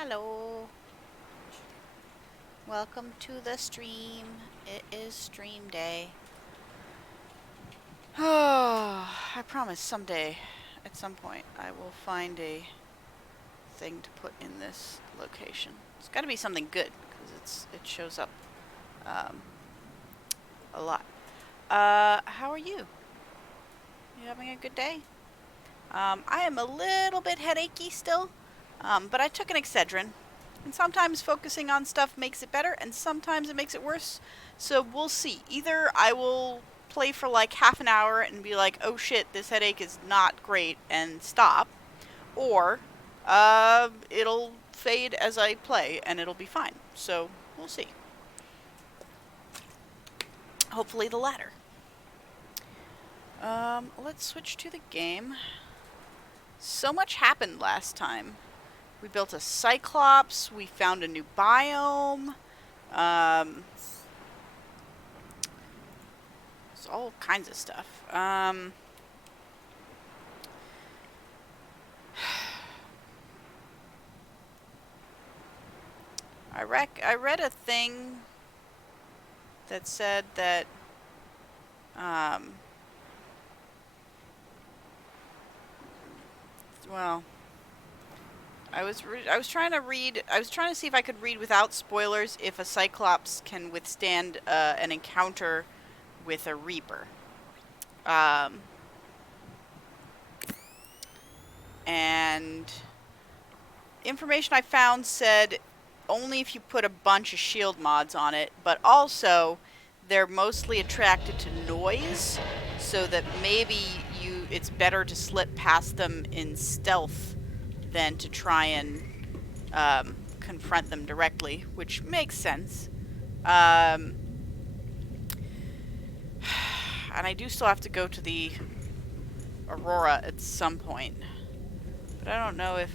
Hello. Welcome to the stream. It is stream day. Oh, I promise someday, at some point, I will find a thing to put in this location. It's got to be something good because it shows up a lot. How are you? You having a good day? I am a little bit headachy still, but I took an Excedrin. And sometimes focusing on stuff makes it better, and sometimes it makes it worse. So we'll see. Either I will play for like half an hour and be like, oh shit, this headache is not great, and stop. Or it'll fade as I play, and it'll be fine. So we'll see. Hopefully the latter. Let's switch to the game. So much happened last time. We built a Cyclops, we found a new biome, it's all kinds of stuff. I read a thing that said that, well, I was trying to see if I could read without spoilers if a Cyclops can withstand an encounter with a Reaper. And information I found said only if you put a bunch of shield mods on it, but also they're mostly attracted to noise, so that maybe it's better to slip past them in stealth than to try and confront them directly, which makes sense. And I do still have to go to the Aurora at some point. But I don't know if...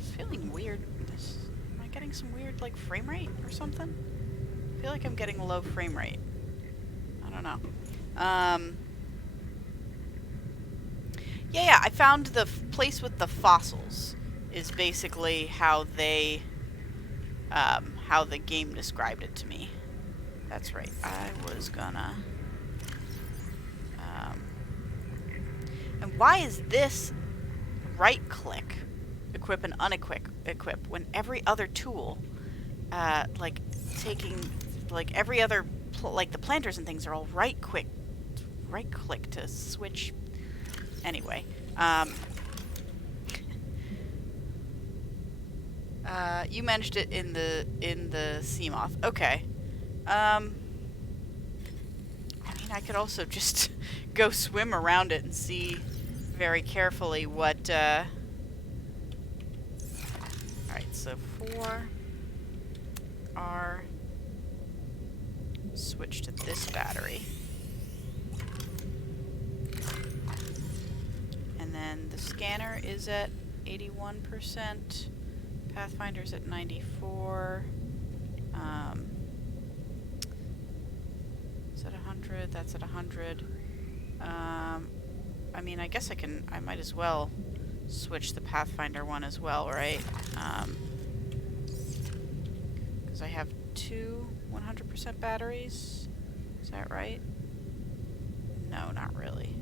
It's feeling weird. Am I getting some weird, like, frame rate or something? I feel like I'm getting a low frame rate. I don't know. Yeah, I found the place with the fossils is basically how the game described it to me. That's right. I was gonna... and why is this right-click, equip and unequip, when every other tool, like taking, like every other, like the planters and things are all right-click to switch. Anyway, you managed it in the Seamoth. Okay. I mean, I could also just go swim around it and see very carefully what. All right, so 4R. Switch to this battery. And then the scanner is at 81%. Pathfinder's at 94. Is at 100? That's at 100. I mean, I guess I might as well switch the Pathfinder one as well, right? Because I have two 100% batteries. Is that right? No, not really.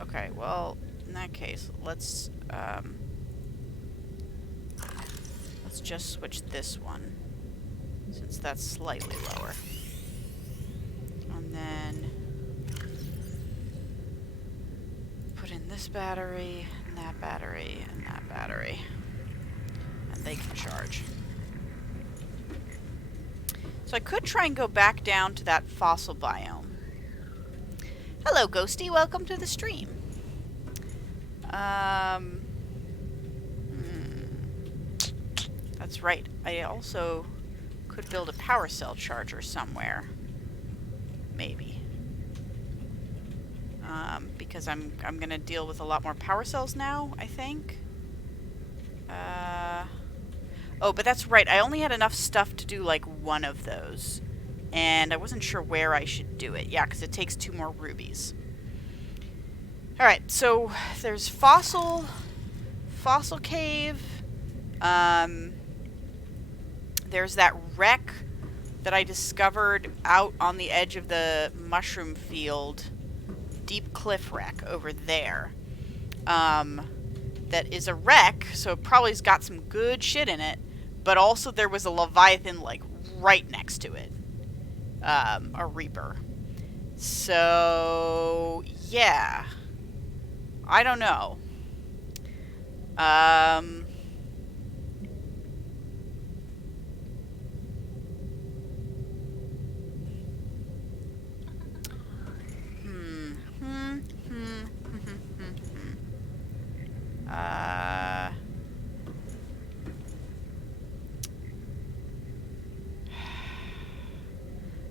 Okay, well, in that case, let's just switch this one, since that's slightly lower. And then put in this battery, and that battery, and that battery. And they can charge. So I could try and go back down to that fossil biome. Hello, Ghosty. Welcome to the stream. That's right. I also could build a power cell charger somewhere. Maybe. Because I'm gonna deal with a lot more power cells now, I think. Oh, but that's right. I only had enough stuff to do like one of those. And I wasn't sure where I should do it. Yeah, because it takes 2 more rubies. Alright, so there's Fossil Cave, There's that wreck that I discovered out on the edge of the mushroom field. Deep cliff wreck over there. That is a wreck, so it probably's got some good shit in it. But also there was a Leviathan, like, right next to it. A Reaper. So, yeah. I don't know.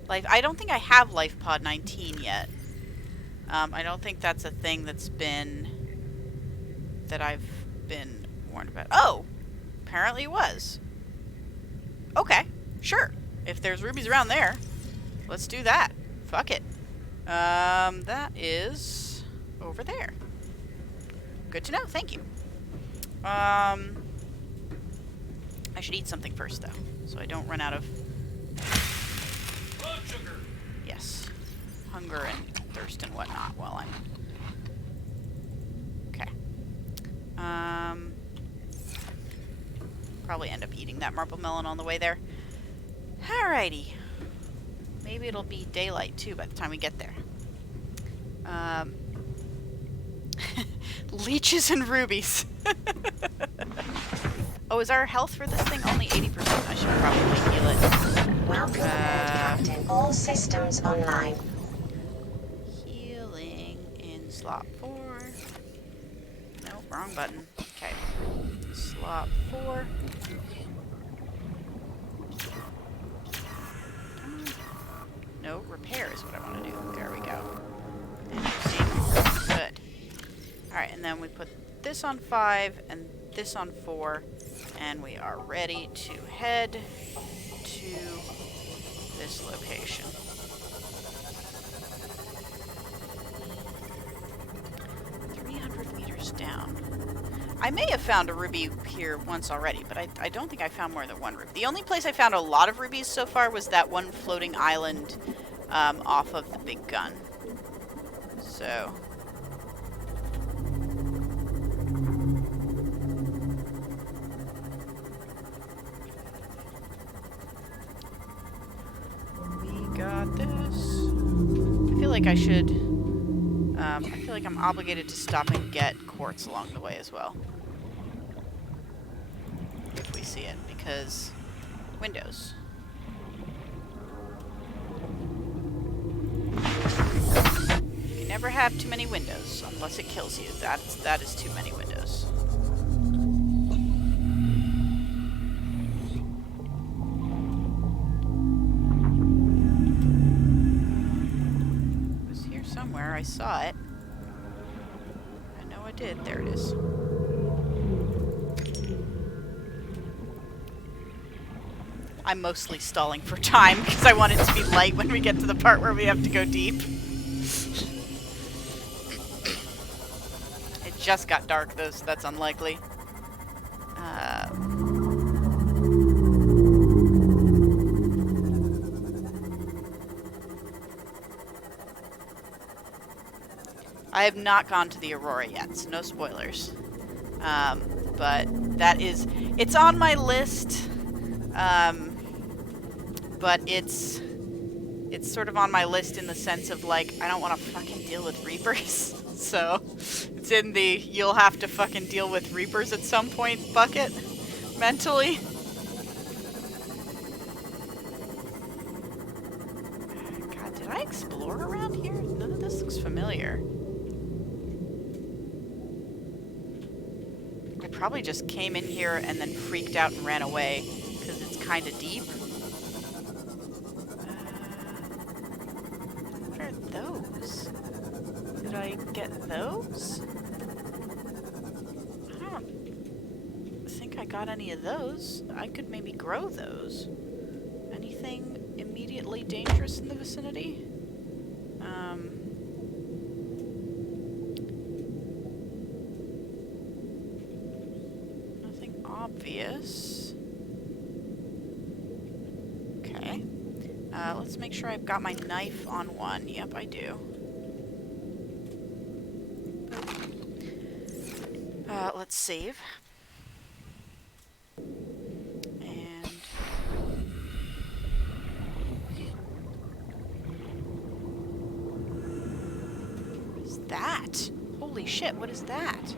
Life. I don't think I have Life Pod 19 yet. I don't think that's a thing that I've been warned about. Oh! Apparently it was. Okay, sure. If there's rubies around there, let's do that. Fuck it. That is over there. Good to know, thank you. I should eat something first, though, so I don't run out of... Sugar. Yes. Hunger and thirst and whatnot while I'm... Okay. Probably end up eating that marble melon on the way there. Alrighty. Maybe it'll be daylight, too, by the time we get there. Leeches and rubies. Oh, is our health for this thing only 80%? I should probably heal it. Welcome aboard, Captain. All systems online. Healing in slot 4. No, wrong button. Okay. Slot 4. No, repair is what I want to do. There we go. Interesting. Good. Alright, and then we put this on 5 and this on 4, and we are ready to head to this location. Down. I may have found a ruby here once already, but I don't think I found more than one ruby. The only place I found a lot of rubies so far was that one floating island off of the big gun. So... we got this. I feel like I should... I feel like I'm obligated to stop and get quartz along the way as well. If we see it, because windows. You never have too many windows unless it kills you. That is too many windows. It was here somewhere. I saw it. I know I did. There it is. I'm mostly stalling for time because I want it to be light when we get to the part where we have to go deep. It just got dark though, so that's unlikely. I have not gone to the Aurora yet, so no spoilers. But that is... it's on my list. But it's sort of on my list in the sense of, like, I don't want to fucking deal with Reapers. So, it's in the you'll have to fucking deal with Reapers at some point bucket, mentally. God, did I explore around here? None of this looks familiar. I probably just came in here and then freaked out and ran away, because it's kind of deep. What are those? Did I get those? I don't think I got any of those. I could maybe grow those. Anything immediately dangerous in the vicinity? Nothing obvious. Okay. Let's make sure I've got my knife on one. Yep, I do. Let's save. And... what is that? Holy shit, what is that?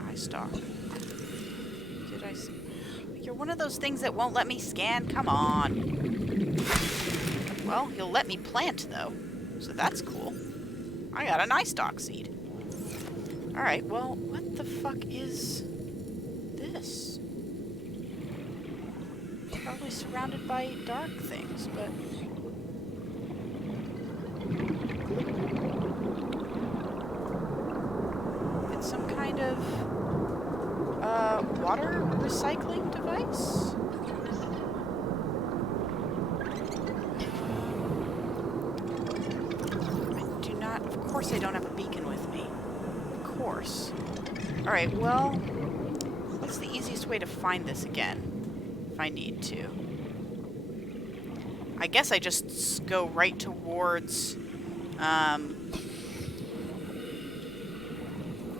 Eye stalk. Did I... You're one of those things that won't let me scan? Come on. Well, you'll let me plant, though. So that's cool. I got an eye stalk seed. Alright, well, what the fuck is this? Probably surrounded by dark things, but... it's some kind of... water recycling device? I do not... Of course I don't have a beacon with me. Of course. Alright, well... what's the easiest way to find this again? If I need to. I guess I just go right towards...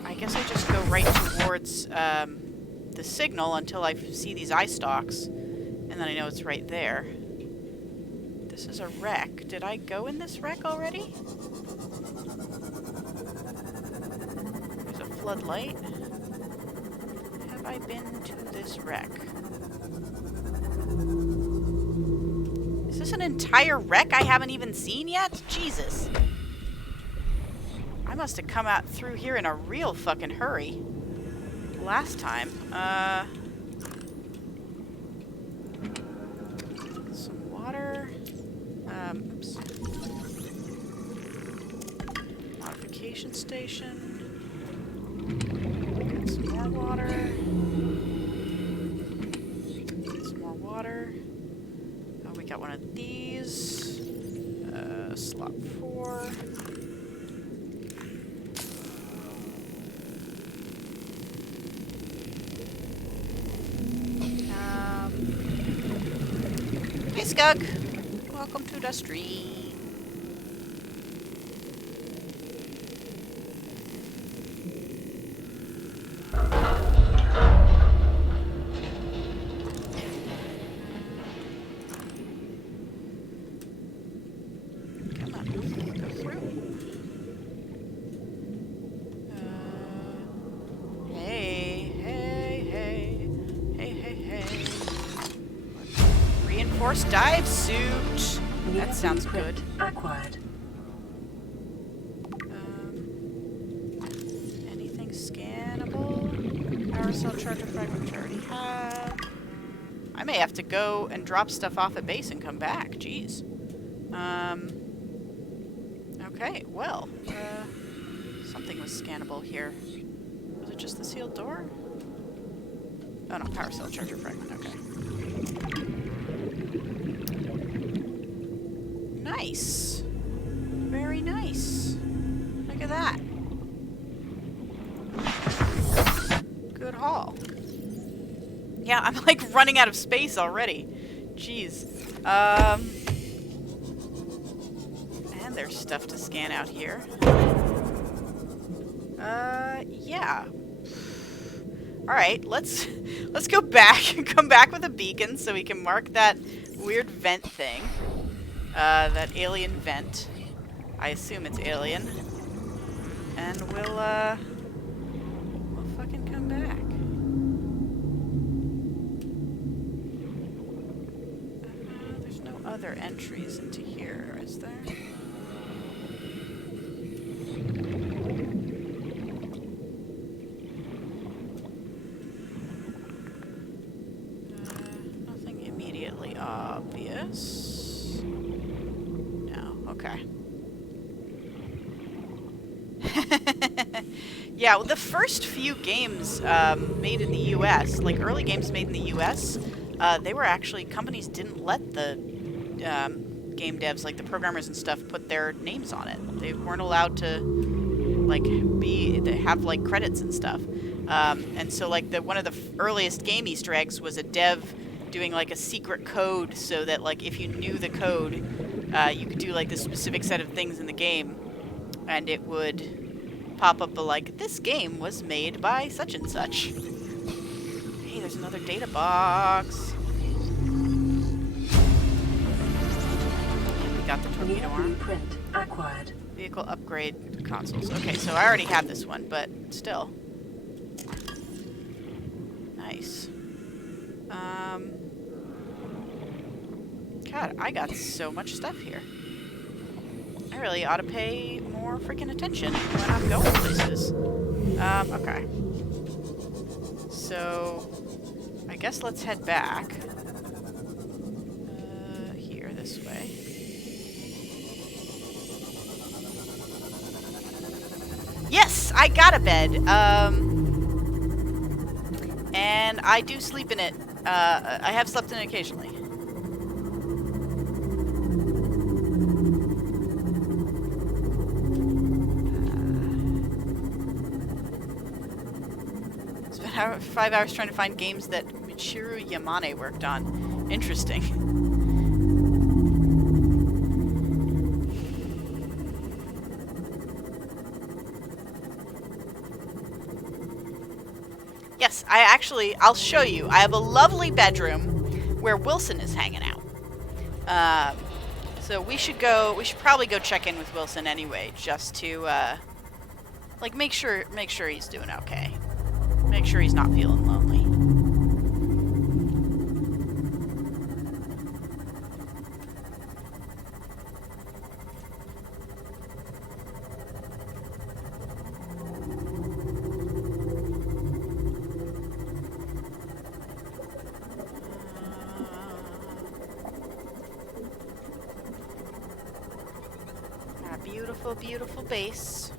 I guess I just go right towards the signal until I see these eye stalks, and then I know it's right there. This is a wreck. Did I go in this wreck already? There's a floodlight. Have I been to this wreck? Is this an entire wreck I haven't even seen yet? Jesus. I must have come out through here in a real fucking hurry last time. Some water. Oops. Modification station. Get some more water. Get some more water. Oh, we got one of these. Slot 4. Hey, Skug. Welcome to the stream. Come on, go through. Hey. Reinforced dive suit. That sounds good. Acquired. Anything scannable? Power cell charger fragment we already have. I may have to go and drop stuff off at base and come back. Jeez. Okay, well, something was scannable here. Was it just the sealed door? Oh no, power cell charger fragment, okay. Nice. Very nice. Look at that. Good haul. Yeah, I'm like running out of space already. Jeez. And there's stuff to scan out here. Yeah. Alright, let's go back and come back with a beacon so we can mark that weird vent thing. That alien vent. I assume it's alien. And we'll fucking come back. There's no other entries into here, is there? Nothing immediately obvious. No, okay. Yeah, well, the first few games made in the US, like early games made in the US, they were actually, companies didn't let the game devs, like the programmers and stuff, put their names on it. They weren't allowed to like have like credits and stuff. And so like one of the earliest game Easter eggs was a dev doing like a secret code so that like if you knew the code, you could do like this specific set of things in the game, and it would pop up like, this game was made by such and such. Hey, there's another data box. We got the torpedo arm. Blueprint acquired. Vehicle upgrade consoles. Okay, so I already have this one, but still. Nice. God, I got so much stuff here. I really ought to pay more freaking attention when I'm going places. Okay. So, I guess let's head back. Here, this way. Yes, I got a bed. And I do sleep in it. I have slept in it occasionally. Spent 5 hours trying to find games that Michiru Yamane worked on. Interesting. Yes, I'll show you. I have a lovely bedroom where Wilson is hanging out. So we should probably go check in with Wilson anyway, just to, like, make sure he's doing okay. Make sure he's not feeling lonely. Our beautiful, beautiful base.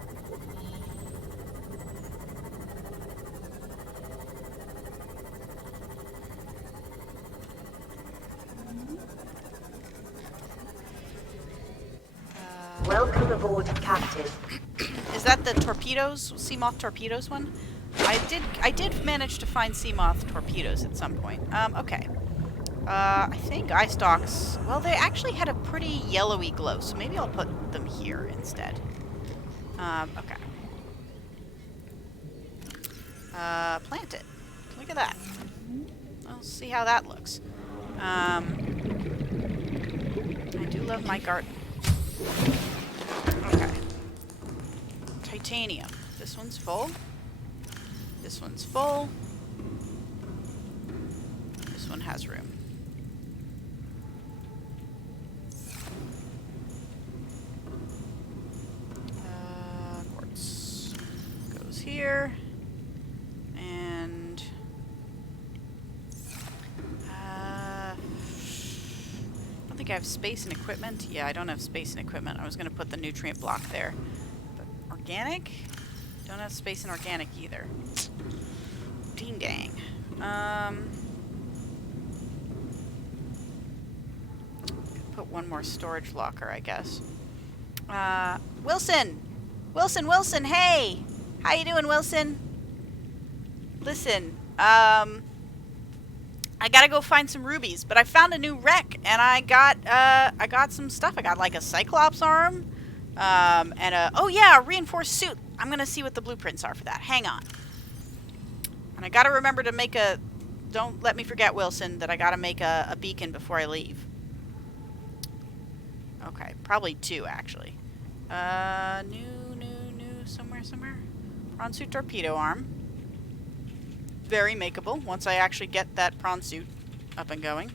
Welcome aboard, Captain. Is that the torpedoes? Seamoth torpedoes one? I did manage to find Seamoth torpedoes at some point. Okay. I think eye stalks, well, they actually had a pretty yellowy glow, so maybe I'll put them here instead. Okay. Plant it. Look at that. Let's see how that looks. I do love my garden. Okay. Titanium. This one's full. This one's full. This one has room. Quartz goes here. And I don't think I have space and equipment. Yeah, I don't have space and equipment. I was going to put the nutrient block there. But organic? Don't have space and organic either. Ding dang. Put one more storage locker, I guess. Wilson! Wilson, hey! How you doing, Wilson? Listen, I gotta go find some rubies, but I found a new wreck, and I got some stuff. I got like a Cyclops arm, and a reinforced suit. I'm gonna see what the blueprints are for that. Hang on. And I gotta remember to make don't let me forget, Wilson, that I gotta make a beacon before I leave. Okay, probably 2, actually. New, somewhere. Prawn suit torpedo arm. Very makeable once I actually get that prawn suit up and going.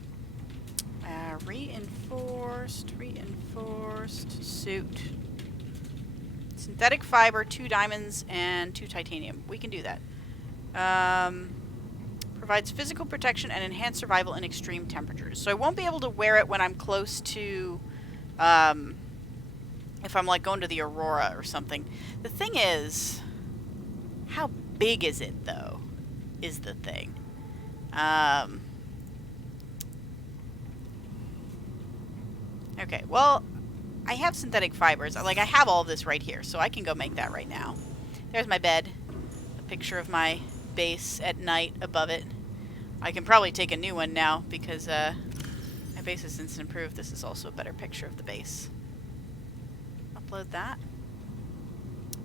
Reinforced suit. Synthetic fiber, 2 diamonds, and 2 titanium. We can do that. Provides physical protection and enhanced survival in extreme temperatures. So I won't be able to wear it when I'm close to, if I'm like going to the Aurora or something. The thing is, how big is it though, is the thing. Okay, well, I have synthetic fibers. Like, I have all this right here, so I can go make that right now. There's my bed. A picture of my base at night above it. I can probably take a new one now because my base has since improved. This is also a better picture of the base. Upload that.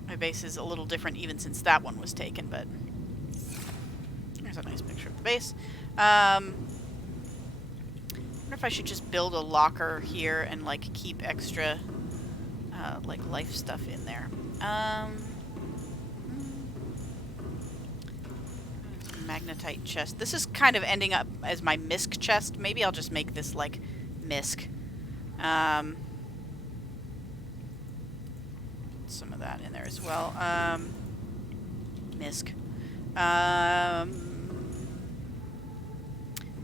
My base is a little different even since that one was taken, but there's a nice picture of the base. I wonder if I should just build a locker here and like keep extra like life stuff in there. Magnetite chest. This is kind of ending up as my misc chest. Maybe I'll just make this like misc. Some of that in there as well. Misc.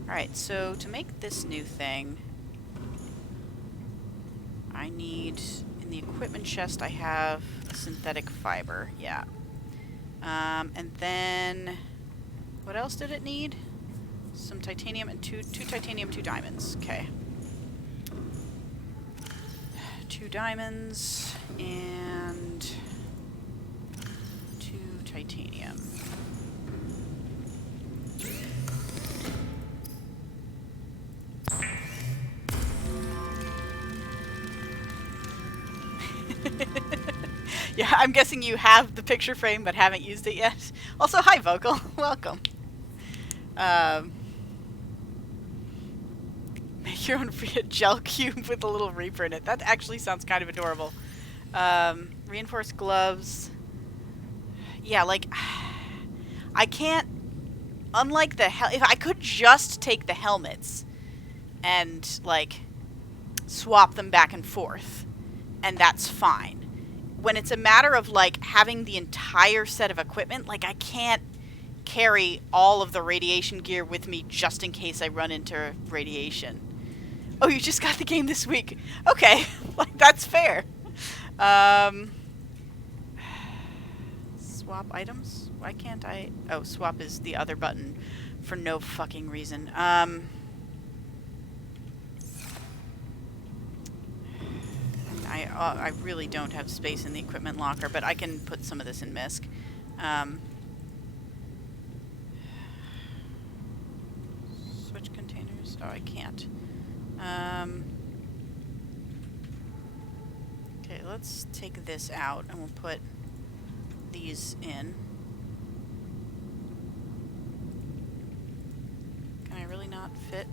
Alright, so to make this new thing, I need, in the equipment chest, I have a synthetic fiber. Yeah. And then, what else did it need? Some titanium and two titanium, 2 diamonds. Okay. 2 diamonds and 2 titanium. Yeah, I'm guessing you have the picture frame but haven't used it yet. Also, hi Vocal, welcome. Make your own free gel cube with a little reaper in it. That actually sounds kind of adorable. Reinforced gloves. Yeah, like, I can't, unlike the if I could just take the helmets and, like, swap them back and forth, and that's fine. When it's a matter of, like, having the entire set of equipment, like, I can't carry all of the radiation gear with me just in case I run into radiation. Oh, you just got the game this week. Okay, like, that's fair. Swap items? Why can't I? Oh, swap is the other button for no fucking reason. I really don't have space in the equipment locker, but I can put some of this in MISC. Switch containers? Oh, I can't. Okay, let's take this out and we'll put these in. Can I really not fit?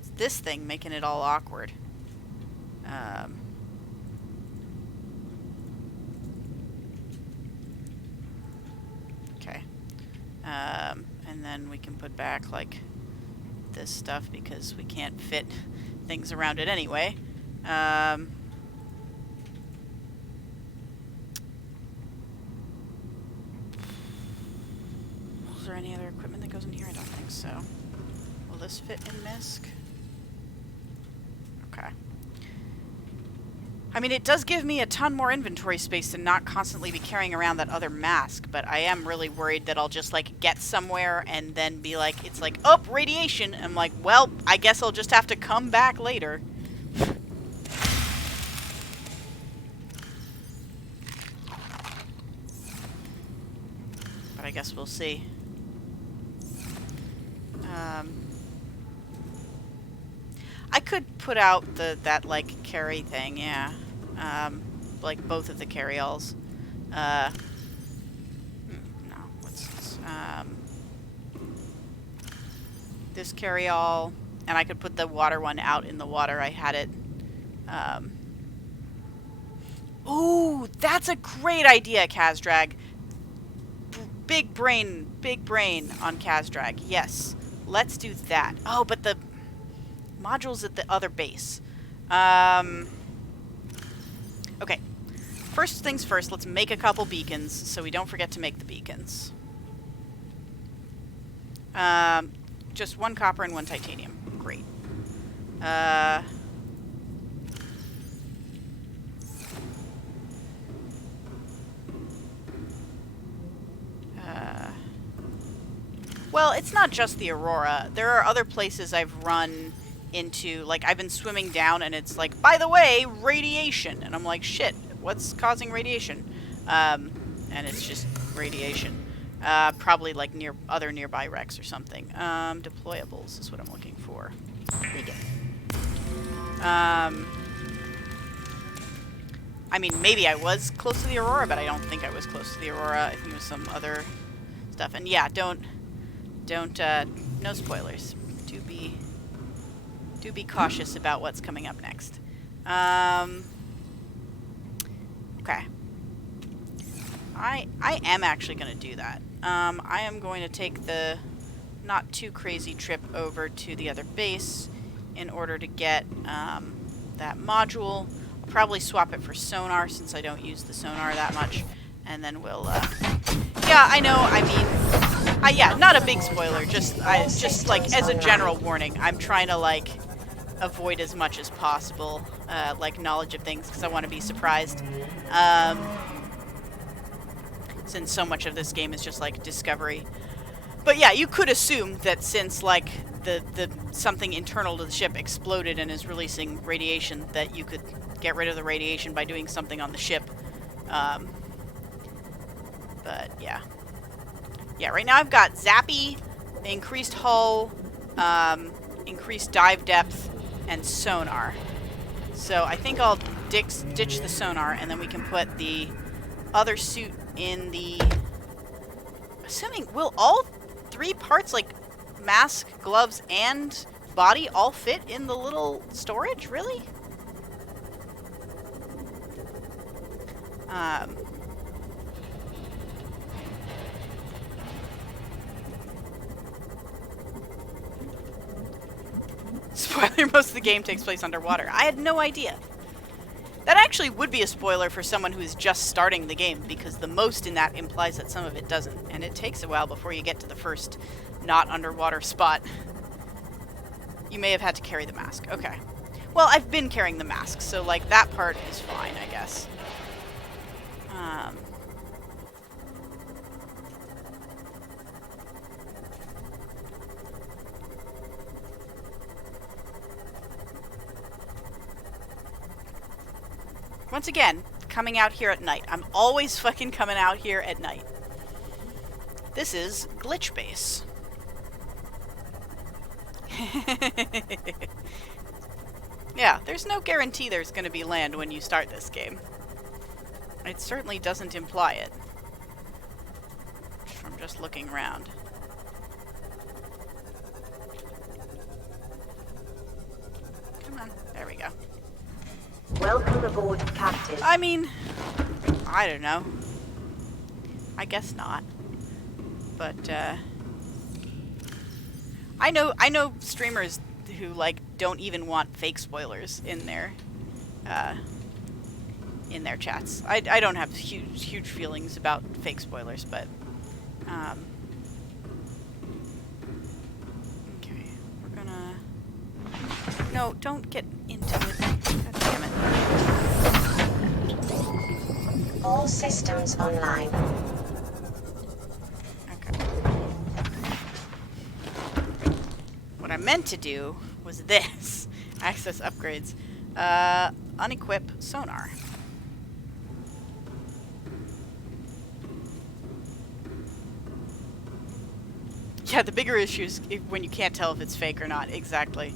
It's this thing making it all awkward. Okay. And then we can put back, like, this stuff because we can't fit things around it anyway. Is there any other equipment that goes in here? I don't think so. Will this fit in MISC? Okay. I mean, it does give me a ton more inventory space to not constantly be carrying around that other mask, but I am really worried that I'll just, like, get somewhere and then be like, it's like, oh, radiation! I'm like, well, I guess I'll just have to come back later. But I guess we'll see. I could put out that like carry thing, yeah. Like both of the carry-alls. No, what's this? This carry-all, and I could put the water one out in the water. I had it. Ooh, that's a great idea, Kazdrag. Big brain on Kazdrag. Yes, let's do that. Oh, but the module's at the other base. Okay. First things first, let's make a couple beacons so we don't forget to make the beacons. Just 1 copper and 1 titanium. Great. Well, it's not just the Aurora. There are other places I've run into, like, I've been swimming down and it's like, by the way, radiation. And I'm like, shit, what's causing radiation? And it's just radiation. Probably like other nearby wrecks or something. Deployables is what I'm looking for. Vegan. I mean, maybe I was close to the Aurora, but I don't think I was close to the Aurora. I think it was some other stuff. And yeah, don't, no spoilers. Do be cautious about what's coming up next. Okay. I am actually going to do that. I am going to take the not too crazy trip over to the other base in order to get that module. I'll probably swap it for sonar since I don't use the sonar that much. And then we'll, yeah, I know, I mean, yeah, not a big spoiler, just like as a general warning, I'm trying to like avoid as much as possible, like knowledge of things because I want to be surprised. Since so much of this game is just like discovery. But yeah, you could assume that since like the something internal to the ship exploded and is releasing radiation, that you could get rid of the radiation by doing something on the ship. But yeah. Yeah, right now I've got Zappy, increased hull, increased dive depth, and sonar. So I think I'll ditch the sonar, and then we can put the other suit in the... Assuming, will all 3 parts, like mask, gloves, and body all fit in the little storage? Really? Spoiler, most of the game takes place underwater. I had no idea. That actually would be a spoiler for someone who is just starting the game, because the most in that implies that some of it doesn't, and it takes a while before you get to the first not underwater spot. You may have had to carry the mask. Okay. Well, I've been carrying the mask, so like that part is fine, I guess. Once again, coming out here at night. I'm always fucking coming out here at night. This is Glitch Base. Yeah, there's no guarantee there's going to be land when you start this game. It certainly doesn't imply it. From just looking around. Come on, there we go. Welcome aboard, Captain. I mean, I don't know. I guess not. But, I know streamers who, like, don't even want fake spoilers in their chats. I don't have huge feelings about fake spoilers, but, okay, we're gonna... No, don't get into it. God damn it. All systems online. Okay. What I meant to do was this. Access upgrades. Unequip sonar. Yeah, the bigger issue is when you can't tell if it's fake or not. Exactly.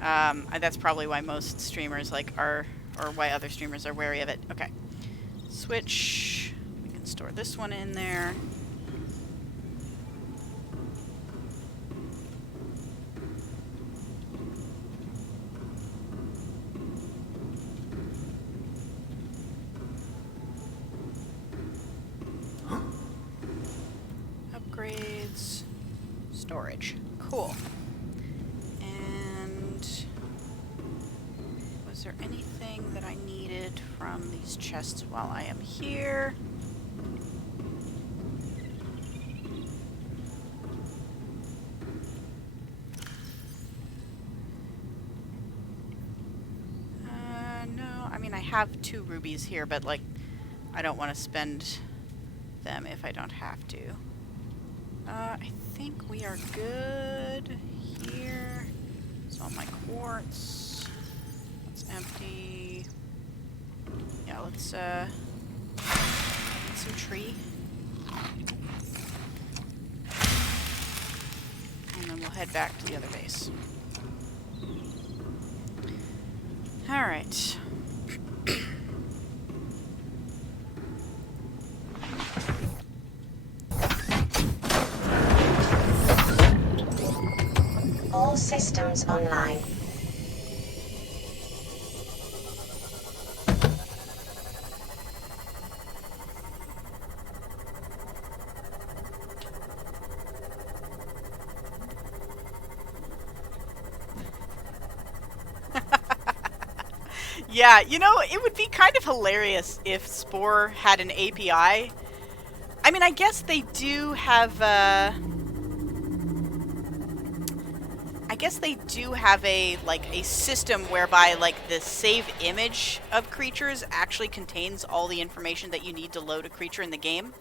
That's probably why most streamers or why other streamers are wary of it. Okay. Switch. We can store this one in there. Upgrades. Storage. Cool. And was there anything that I needed from these chests while I am here? No, I mean I have 2 rubies here, but like I don't want to spend them if I don't have to. I think we are good here. So my quartz. It's empty. Yeah, let's get some tree. And then we'll head back to the other base. Alright. All systems online. Yeah, you know, it would be kind of hilarious if Spore had an API. I mean, I guess they do have a like a system whereby like the save image of creatures actually contains all the information that you need to load a creature in the game.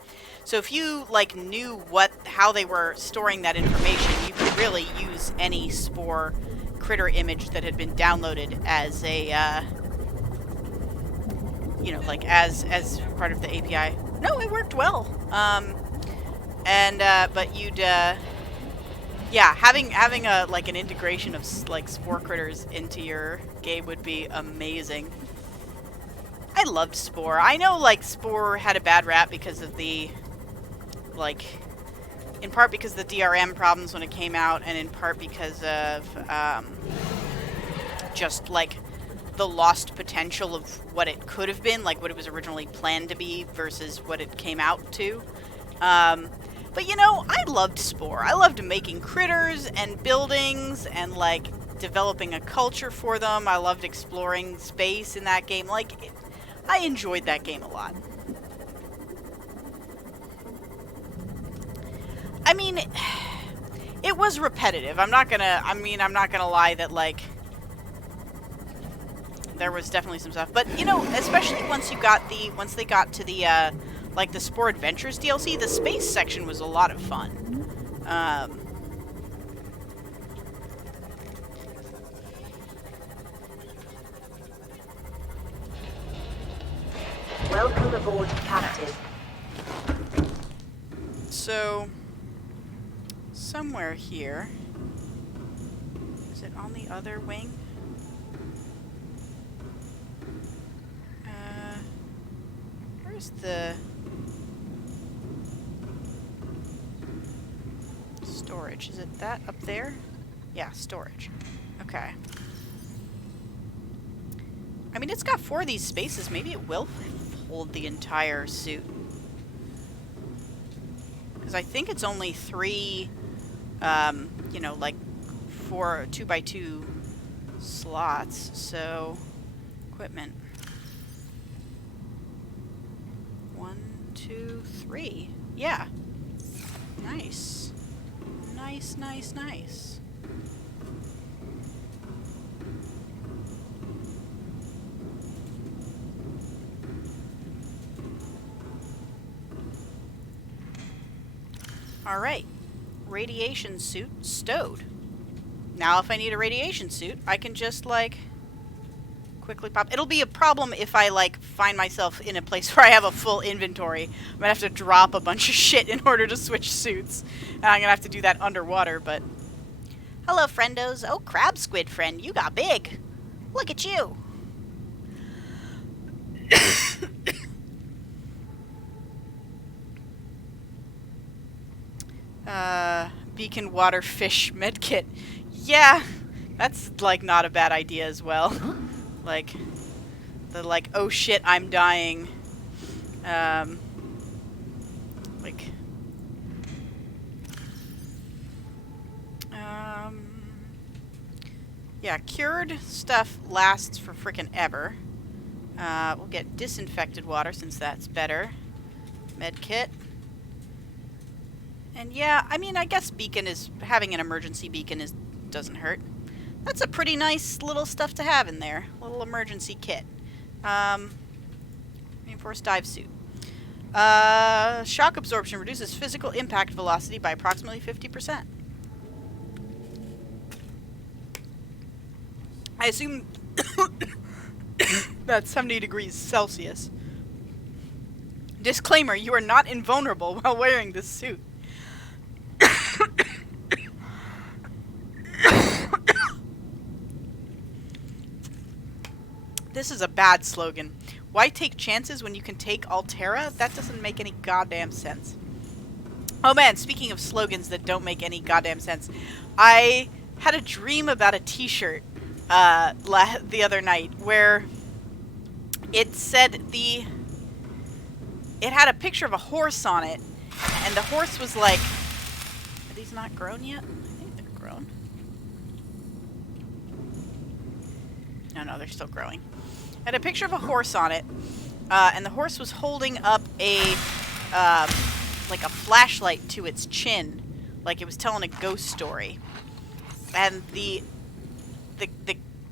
So if you like knew how they were storing that information, you could really use any Spore critter image that had been downloaded as a you know, like as part of the API. No, it worked well. But you'd yeah, having a like an integration of like Spore critters into your game would be amazing. I loved Spore. I know like Spore had a bad rap because of the like, in part because of the DRM problems when it came out, and in part because of just like the lost potential of what it could have been, like what it was originally planned to be versus what it came out to. But you know, I loved Spore. I loved making critters and buildings and like developing a culture for them. I loved exploring space in that game. Like, I enjoyed that game a lot. I mean, it was repetitive. I'm not gonna lie that like there was definitely some stuff, but you know, especially once they got to the like the Spore Adventures DLC, the space section was a lot of fun. Welcome aboard, Captain. So somewhere here, is it on the other wing? Where's the storage? Is it that up there? Yeah, storage. Okay. I mean, it's got 4 of these spaces. Maybe it will hold the entire suit. Because I think it's only 3, you know, like 4 2x2 slots. So, equipment. 1, 2, 3. Yeah. Nice. Nice, nice, nice. Alright. Radiation suit stowed. Now if I need a radiation suit, I can just, like, quickly pop. It'll be a problem if I, like, find myself in a place where I have a full inventory. I'm gonna have to drop a bunch of shit in order to switch suits. And I'm gonna have to do that underwater, but... Hello, friendos. Oh, crab squid friend, you got big. Look at you. Beacon water fish medkit. Yeah, that's, like, not a bad idea as well. Like, the, like, oh shit, I'm dying. Like... Yeah, cured stuff lasts for frickin' ever. We'll get disinfected water since that's better. Medkit. And yeah, I mean, I guess having an emergency beacon doesn't hurt. That's a pretty nice little stuff to have in there. Little emergency kit. Reinforced dive suit. Shock absorption reduces physical impact velocity by approximately 50%. I assume that's 70 degrees Celsius. Disclaimer, you are not invulnerable while wearing this suit. This is a bad slogan. Why take chances when you can take Altera? That doesn't make any goddamn sense. Oh man, speaking of slogans that don't make any goddamn sense, I had a dream about a t-shirt the other night where it said it had a picture of a horse on it, and the horse was like, are these not grown yet? I think they're grown. No, they're still growing. Had a picture of a horse on it, and the horse was holding up like a flashlight to its chin, like it was telling a ghost story. And the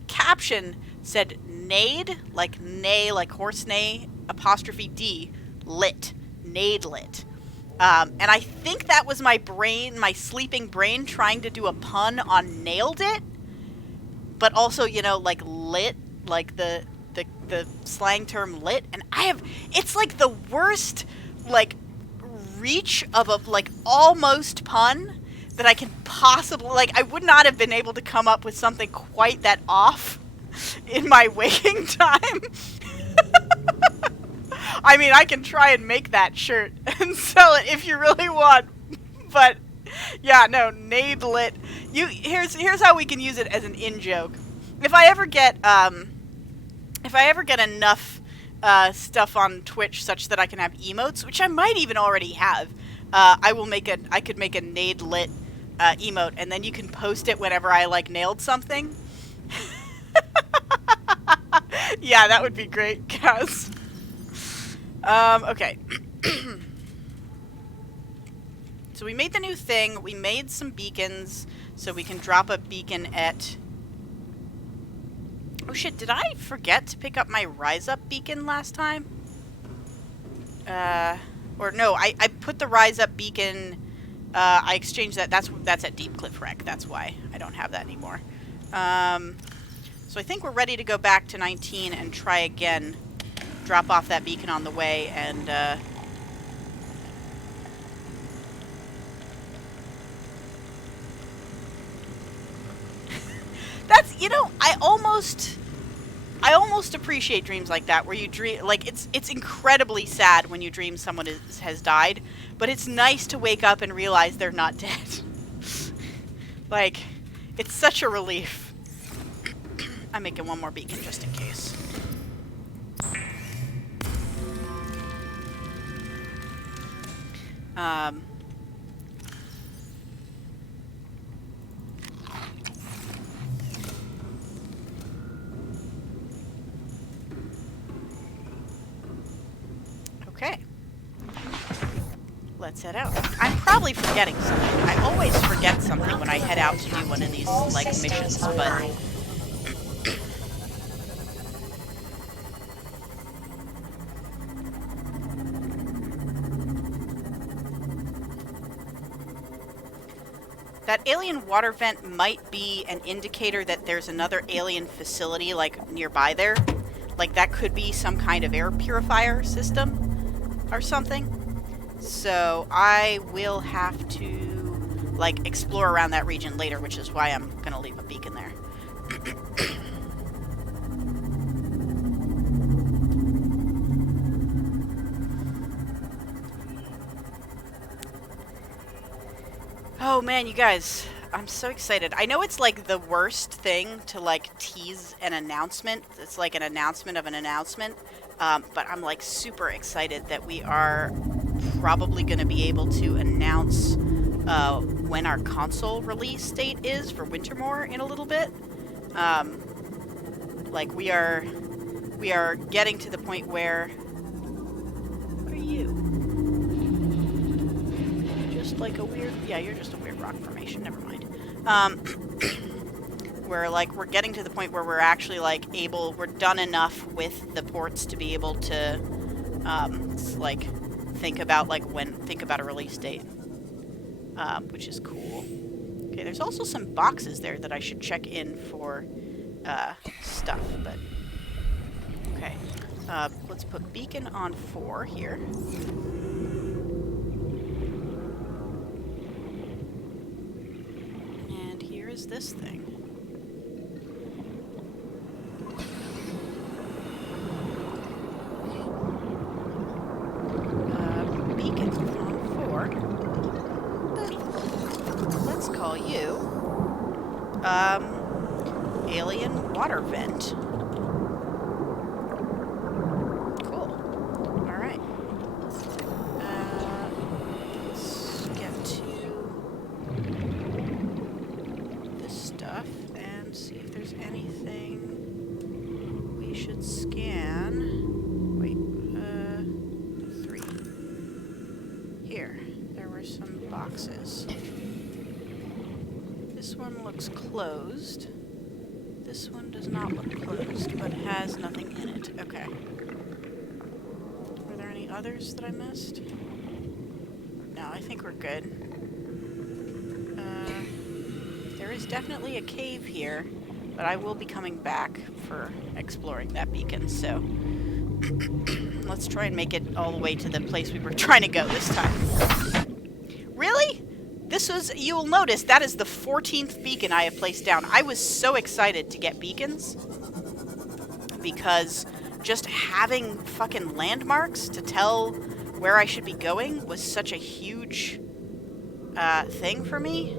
caption said "Nade," like neigh, like horse neigh, apostrophe D, lit, nade lit. And I think that was my brain, my sleeping brain, trying to do a pun on nailed it, but also, you know, like lit, like the slang term lit. And it's like the worst, like, reach of a, like, almost pun that I can possibly, like, I would not have been able to come up with something quite that off in my waking time. I mean, I can try and make that shirt and sell it if you really want, but yeah, no, nade lit. Here's how we can use it as an in-joke. If I ever get enough stuff on Twitch such that I can have emotes, which I might even already have, I could make a nade lit emote, and then you can post it whenever I like nailed something. Yeah, that would be great, Kaz. Okay. So we made the new thing. We made some beacons, so we can drop a beacon at... Oh shit, did I forget to pick up my Rise Up beacon last time? Or no, I put the Rise Up beacon, I exchanged that. That's at Deep Cliff Wreck. That's why I don't have that anymore. So I think we're ready to go back to 19 and try again. Drop off that beacon on the way, and that's, you know, I almost appreciate dreams like that, where you dream, like, it's incredibly sad when you dream someone has died, but it's nice to wake up and realize they're not dead. Like, it's such a relief. I'm making one more beacon just in case. Okay. Let's head out. I'm probably forgetting something. I always forget something when I head out to do one of these, like, missions, but... That alien water vent might be an indicator that there's another alien facility, like, nearby there. Like, that could be some kind of air purifier system or something. So I will have to, like, explore around that region later, which is why I'm gonna leave a beacon there. Oh man, you guys, I'm so excited. I know it's like the worst thing to like tease an announcement. It's like an announcement of an announcement. But I'm like super excited that we are probably going to be able to announce when our console release date is for Wintermore in a little bit. Like we are getting to the point where... What are you? Just like a weird... Yeah, you're just a weird rock formation. Never mind. Where like we're getting to the point where we're actually like we're done enough with the ports to be able to like think about a release date, which is cool. Okay, there's also some boxes there that I should check in for stuff, but okay. Let's put beacon on 4 here. And here is this thing. Beacon on 4. Let's call you, alien water vent. Cool. Alright. Let's get to this stuff and see if there's anything we should scan. Wait, 3. Here. There were some boxes. This one looks closed. This one does not look closed, but has nothing in it. Okay. Were there any others that I missed? No, I think we're good. There is definitely a cave here, but I will be coming back for exploring that beacon, so let's try and make it all the way to the place we were trying to go this time. Really? This was, you'll notice, that is the 14th beacon I have placed down. I was so excited to get beacons because just having fucking landmarks to tell where I should be going was such a huge thing for me.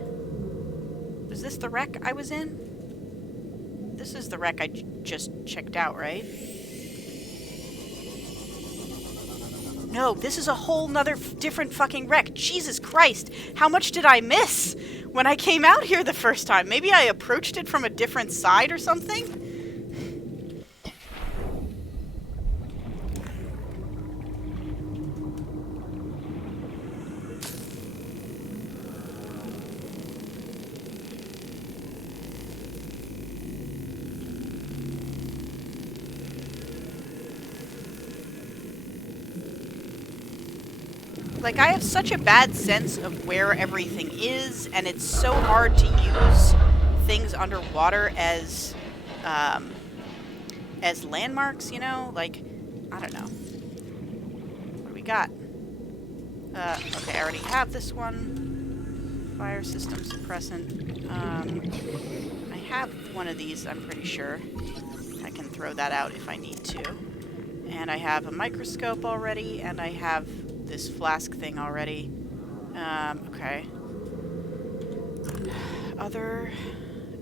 Was this the wreck I was in? This is the wreck I just checked out, right? No, this is a whole nother different fucking wreck. Jesus Christ, how much did I miss when I came out here the first time? Maybe I approached it from a different side or something? Like, I have such a bad sense of where everything is, and it's so hard to use things underwater as landmarks, you know? Like, I don't know. What do we got? Okay, I already have this one. Fire system suppressant. I have one of these, I'm pretty sure. I can throw that out if I need to. And I have a microscope already, and I have this flask thing already. Okay. Other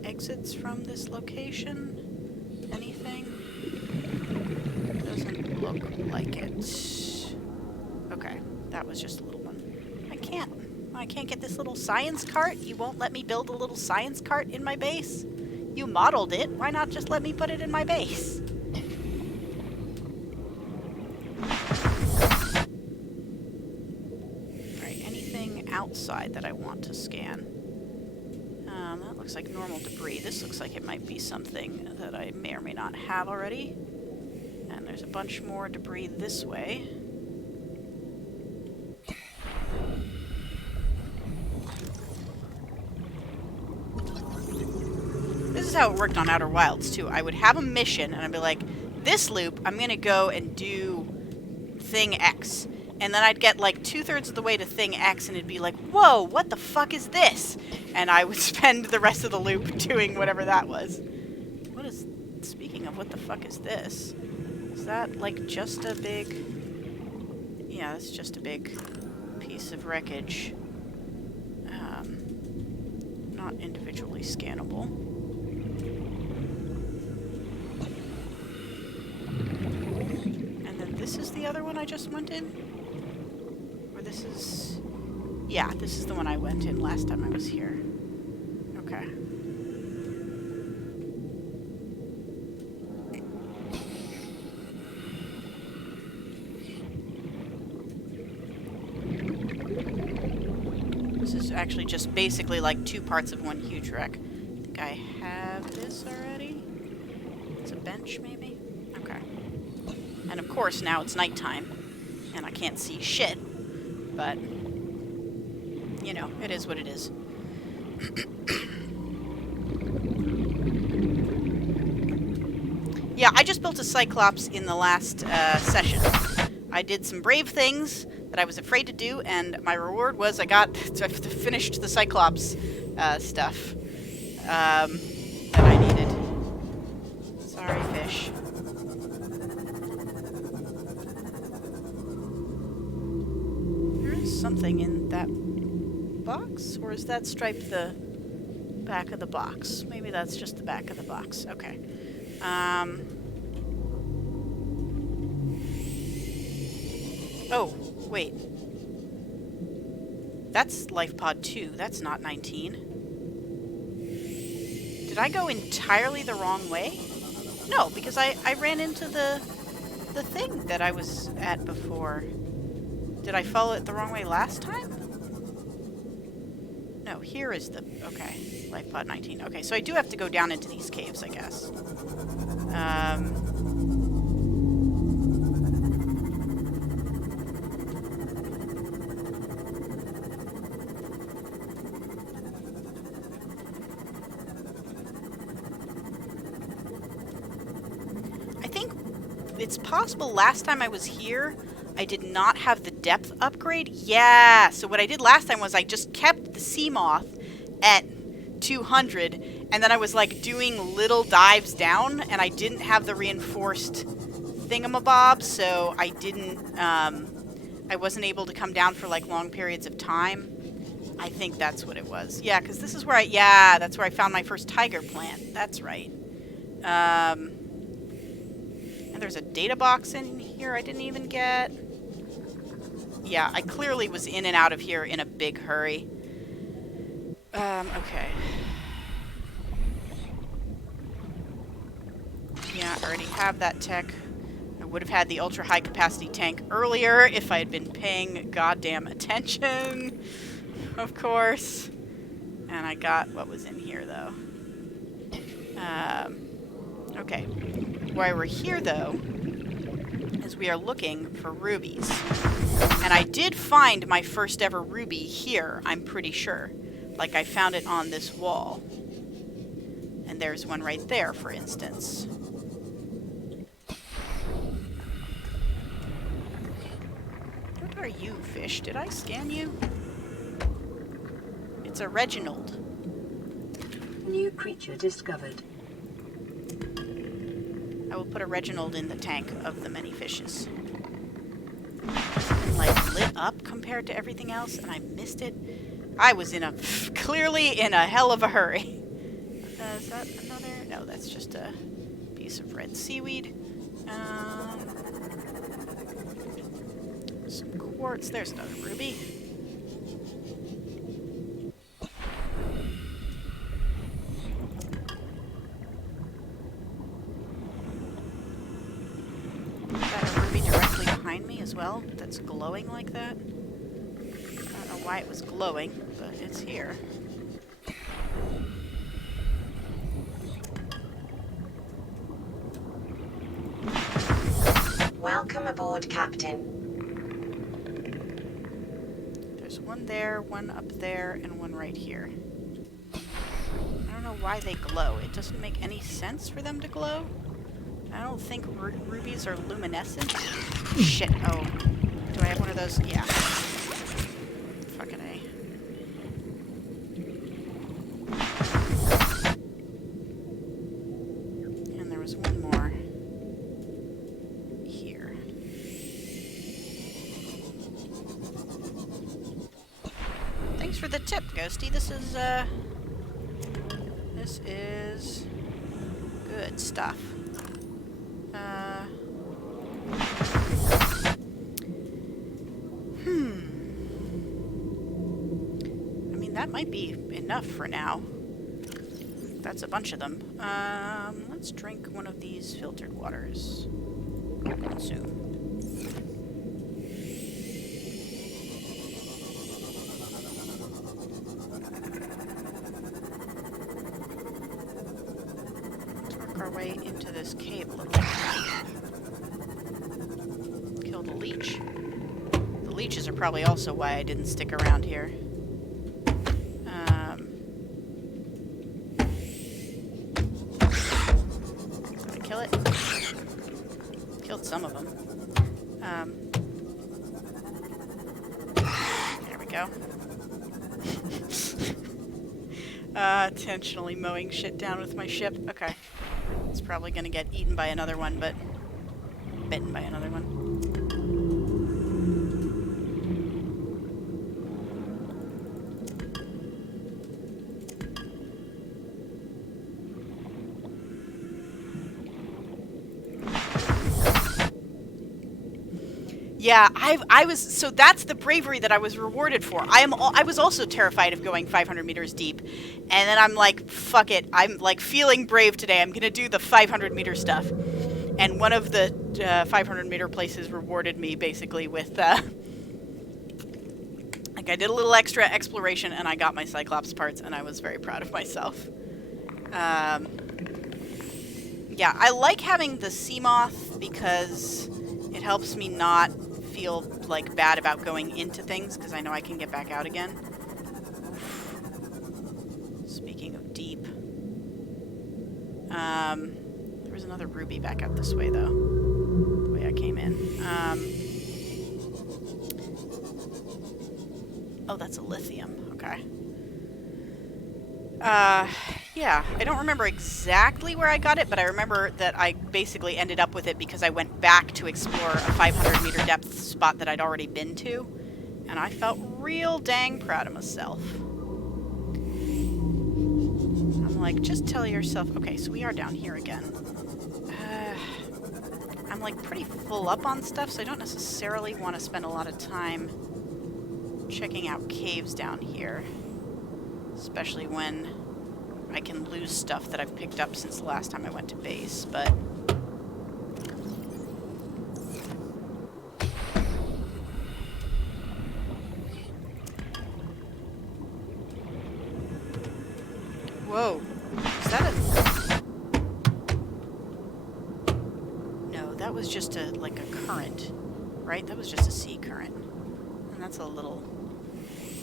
exits from this location? Anything? Doesn't look like it. Okay, that was just a little one. I can't get this little science cart? You won't let me build a little science cart in my base? You modeled it, why not just let me put it in my base? Outside that I want to scan. That looks like normal debris. This looks like it might be something that I may or may not have already. And there's a bunch more debris this way. This is how it worked on Outer Wilds, too. I would have a mission, and I'd be like, this loop, I'm gonna go and do thing X. And then I'd get like 2/3 of the way to thing X and it'd be like, whoa, what the fuck is this? And I would spend the rest of the loop doing whatever that was. What is, speaking of what the fuck is this? Is that like just a big, yeah, it's just a big piece of wreckage. Not individually scannable. And then this is the other one I just went in? This is... yeah, this is the one I went in last time I was here. Okay. This is actually just basically like 2 parts of one huge wreck. I think I have this already. It's a bench, maybe? Okay. And of course, now it's nighttime, and I can't see shit. But, you know, it is what it is. killed a Cyclops in the last session. I did some brave things that I was afraid to do, and my reward was I finished the Cyclops stuff that I needed. Sorry, fish. There is something in that box, or is that stripe the back of the box? Maybe that's just the back of the box. Okay. Oh, wait. That's life pod 2. That's not 19. Did I go entirely the wrong way? No, because I ran into the thing that I was at before. Did I follow it the wrong way last time? No, here is the... Okay, life pod 19. Okay, so I do have to go down into these caves, I guess. I think it's possible last time I was here, I did not have the depth upgrade. Yeah, so what I did last time was I just kept the sea moth at 200, and then I was like doing little dives down, and I didn't have the reinforced thingamabob, so I didn't, I wasn't able to come down for like long periods of time. I think that's what it was. Yeah, because this is where that's where I found my first tiger plant. That's right. And there's a data box in here I didn't even get. Yeah, I clearly was in and out of here in a big hurry. Okay. Yeah, I already have that tech. I would have had the ultra high capacity tank earlier if I had been paying goddamn attention. Of course. And I got what was in here, though. Okay. Why we're here, though, is we are looking for rubies. And I did find my first ever ruby here, I'm pretty sure. Like, I found it on this wall. And there's one right there, for instance. What are you, fish? Did I scan you? It's a Reginald. New creature discovered. I will put a Reginald in the tank of the many fishes. And, like, lit up compared to everything else, and I missed it. I was clearly in a hell of a hurry. Is that another? No, that's just a piece of red seaweed. Some quartz. There's another ruby. As well, that's glowing like that. I don't know why it was glowing, but it's here. Welcome aboard, Captain. There's one there, one up there, and one right here. I don't know why they glow. It doesn't make any sense for them to glow. I don't think rubies are luminescent. Shit. Oh. Do I have one of those? Yeah. Fucking A. And there was one more here. Thanks for the tip, Ghosty. This is good stuff. I mean, that might be enough for now. That's a bunch of them. Let's drink one of these filtered waters. Consume. Let's work our way into this cave a little bit. Kill the leech. The leeches are probably also why I didn't stick around here. Did I kill it? Killed some of them. There we go. Intentionally mowing shit down with my ship. Okay. It's probably gonna get eaten by another one, but... bitten by another one. Yeah, I was, so that's the bravery that I was rewarded for. I was also terrified of going 500 meters deep, and then I'm like, fuck it, I'm like feeling brave today. I'm gonna do the 500 meter stuff, and one of the 500 meter places rewarded me basically with like I did a little extra exploration, and I got my Cyclops parts, and I was very proud of myself. Yeah, I like having the sea moth because it helps me not feel like bad about going into things because I know I can get back out again. Speaking of deep, there was another ruby back up this way though, the way I came in. Oh, that's a lithium. Okay. Yeah, I don't remember exactly where I got it, but I remember that I basically ended up with it because I went back to explore a 500 meter depth spot that I'd already been to, and I felt real dang proud of myself. I'm like, just tell yourself, okay, so we are down here again. I'm like pretty full up on stuff, so I don't necessarily want to spend a lot of time checking out caves down here. Especially when I can lose stuff that I've picked up since the last time I went to base, but... Whoa. Is that a... No, that was just a, like a current, right? That was just a sea current. And that's a little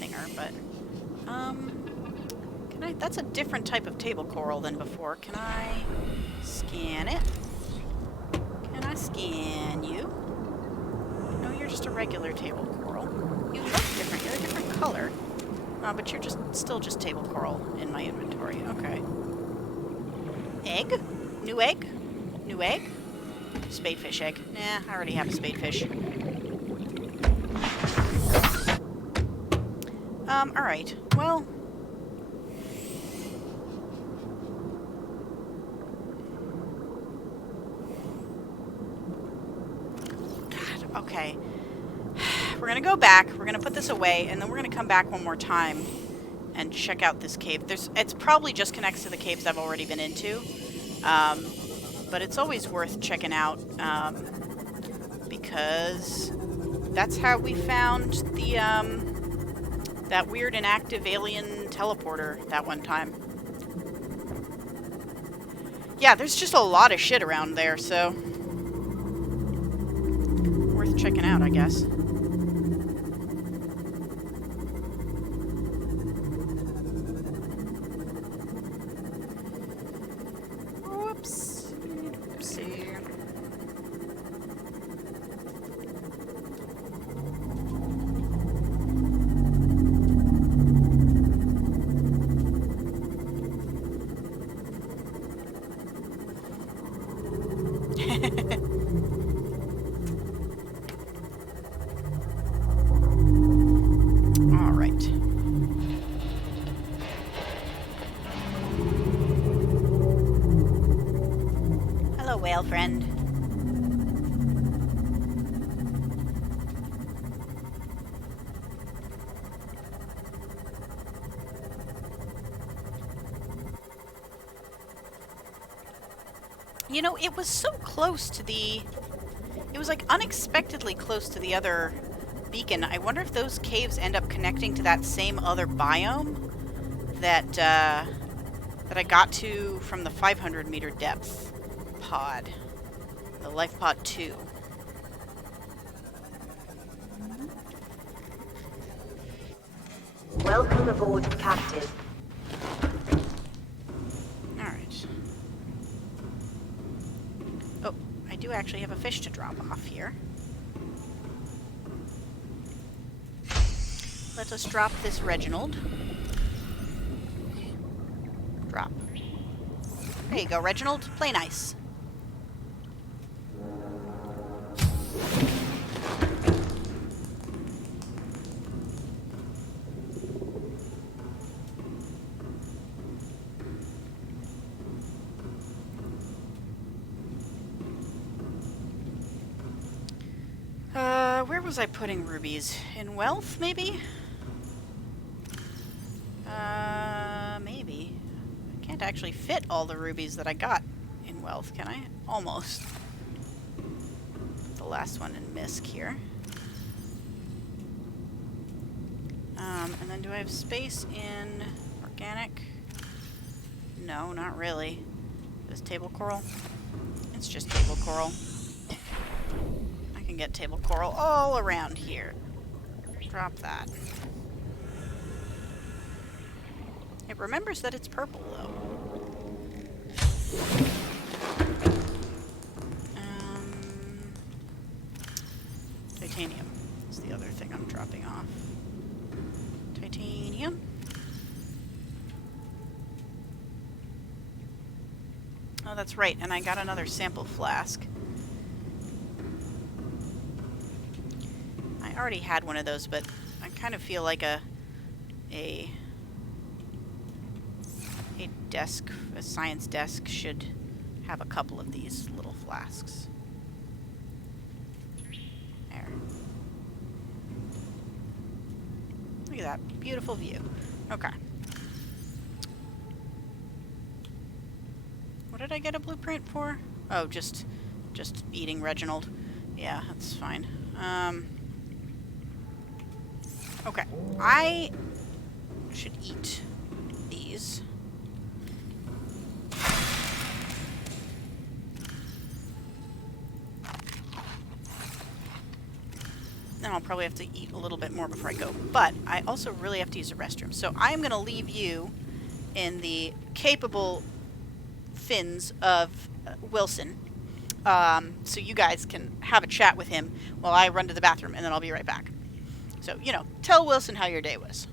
thinger, but... That's a different type of table coral than before. Can I scan it? Can I scan you? No, you're just a regular table coral. You look different. You're a different color. But you're still just table coral in my inventory. Okay. Egg? New egg? New egg? Spadefish egg. Nah, I already have a spadefish. Alright. Well... Okay, we're gonna go back, we're gonna put this away, and then we're gonna come back one more time and check out this cave. It's probably just connects to the caves I've already been into, but it's always worth checking out, because that's how we found the, that weird inactive alien teleporter that one time. Yeah, there's just a lot of shit around there, so... worth checking out, I guess. Whoops. Oopsie. Whale friend. You know, it was so close to the... It was like unexpectedly close to the other beacon. I wonder if those caves end up connecting to that same other biome that, that I got to from the 500 meter depth. Pod. The life pod 2. Welcome aboard, Captain. Alright. Oh, I do do actually have a fish to drop off here. Let us drop this Reginald. Drop. There you go, Reginald. Play nice. Where was I putting rubies? In wealth, maybe? Maybe. I can't actually fit all the rubies that I got in wealth, can I? Almost. The last one in misc here. And then do I have space in organic? No, not really. Is table coral? It's just table coral. I can get table coral all around here. Drop that. It remembers that it's purple, though. Titanium is the other thing I'm dropping off. Titanium. Oh, that's right, and I got another sample flask. I already had one of those, but I kind of feel like a desk, a science desk, should have a couple of these little flasks. There. Look at that beautiful view. Okay. What did I get a blueprint for? Oh, just eating Reginald. Yeah, that's fine. Okay. I should eat these. Then I'll probably have to eat a little bit more before I go. But I also really have to use the restroom. So I'm going to leave you in the capable fins of Wilson. So you guys can have a chat with him while I run to the bathroom, and then I'll be right back. So, you know, tell Wilson how your day was.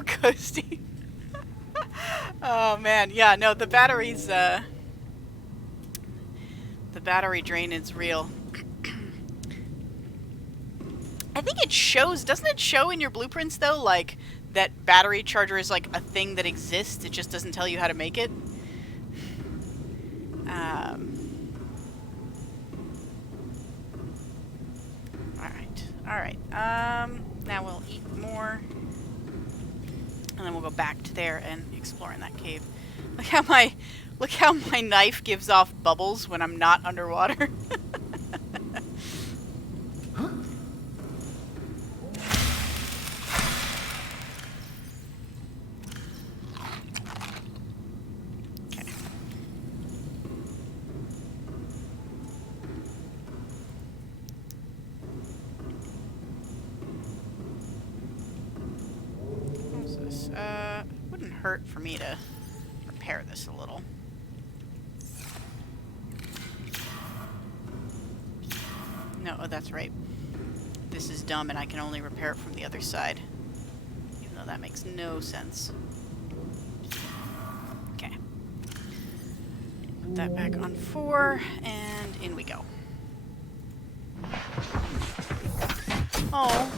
Oh, Ghosty. Oh man, yeah, no, the batteries, the battery drain is real. I think it shows, doesn't it show in your blueprints though, like, that battery charger is like a thing that exists, it just doesn't tell you how to make it? Alright, now we'll eat more, and then we'll go back to there and explore in that cave. Look how my knife gives off bubbles when I'm not underwater. Wouldn't hurt for me to repair this a little. No, oh, that's right. This is dumb and I can only repair it from the other side. Even though that makes no sense. Okay. Put that back on 4, and in we go. Oh.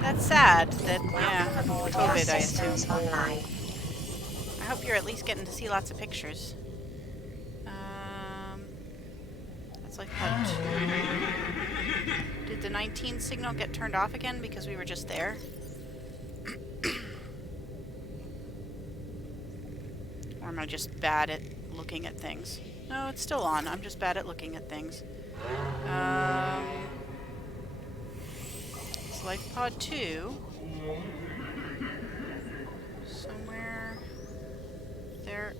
That's sad that, yeah, COVID, I assume. I hope you're at least getting to see lots of pictures. That's like pod 2. Did the 19 signal get turned off again because we were just there? Or am I just bad at looking at things? No, it's still on. I'm just bad at looking at things. It's life pod 2. Somewhere there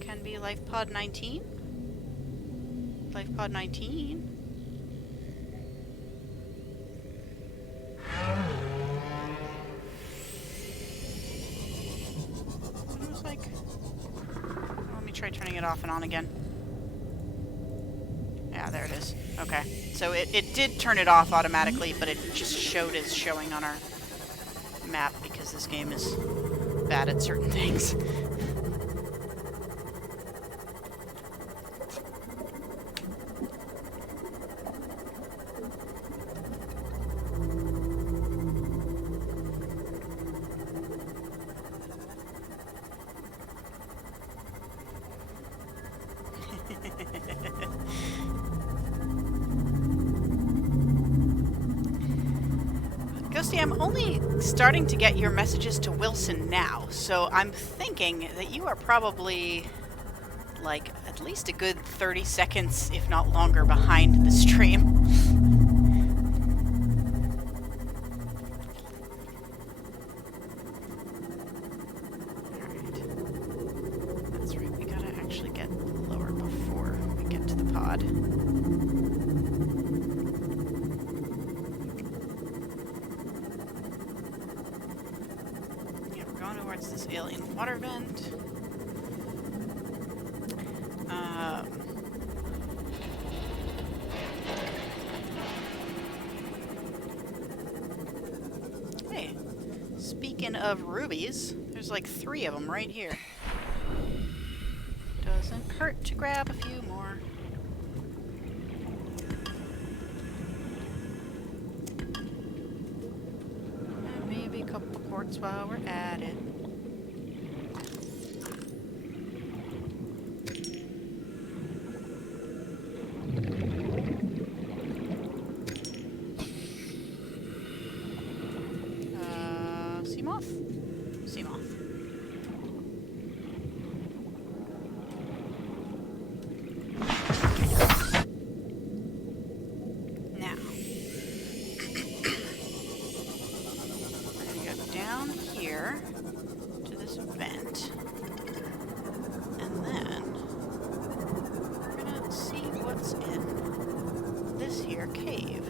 can be life pod 19. Life pod 19. It was like, let me try turning it off and on again. Yeah, there it is. Okay. So it did turn it off automatically, but it just showed as showing on our map because this game is bad at certain things. Ghosty, I'm only starting to get your messages to Wilson now, so I'm thinking that you are probably, like, at least a good 30 seconds, if not longer, behind the stream. Alright. That's right, we gotta actually get lower before we get to the pod. Towards this alien water vent. Hey, speaking of rubies, there's like 3 of them right here. Doesn't hurt to grab a few more. And maybe a couple quartz while we're at it. Seamoth. Now, we're gonna go down here to this vent, and then we're gonna see what's in this here cave.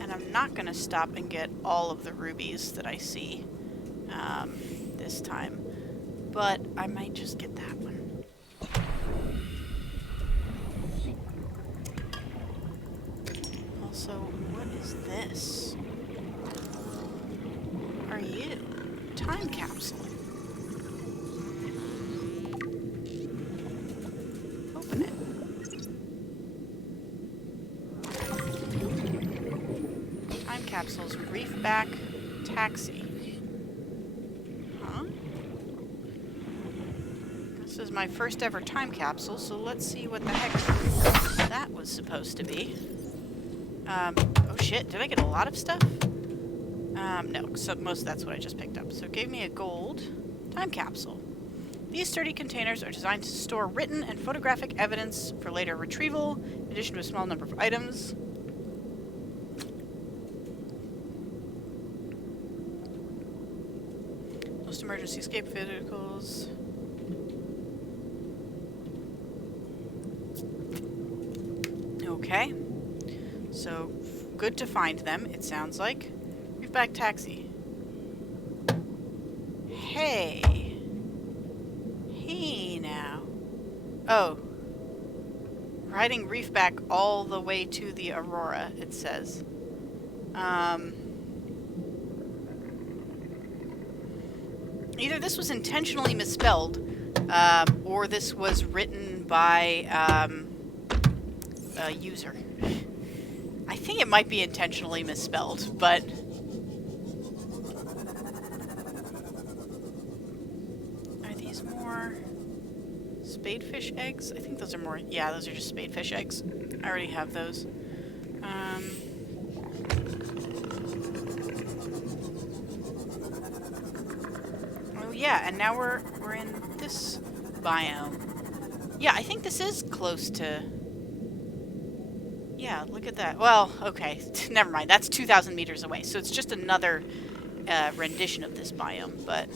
And I'm not gonna stop and get all of the rubies that I see this time, but I might just get that one. Also, what is this? Are you? time capsule. Open it. Time capsules, reefback taxi. Huh? This is my first ever time capsule, so let's see what the heck that was supposed to be. Oh shit, did I get a lot of stuff? No, so most of that's what I just picked up. So it gave me a gold time capsule. These sturdy containers are designed to store written and photographic evidence for later retrieval, in addition to a small number of items. Most emergency escape vehicles. Okay. So, good to find them, it sounds like. Reefback taxi. Hey. Hey now. Oh. Riding reefback all the way to the Aurora, it says. Either this was intentionally misspelled, or this was written by a user. I think it might be intentionally misspelled, but... Are these more spadefish eggs? I think those are more... Yeah, those are just spadefish eggs. I already have those. Oh yeah, and now we're in this biome. Yeah, I think this is close to... Yeah, look at that. Well, okay, never mind. That's 2,000 meters away, so it's just another rendition of this biome, but...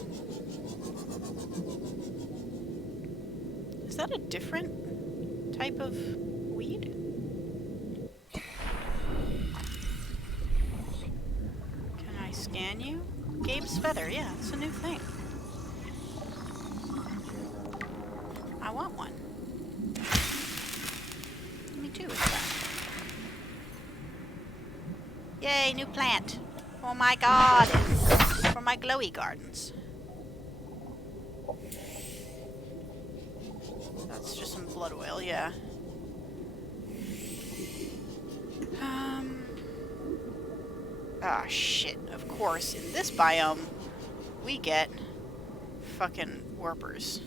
Is that a different type of weed? Can I scan you? Gabe's feather, yeah, it's a new thing. I want one. Me too, in fact. Yay, new plant. For my garden. For my glowy gardens. That's just some blood oil, yeah. Ah, shit. Of course, in this biome, we get fucking warpers.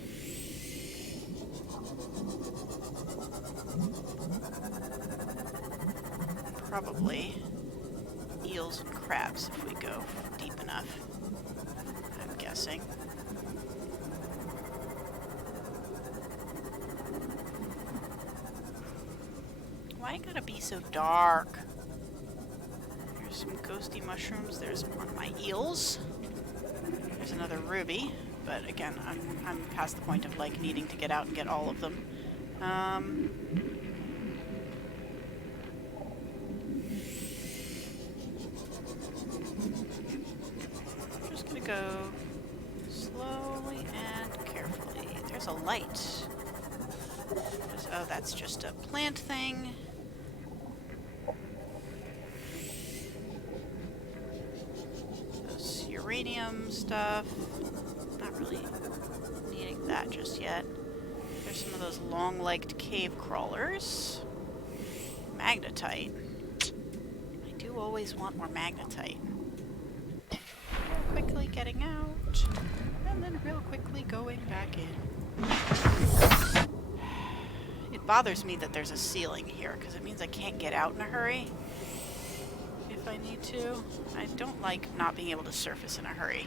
Probably eels and crabs if we go deep enough, I'm guessing. Why it gotta be so dark? There's some ghosty mushrooms. There's one of my eels. There's another ruby, but again, I'm past the point of like needing to get out and get all of them. Just gonna go slowly and carefully. There's a light. Oh, that's just a plant thing. Those uranium stuff. Not really needing that just yet. There's some of those long-legged cave crawlers. Magnetite. I do always want more magnetite. Real quickly getting out, and then real quickly going back in. It bothers me that there's a ceiling here, because it means I can't get out in a hurry if I need to. I don't like not being able to surface in a hurry.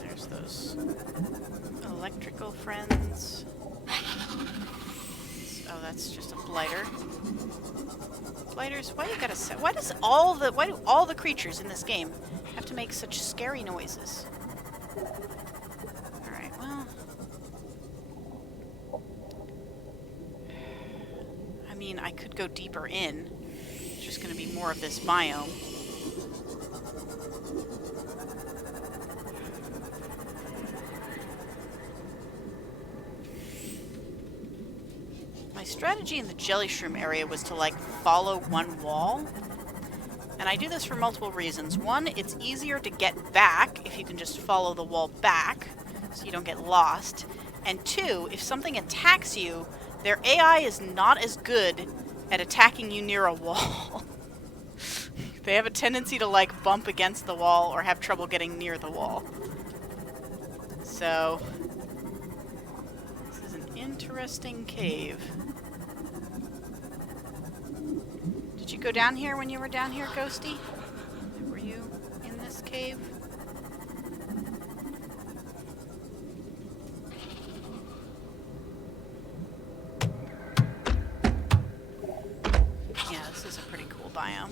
There's those electrical friends. Oh, that's just a blighter. Blighters, why you gotta say, why do all the creatures in this game have to make such scary noises? Alright, well. I mean, I could go deeper in. It's just gonna be more of this biome. My strategy in the jelly shroom area was to, like, follow one wall. And I do this for multiple reasons. One, it's easier to get back if you can just follow the wall back, so you don't get lost. And two, if something attacks you, their AI is not as good at attacking you near a wall. They have a tendency to, like, bump against the wall or have trouble getting near the wall. So, this is an interesting cave. Did you go down here when you were down here, Ghosty? Were you in this cave? Yeah, this is a pretty cool biome.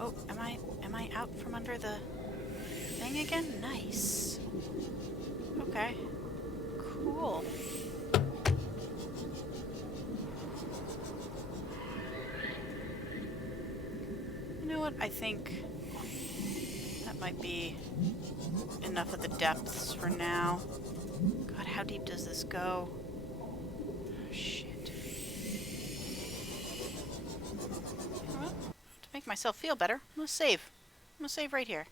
Oh, am I out from under the thing again? Nice. Okay. Cool. You know what? I think that might be enough of the depths for now. God, how deep does this go? Oh, shit. Well, to make myself feel better, I'm gonna save. I'm gonna save right here.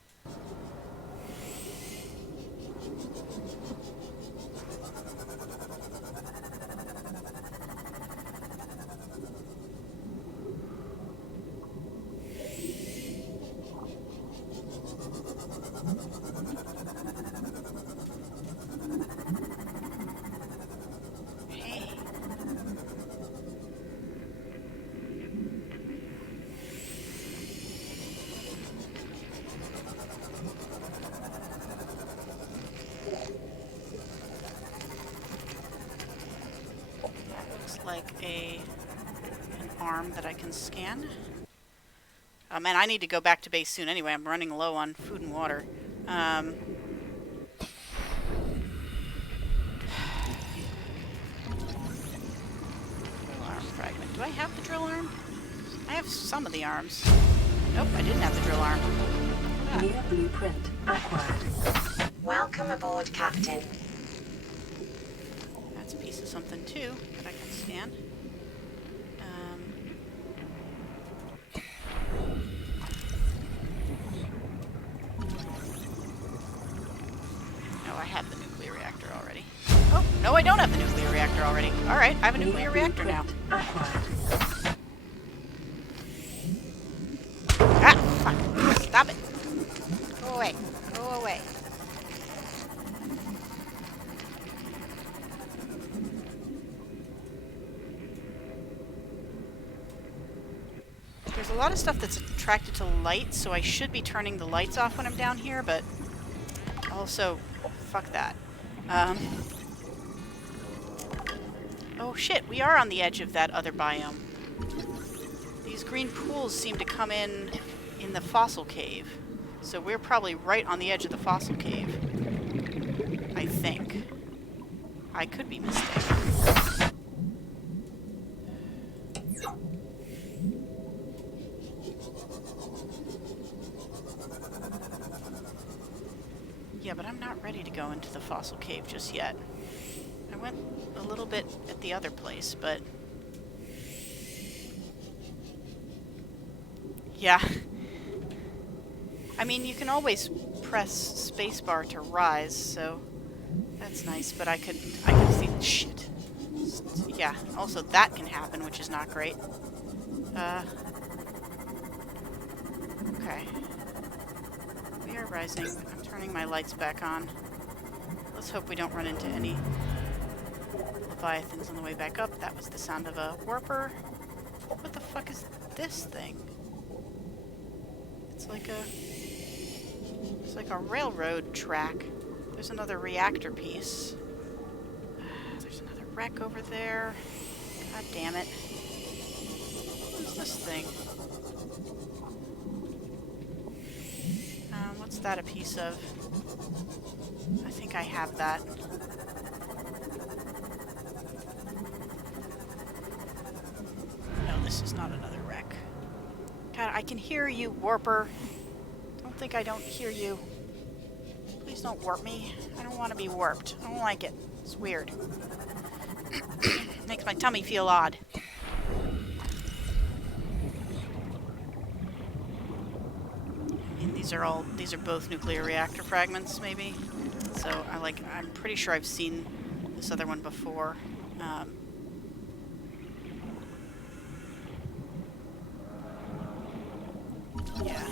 Hey. Looks like an arm that I can scan. Oh man, I need to go back to base soon anyway. I'm running low on food and water. Drill arm fragment. Do I have the drill arm? I have some of the arms. Nope, I didn't have the drill arm. Ah. New blueprint acquired. Welcome aboard, Captain. That's a piece of something too that I can scan. No, I have the nuclear reactor already. Oh, no, I don't have the nuclear reactor already. Alright, I have a nuclear reactor now. Acquired. Ah, fuck. Stop it. Go away. Go away. There's a lot of stuff that's attracted to light, so I should be turning the lights off when I'm down here, but also, fuck that. Oh shit, we are on the edge of that other biome. These green pools seem to come in the fossil cave. So we're probably right on the edge of the fossil cave. I think. I could be mistaken. Yeah, but I'm not ready to go into the fossil cave just yet. I went a little bit at the other place, but... yeah. I mean, you can always press spacebar to rise, so that's nice, but I could see... shit. Yeah, also that can happen, which is not great. Okay. We are rising. I'm turning my lights back on. Let's hope we don't run into any leviathans on the way back up. That was the sound of a warper. What the fuck is this thing? It's like a railroad track. There's another reactor piece. There's another wreck over there. God damn it. What is this thing? What's that a piece of? I think I have that. No, this is not another wreck. God, I can hear you, warper. Don't think I don't hear you. Please don't warp me. I don't want to be warped. I don't like it. It's weird. Makes my tummy feel odd. I mean, these are both nuclear reactor fragments, maybe. So I'm pretty sure I've seen this other one before. Yeah.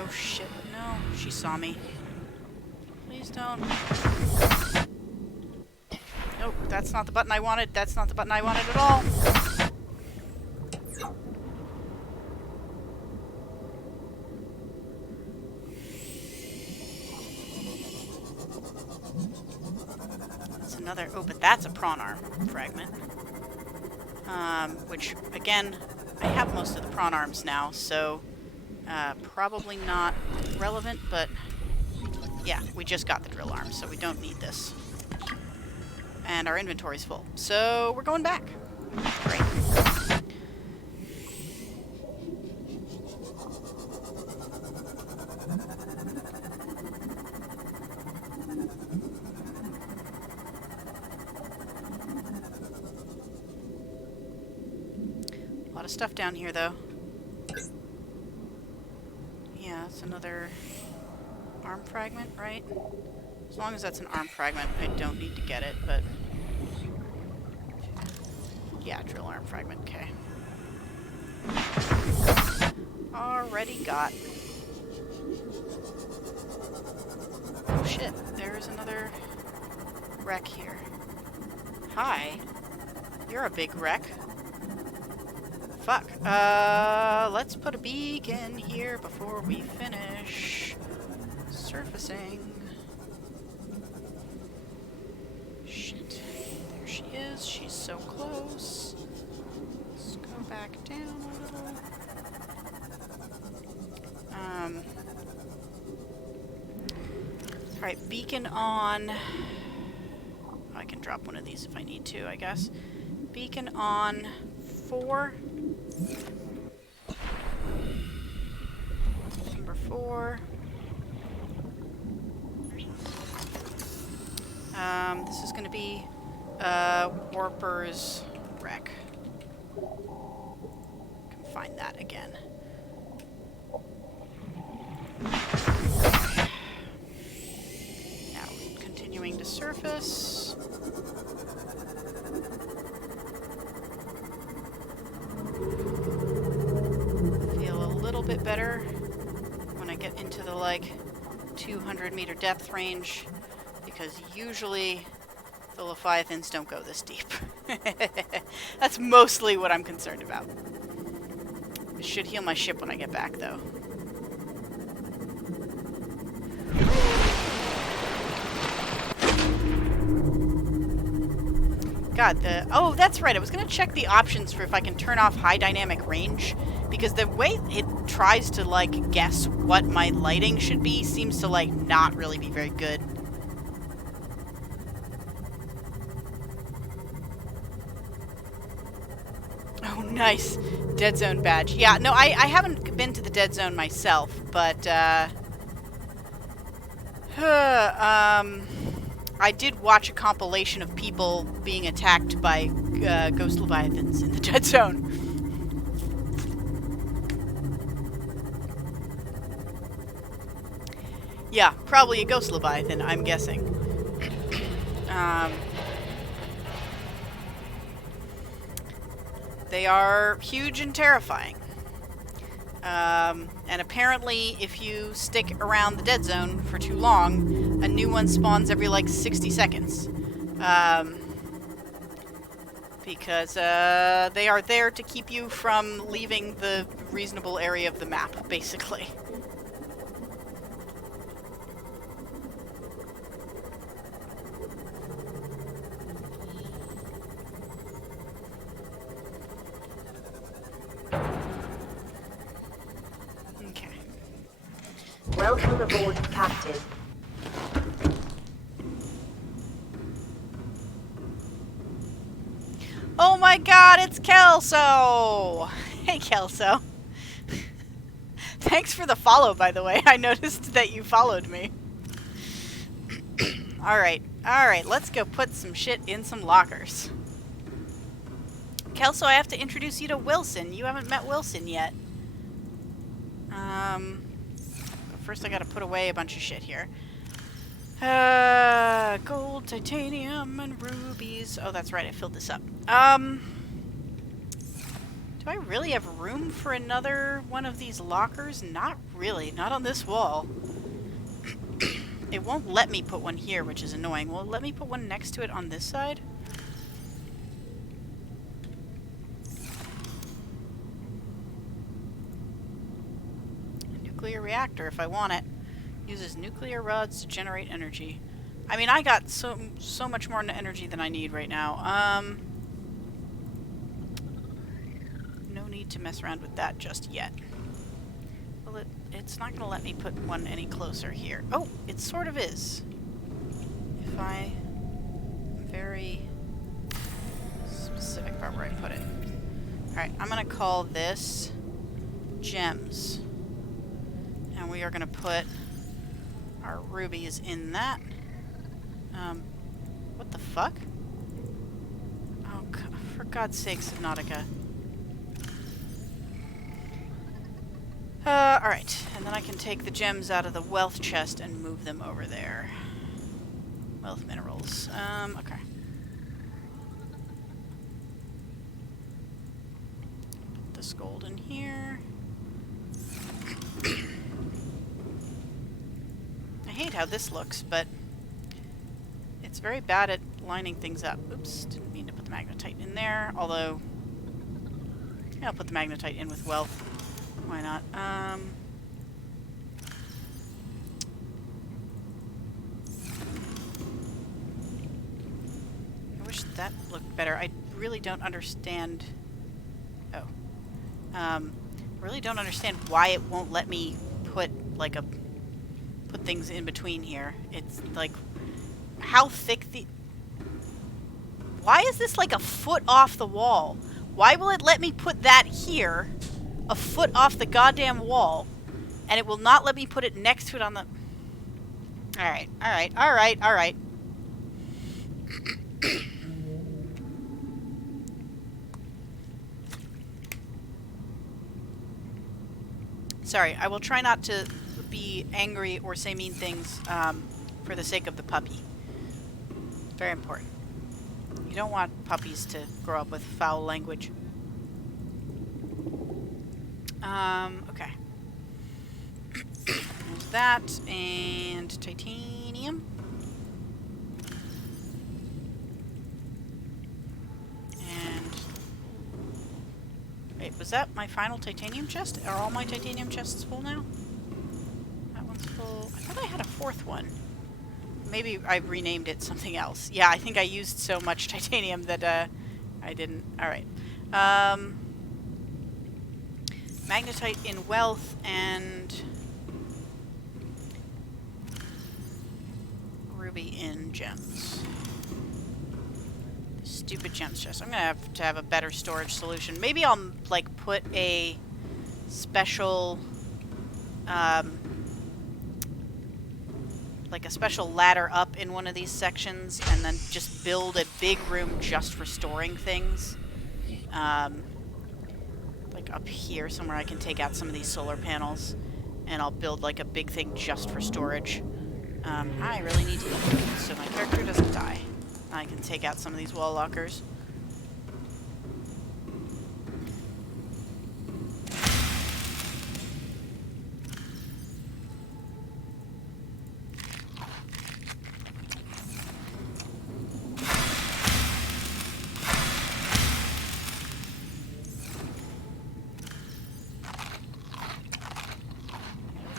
Oh shit, no, she saw me. Please don't. Nope, that's not the button I wanted. That's not the button I wanted at all. That's another, oh, but that's a prawn arm fragment. Which, again, I have most of the prawn arms now, so probably not relevant, but yeah, we just got the drill arm, so we don't need this. And our inventory's full, so we're going back. Great. A lot of stuff down here, though. Yeah, it's another arm fragment, right? As long as that's an arm fragment, I don't need to get it, but... yeah, drill arm fragment, okay. Already got. Oh shit, there's another wreck here. Hi. You're a big wreck. Fuck. Let's put a beacon here before we finish surfacing. Shit. There she is. She's so close. Let's go back down a little. Alright, beacon on. I can drop one of these if I need to, I guess. Beacon on 4. Number 4. This is going to be Warper's wreck. Can find that again. Now, continuing to surface. Feel a little bit better when I get into the, 200-meter depth range, because usually the Leviathans don't go this deep. That's mostly what I'm concerned about. It should heal my ship when I get back, though. God, oh, that's right. I was going to check the options for if I can turn off high dynamic range, because the way it tries to, guess what my lighting should be seems to, not really be very good. Oh, nice. Dead Zone badge. Yeah, no, I haven't been to the Dead Zone myself, but, I did watch a compilation of people being attacked by ghost leviathans in the Dead Zone. Yeah, probably a ghost leviathan, I'm guessing. They are huge and terrifying. And apparently, if you stick around the Dead Zone for too long, a new one spawns every, 60 seconds. Because, they are there to keep you from leaving the reasonable area of the map, basically. Welcome aboard, Captain. Oh my god, it's Kelso! Hey, Kelso. Thanks for the follow, by the way. I noticed that you followed me. Alright, alright, let's go put some shit in some lockers. Kelso, I have to introduce you to Wilson. You haven't met Wilson yet. But first I gotta put away a bunch of shit here. Gold, titanium, and rubies. Oh, that's right, I filled this up. Do I really have room for another one of these lockers? Not really, not on this wall. It won't let me put one here, which is annoying. Will it let me put one next to it on this side? A nuclear reactor, if I want it. Uses nuclear rods to generate energy. I mean, I got so much more energy than I need right now. No need to mess around with that just yet. Well, it's not going to let me put one any closer here. Oh, it sort of is. If I'm very specific about where I put it. Alright, I'm going to call this gems. And we are going to put our rubies in that. What the fuck? Oh, for God's sake, Subnautica. Alright, and then I can take the gems out of the wealth chest and move them over there. Wealth minerals. Okay. Put this gold in here. I hate how this looks, but it's very bad at lining things up. Oops, didn't mean to put the magnetite in there, although yeah, I'll put the magnetite in with wealth. Why not? I wish that looked better. I really don't understand. Oh. Really don't understand why it won't let me put like put things in between here. It's like how thick the. Why is this like a foot off the wall? Why will it let me put that here? A foot off the goddamn wall, and it will not let me put it next to it on the... Alright, alright, alright, alright. Sorry, I will try not to be angry or say mean things for the sake of the puppy. Very important. You don't want puppies to grow up with foul language. Okay. There's that, and titanium. And... wait, was that my final titanium chest? Are all my titanium chests full now? That one's full. I thought I had a fourth one. Maybe I renamed it something else. Yeah, I think I used so much titanium that, I didn't... Alright. Magnetite in wealth and ruby in gems. Stupid gems chest. I'm gonna have to have a better storage solution. Maybe I'll like put a special like a special ladder up in one of these sections and then just build a big room just for storing things. Like up here somewhere I can take out some of these solar panels and I'll build like a big thing just for storage. I really need to eat so my character doesn't die. I can take out some of these wall lockers.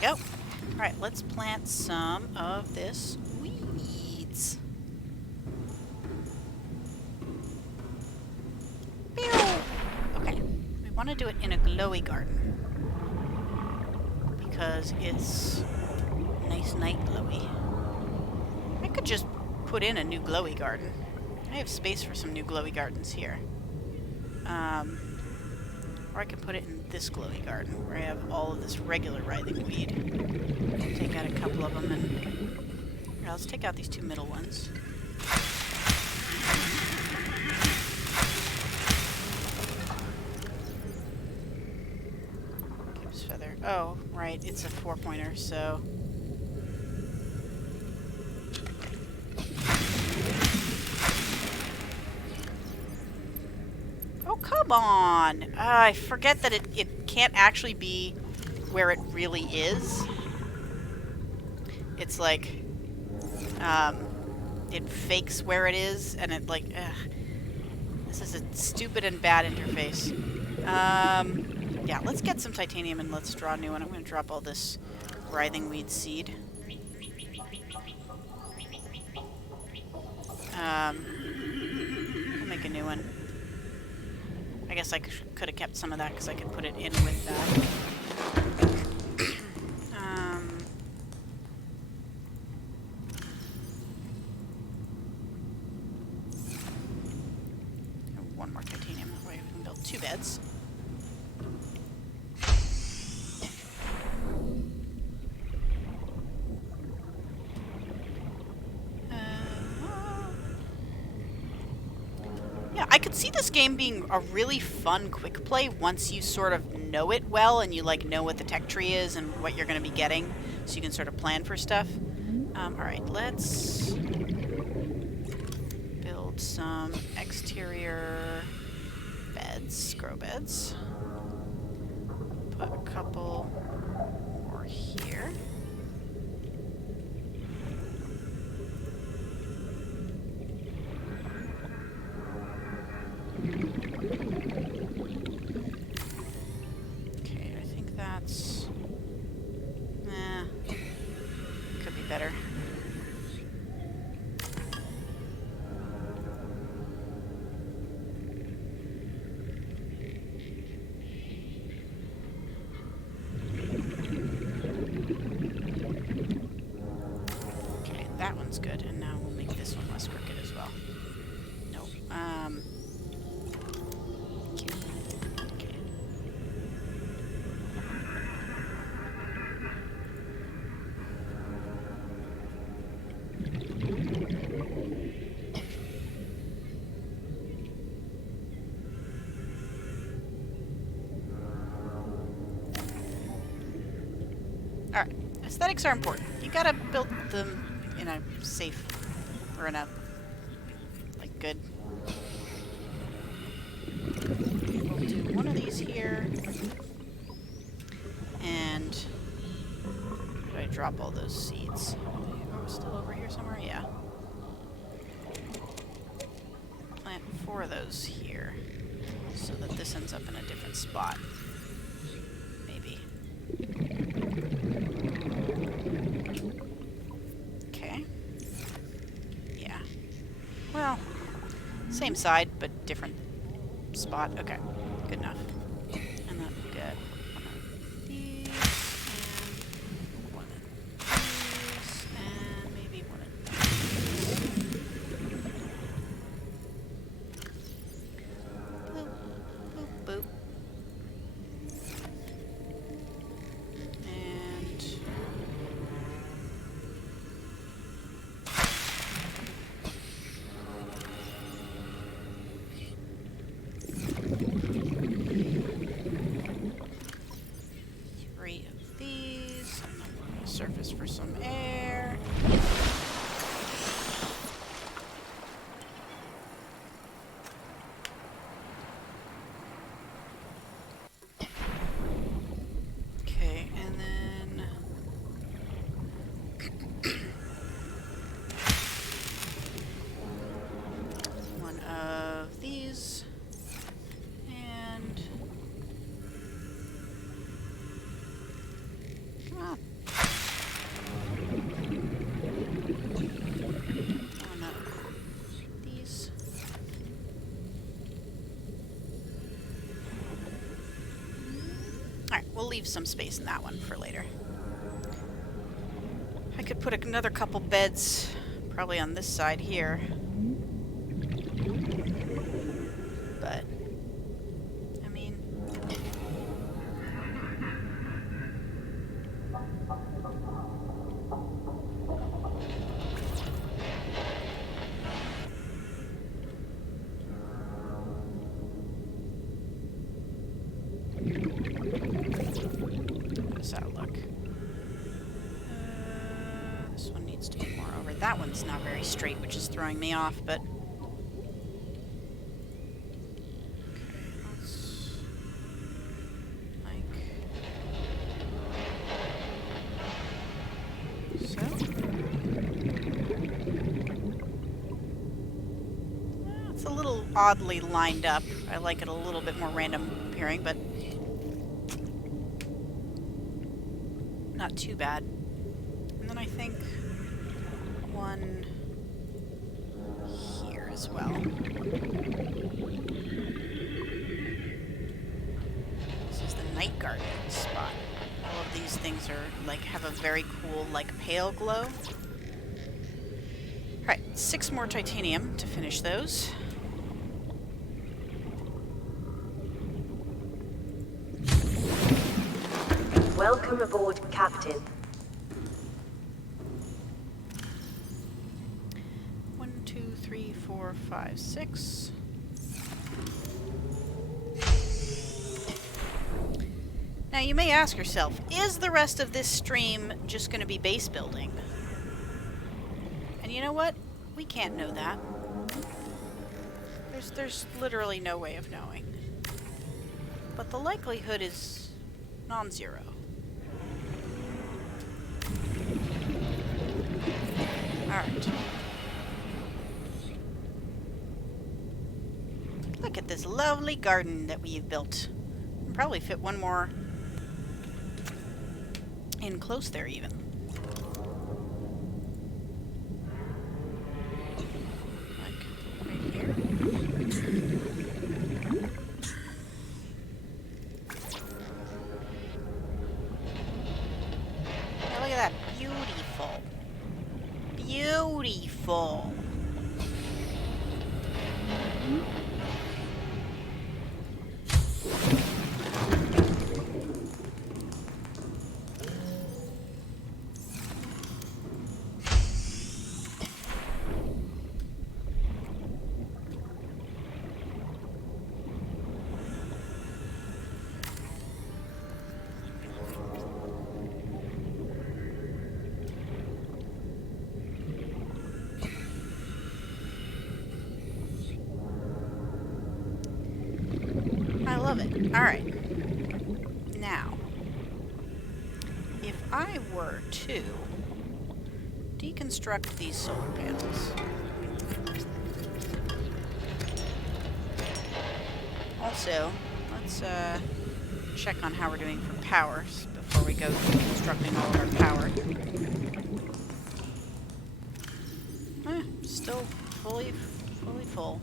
Go. Alright, let's plant some of this weeds. Pew! Okay, we want to do it in a glowy garden. Because it's nice night glowy. I could just put in a new glowy garden. I have space for some new glowy gardens here. Or I can put it in this glowy garden, where I have all of this regular writhing weed. Take out a couple of them and Here, let's take out these two middle ones. Gibbs feather. Oh, right. It's a 4-pointer, so... Oh, come on! I forget that it can't actually be where it really is. It's like, it fakes where it is, and it like, ugh. This is a stupid and bad interface. Yeah, let's get some titanium and let's draw a new one. I'm going to drop all this writhing weed seed. I'll make a new one. I guess I could have kept some of that because I could put it in with that. One more titanium. That way we can build 2 beds. Yeah, I could see this game being a really fun quick play once you sort of know it well and you like know what the tech tree is and what you're going to be getting, so you can sort of plan for stuff. Alright, let's build some exterior beds, grow beds. Put a couple more here. Okay, I think that's... could be better. Okay, that one's good, and now we'll make this one less crooked as well. Nope. Okay. Alright, aesthetics are important. You gotta build them in a safe, or in a, like, good... We'll do one of these here, and... Did I drop all those seeds? Are we still over here somewhere? Yeah. Plant 4 of those here, so that this ends up in a different spot. Maybe. Okay. Yeah. Well, same side, but different spot. Okay, good enough. And then we'll get one of these, and one of these, and maybe one of these. Boop, boop, boop. And... surface for some air. Okay, and then one of these, and come on. Alright, we'll leave some space in that one for later. I could put another couple beds probably on this side here. But, I mean... This one needs to be more over. That one's not very straight, which is throwing me off, but... let's... like... so. It's a little oddly lined up. I like it a little bit more random appearing, but... not too bad. And then I think one here as well. This is the night garden spot. All of these things are like have a very cool like pale glow. Alright, 6 more titanium to finish those. Welcome aboard, Captain. 1, 2, 3, 4, 5, 6. Now you may ask yourself, is the rest of this stream just going to be base building? And you know what? We can't know that. There's literally no way of knowing. But the likelihood is non-zero. Alright. Look at this lovely garden that we've built. We'll probably fit one more in close there even. Like right here. Now look at that. Beautiful. Beautiful. I love it. Alright. Now, if I were to deconstruct these solar panels. Also, let's check on how we're doing for powers before we go constructing all of our power. Still fully full.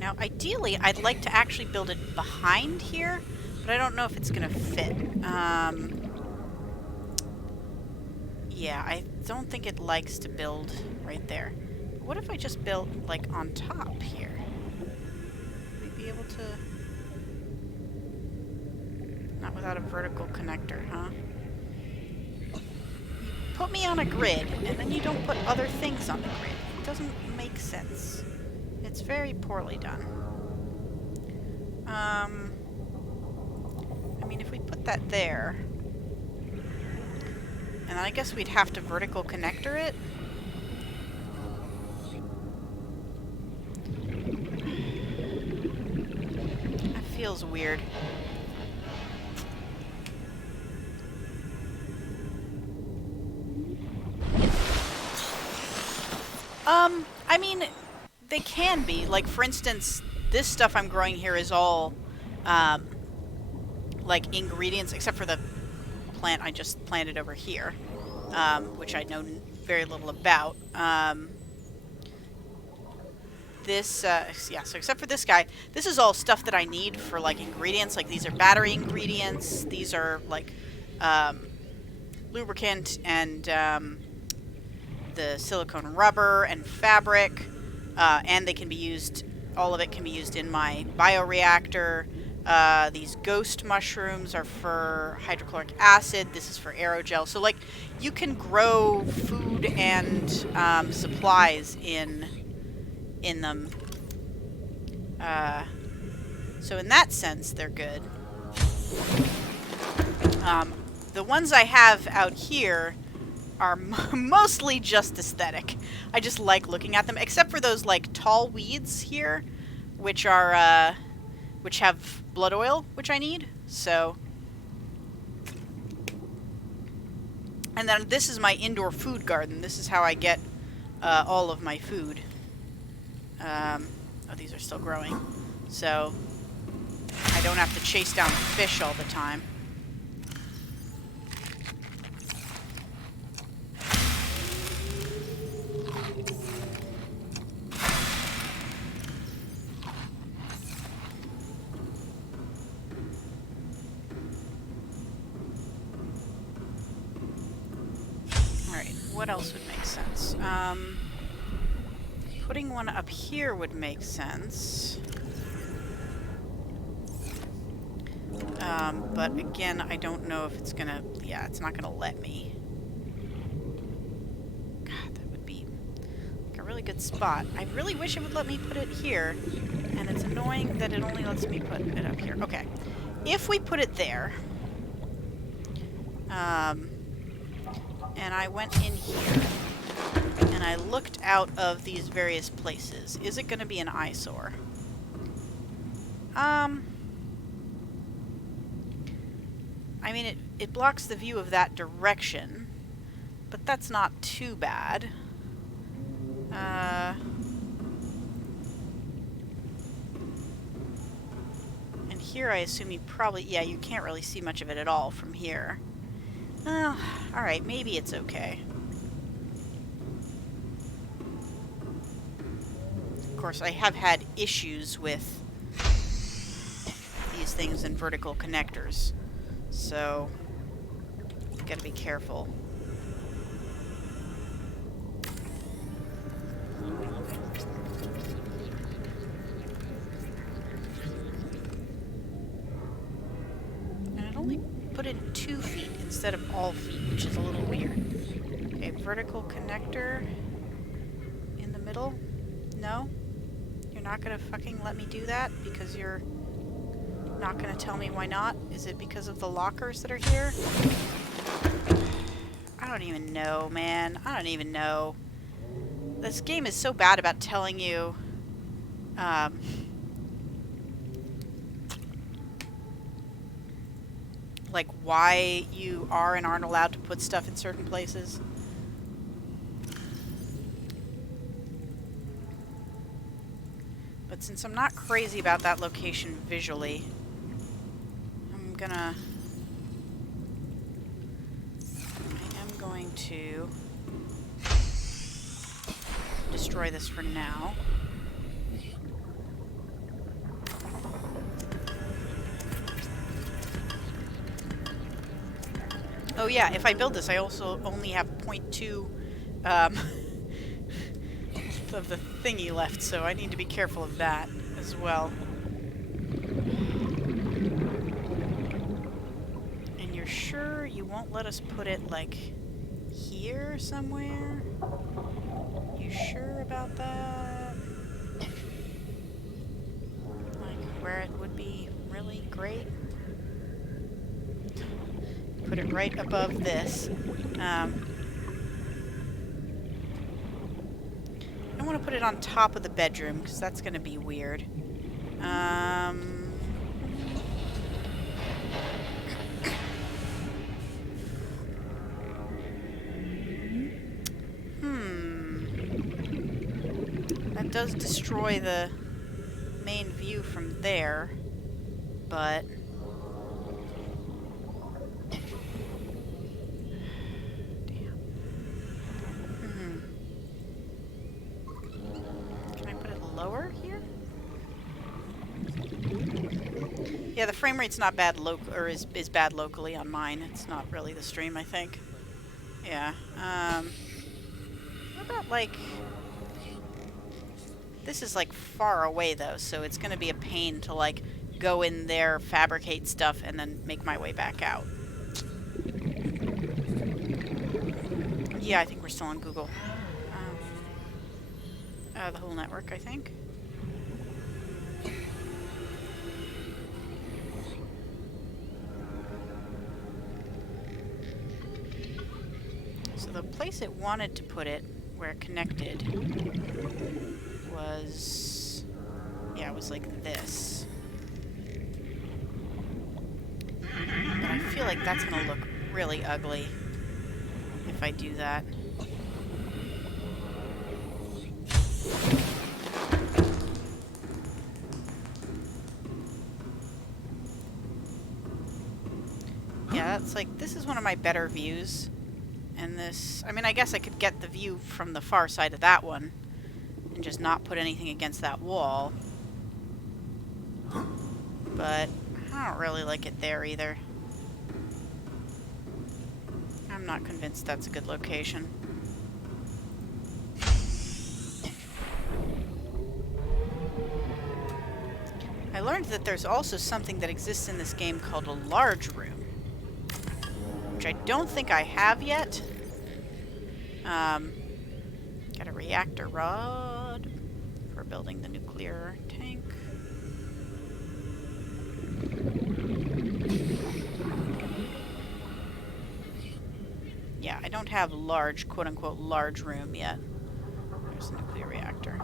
Now, ideally, I'd like to actually build it behind here, but I don't know if it's going to fit. Yeah, I don't think it likes to build right there. But what if I just built, like, on top here? Would we be able to... Not without a vertical connector, huh? You put me on a grid, and then you don't put other things on the grid. It doesn't make sense. It's very poorly done. I mean, if we put that there, and then I guess we'd have to vertical connector it. That feels weird. I mean, they can be. Like, for instance, this stuff I'm growing here is all, like, ingredients, except for the plant I just planted over here, which I know very little about. this, yeah, so except for this guy, this is all stuff that I need for, like, ingredients. Like, these are battery ingredients. These are, like, lubricant and, the silicone rubber and fabric. And they can be used, all of it can be used in my bioreactor. These ghost mushrooms are for hydrochloric acid. This is for aerogel. So, like, you can grow food and supplies in them. So in that sense, they're good. The ones I have out here are mostly just aesthetic. I just like looking at them, except for those, like, tall weeds here, which are, which have blood oil, which I need, so. And then this is my indoor food garden. This is how I get, all of my food. Oh, these are still growing. So, I don't have to chase down fish all the time. What else would make sense? Putting one up here would make sense. But again, I don't know if it's gonna... Yeah, it's not gonna let me. God, that would be like a really good spot. I really wish it would let me put it here. And it's annoying that it only lets me put it up here. Okay. If we put it there... and I went in here, and I looked out of these various places. Is it going to be an eyesore? I mean, it blocks the view of that direction, but that's not too bad. And here I assume you probably... Yeah, you can't really see much of it at all from here. Well, alright, maybe it's okay. Of course, I have had issues with these things and vertical connectors, so gotta be careful. And it only put in 2 feet instead of all feet, which is a little weird. Okay, vertical connector in the middle. No? You're not gonna fucking let me do that because you're not gonna tell me why not? Is it because of the lockers that are here? I don't even know, man. I don't even know. This game is so bad about telling you, like, why you are and aren't allowed to put stuff in certain places. But since I'm not crazy about that location visually, I am going to destroy this for now. Oh yeah, if I build this, I also only have 0.2 of the thingy left, so I need to be careful of that as well. And you're sure you won't let us put it, like, here somewhere? You sure about that? Like, where it would be really great? Put it right above this. I don't want to put it on top of the bedroom, because that's going to be weird. That does destroy the main view from there, but... Lower? Yeah, the frame rate's not bad or is bad locally on mine. It's not really the stream, I think. Yeah. What about like... This is like far away though, so it's gonna be a pain to like go in there, fabricate stuff, and then make my way back out. Yeah, I think we're still on Google. The whole network, I think. So the place it wanted to put it, where it connected, was... Yeah, it was like this. But I feel like that's gonna look really ugly if I do that. Yeah, that's like, this is one of my better views. And this, I mean, I guess I could get the view from the far side of that one and just not put anything against that wall. But I don't really like it there either. I'm not convinced that's a good location. I learned that there's also something that exists in this game called a large room, which I don't think I have yet. Got a reactor rod for building the nuclear tank. Yeah, I don't have large, quote-unquote, large room yet. There's the nuclear reactor.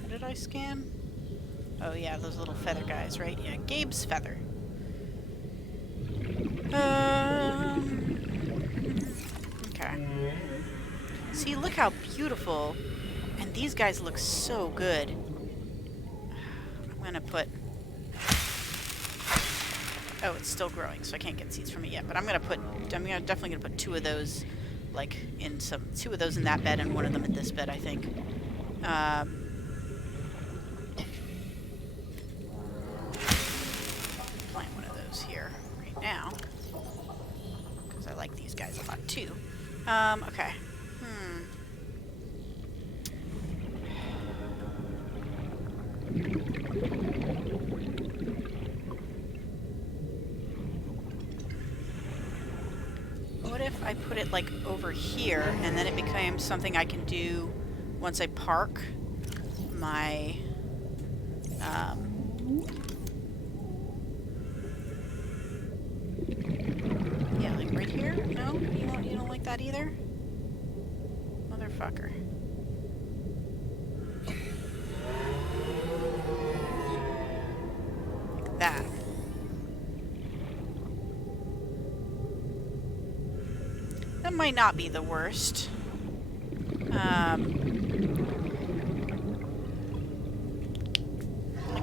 What did I scan? Oh yeah, those little feather guys, right? Yeah, Gabe's feather. Okay. See, look how beautiful. And these guys look so good. I'm gonna put... Oh, it's still growing, so I can't get seeds from it yet. But I'm definitely gonna put two of those, like, two of those in that bed and one of them in this bed, I think. Plant one of those here right now, because I like these guys a lot too. Okay. What if I put it like over here and then it becomes something I can do once I park my yeah, like right here? No? You don't like that either? Motherfucker. Like that. That might not be the worst. I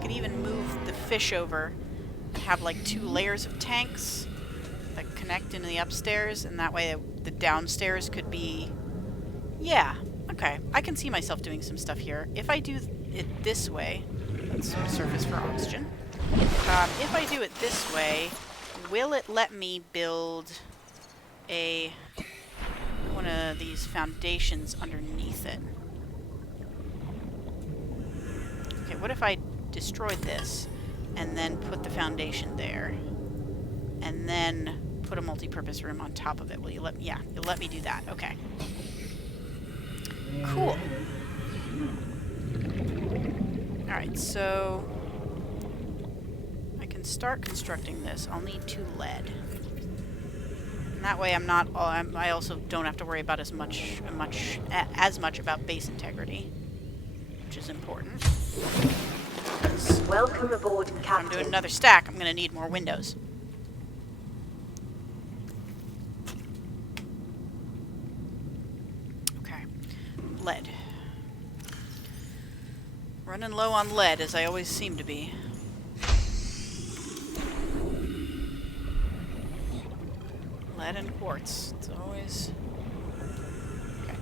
could even move the fish over and have like 2 layers of tanks that connect into the upstairs, and that way the downstairs could be... Yeah, okay. I can see myself doing some stuff here. If I do it this way, let's surface for oxygen. If I do it this way, will it let me build one of these foundations underneath it? Okay, what if I destroyed this and then put the foundation there and then put a multi-purpose room on top of it? Will you let me? Yeah, you'll let me do that. Okay. Cool. Alright, so I can start constructing this. I'll need 2 lead. And that way I also don't have to worry about as much about base integrity, which is important. Welcome aboard, If I'm Captain. doing another stack, I'm going to need more windows. Okay. Lead. Running low on lead, as I always seem to be. Lead and quartz. It's always... Okay.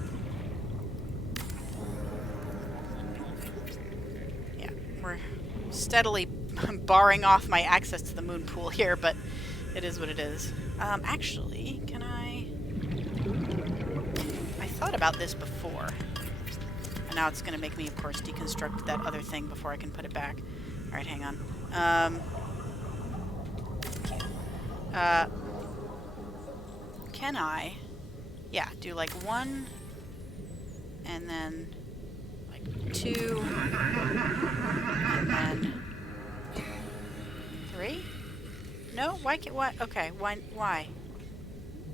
Yeah, we're steadily barring off my access to the moon pool here, but it is what it is. Actually, can I thought about this before. And now it's going to make me, of course, deconstruct that other thing before I can put it back. Alright, hang on. Can I... Yeah, do like 1, and then like 2, and then 3? No? Why can't... What? Okay, why?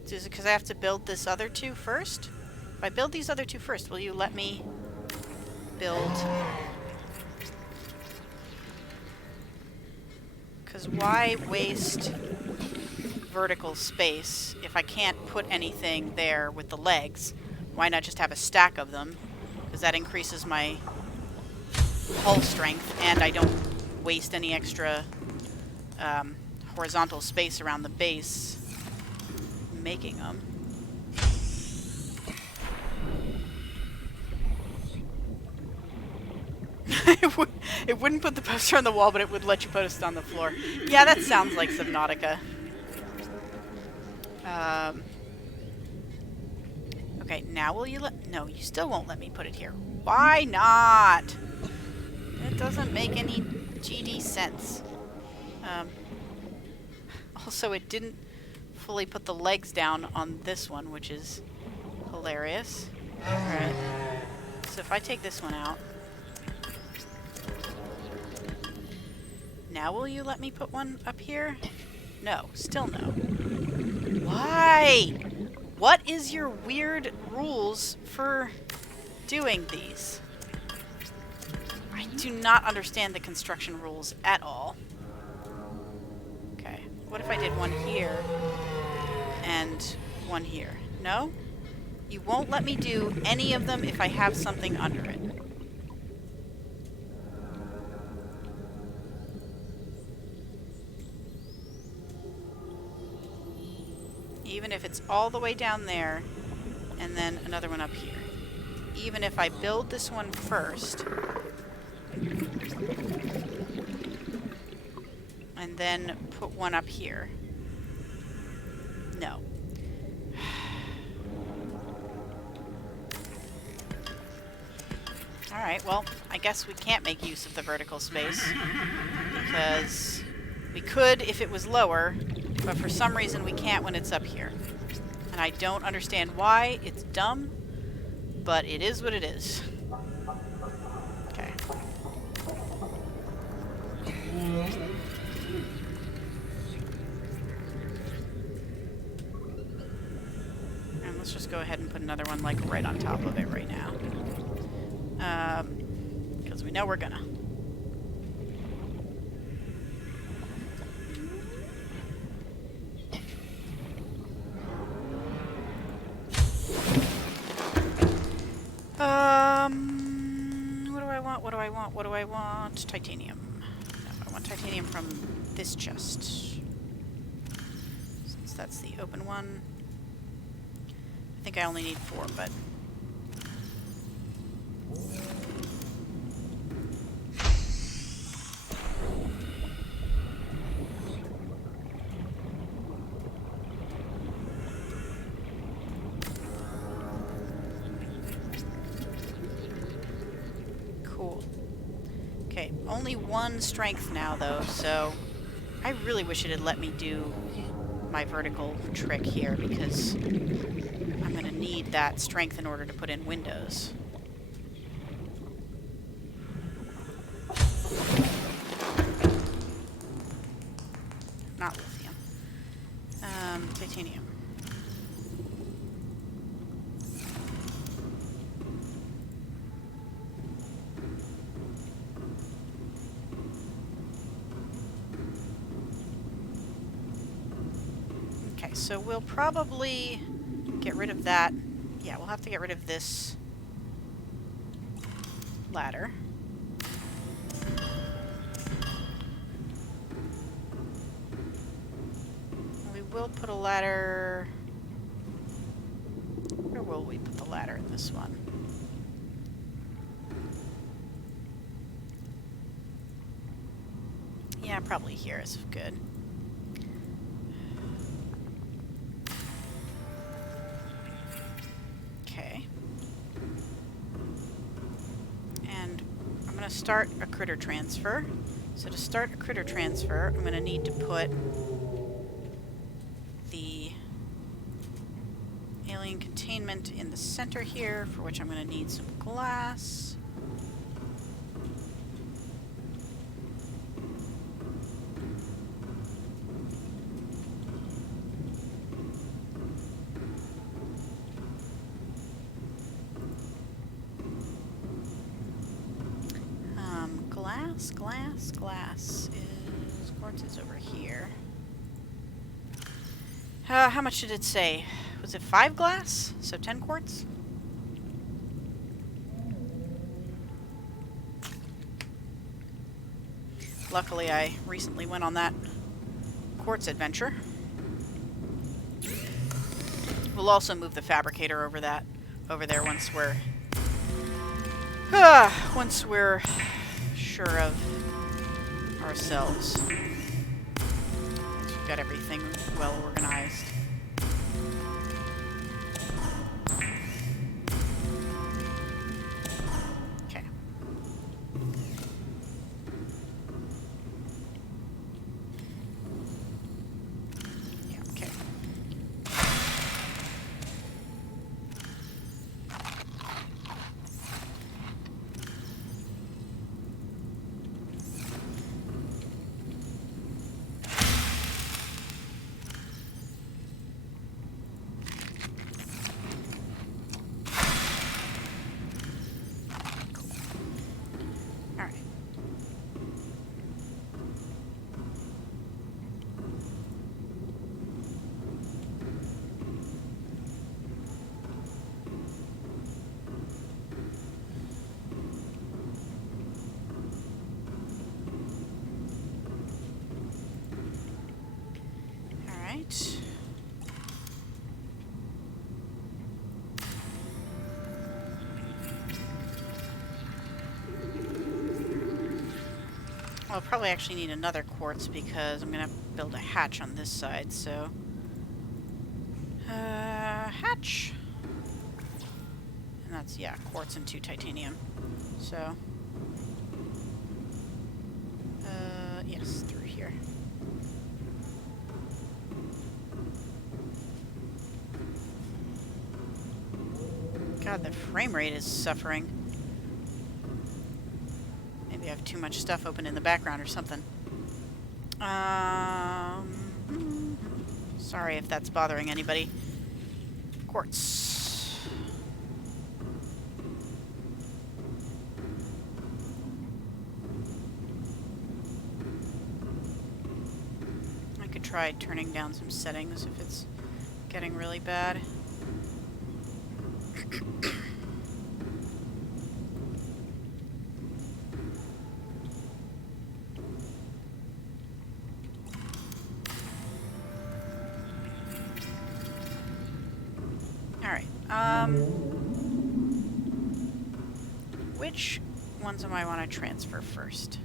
Is it because I have to build this other 2 first? If I build these other 2 first, will you let me build... Because why waste vertical space if I can't put anything there with the legs? Why not just have a stack of them? Because that increases my hull strength, and I don't waste any extra horizontal space around the base making them. It wouldn't put the poster on the wall, but it would let you post on the floor. Yeah, that sounds like Subnautica. Okay, now will you let... No, you still won't let me put it here. Why not? It doesn't make any GD sense. Also, it didn't fully put the legs down on this one, which is hilarious. Alright. So if I take this one out... Now will you let me put one up here? No, still no. Why? What is your weird rules for doing these? I do not understand the construction rules at all. Okay, what if I did one here and one here? No? You won't let me do any of them if I have something under it. Even if it's all the way down there, and then another one up here. Even if I build this one first, and then put one up here. No. Alright, well, I guess we can't make use of the vertical space, because we could if it was lower, but for some reason we can't when it's up here. And I don't understand why. It's dumb, but it is what it is. Okay. And let's just go ahead and put another one like right on top of it right now. Because we know we're gonna. What do I want? Titanium. No, I want titanium from this chest. Since that's the open one. I think I only need 4, but... Okay, only 1 strength now, though, so I really wish it had let me do my vertical trick here, because I'm going to need that strength in order to put in windows. Not lithium. Titanium. So we'll probably get rid of that. Yeah, we'll have to get rid of this ladder. We will put a ladder... Where will we put the ladder in this one? Yeah, probably here is good. Okay. And I'm going to start a critter transfer. So to start a critter transfer, I'm going to need to put the alien containment in the center here, for which I'm going to need some glass. Glass is quartz is over here. How much did it say? Was it 5 glass? So 10 quartz? Luckily, I recently went on that quartz adventure. We'll also move the fabricator over there once we're sure of ourselves. Once we've got everything well organized. Okay. Yeah, okay. Alright. I'll probably actually need another quartz because I'm going to build a hatch on this side, so... hatch! And that's, yeah, quartz and 2 titanium. So... yes, through here. God, the frame rate is suffering. Maybe I have too much stuff open in the background or something. Sorry if that's bothering anybody. Quartz. I could try turning down some settings if it's getting really bad. Alright, which ones do I want to transfer first?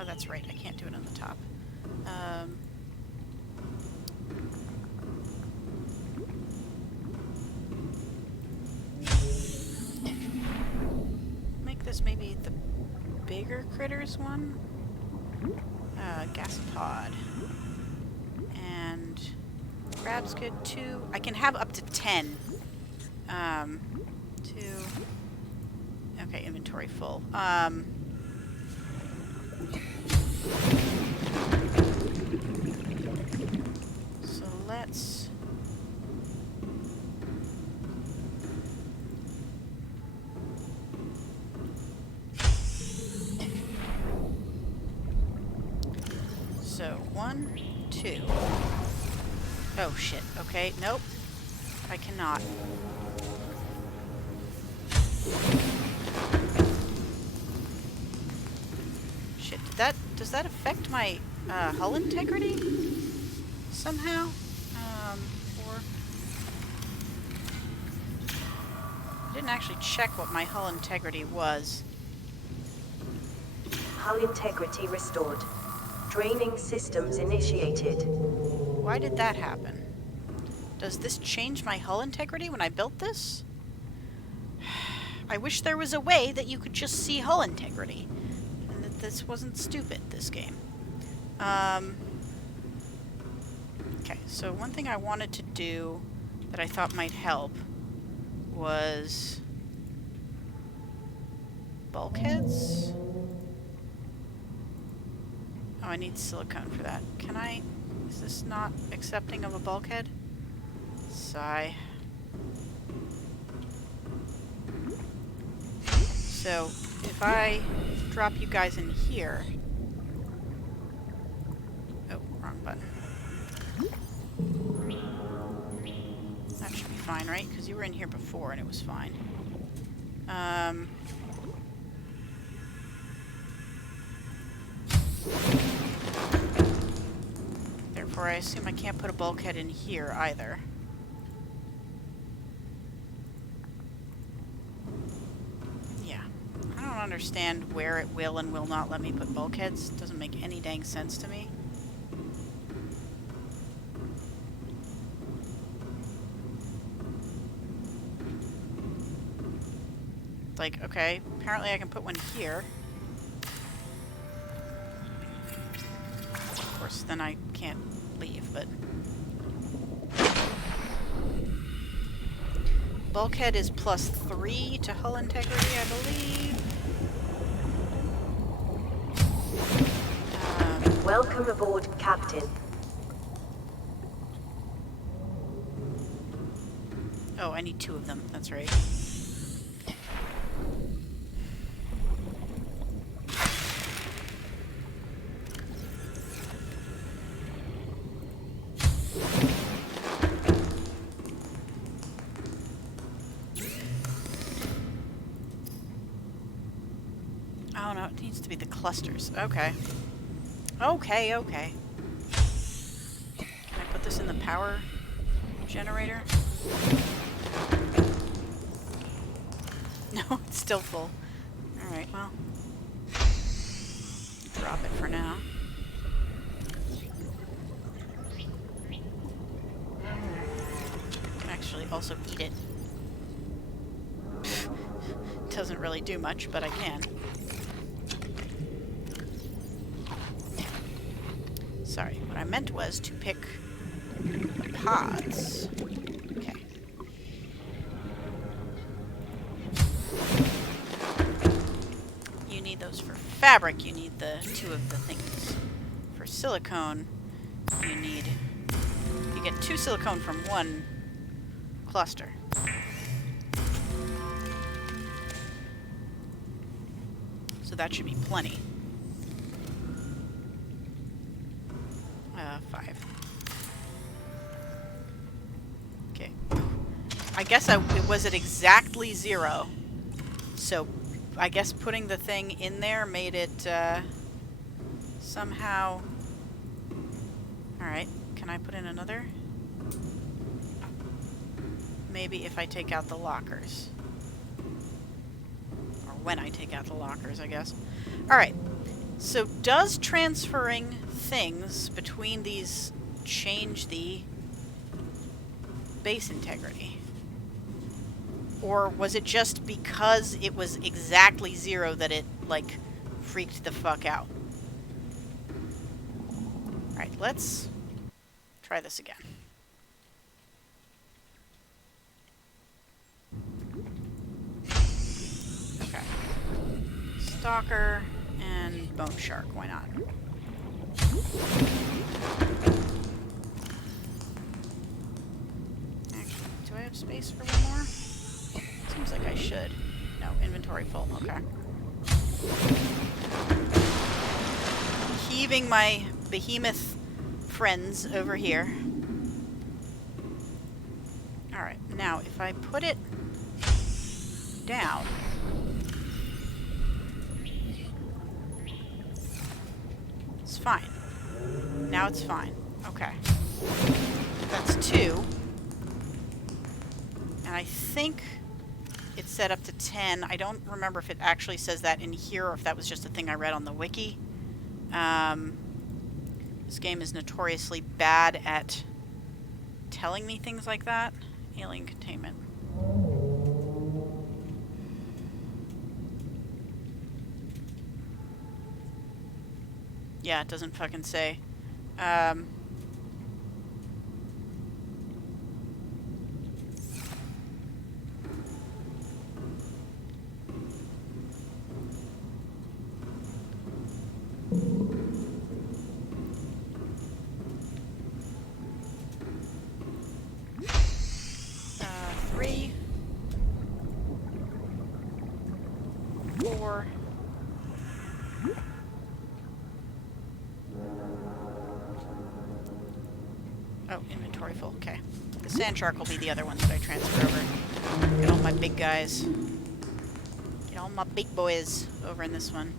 Oh, that's right, I can't do it on the top. Make this maybe the bigger critters one? Gasopod. And crab's good too. I can have up to 10. 2. Okay, inventory full. So let's... So, 1, 2. Oh, shit. Okay, nope. I cannot. Shit, does that affect my hull integrity somehow? Or I didn't actually check what my hull integrity was. hull integrity restored. Draining systems initiated. Why did that happen? Does this change my hull integrity when I built this? I wish there was a way that you could just see hull integrity. And that this wasn't stupid, this game. Okay, so one thing I wanted to do that I thought might help was bulkheads. Oh, I need silicone for that. Can I... Is this not accepting of a bulkhead? Sigh. So, if I drop you guys in here... Oh, wrong button. That should be fine, right? Because you were in here before and it was fine. Therefore, I assume I can't put a bulkhead in here either. Yeah. I don't understand where it will and will not let me put bulkheads. It doesn't make any dang sense to me. Like, okay, apparently I can put one here. Of course, then I can't leave, but... Bulkhead is +3 to hull integrity, I believe. Welcome aboard, Captain. Oh, I need 2 of them, that's right. Oh no, it needs to be the clusters. Okay. Okay, okay. Can I put this in the power generator? No, it's still full. Alright, well. Drop it for now. Can actually also eat it. Doesn't really do much, but I can. Sorry, what I meant was to pick the pods. Okay. You need those for fabric, you need the 2 of the things. For silicone, you get 2 silicone from 1 cluster. So that should be plenty. 5. Okay. I guess it was at exactly 0. So I guess putting the thing in there made it somehow... Alright, can I put in another? Maybe if I take out the lockers. Or when I take out the lockers, I guess. Alright, so does transferring things between these change the base integrity? Or was it just because it was exactly 0 that it, like, freaked the fuck out? Alright, let's try this again. Okay. Stalker and Bone Shark, why not? Actually, do I have space for one more? Seems like I should. No, inventory full, okay. Heaving my behemoth friends over here. Alright, now if I put it down... It's fine. Now it's fine. Okay. That's 2. And I think it's set up to 10. I don't remember if it actually says that in here or if that was just a thing I read on the wiki. This game is notoriously bad at telling me things like that. Alien containment. Yeah, it doesn't fucking say. Three, 4. Oh, inventory full. Okay. The sand shark will be the other ones that I transfer over. Get all my big guys. Get all my big boys over in this one.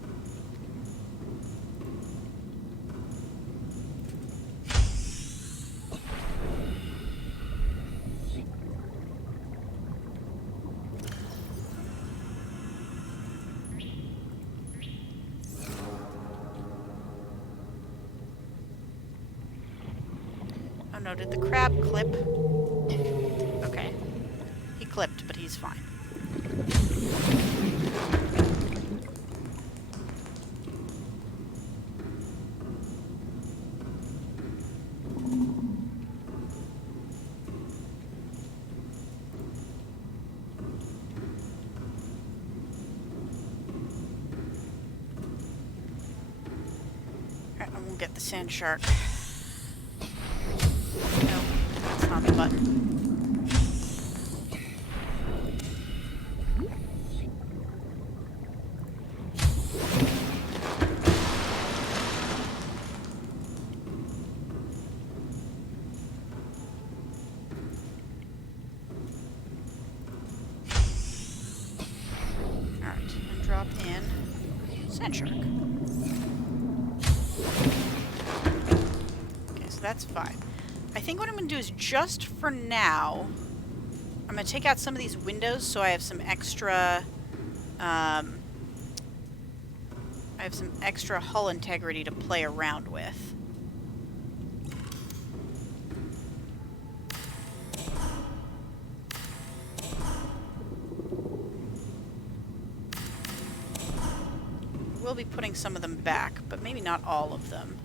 Oh no, did the crab clip? Okay. He clipped, but he's fine. Alright, I won't get the sand shark. No, that's not the button. Alright, and drop in sand shark. Okay, so that's 5. I think what I'm going to do is just for now, I'm going to take out some of these windows so I have some extra, hull integrity to play around with. We'll be putting some of them back, but maybe not all of them.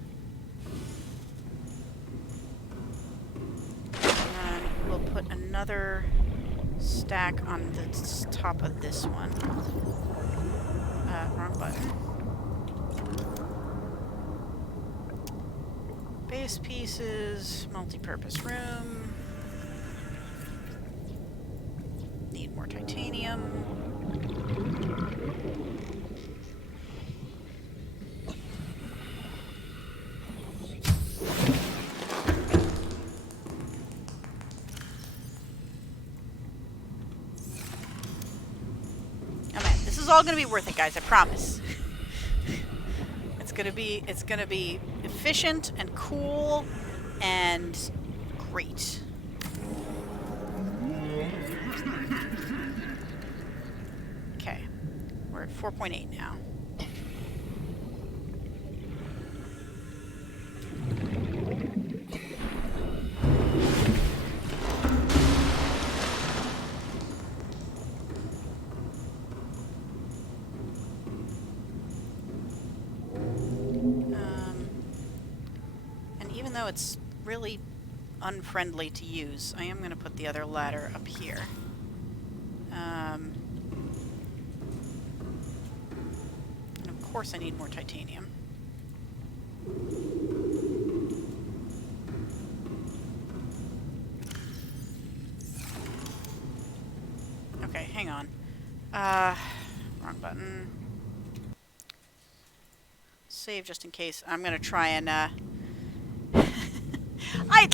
And we'll put another stack on the top of this one. Wrong button. Base pieces, multi-purpose room. Need more titanium. This is all going to be worth it, guys. I promise. It's going to be efficient and cool and great. Okay. We're at 4.8 now. Though it's really unfriendly to use, I am going to put the other ladder up here. And of course I need more titanium. Okay, hang on. Wrong button. Save just in case. I'm going to try and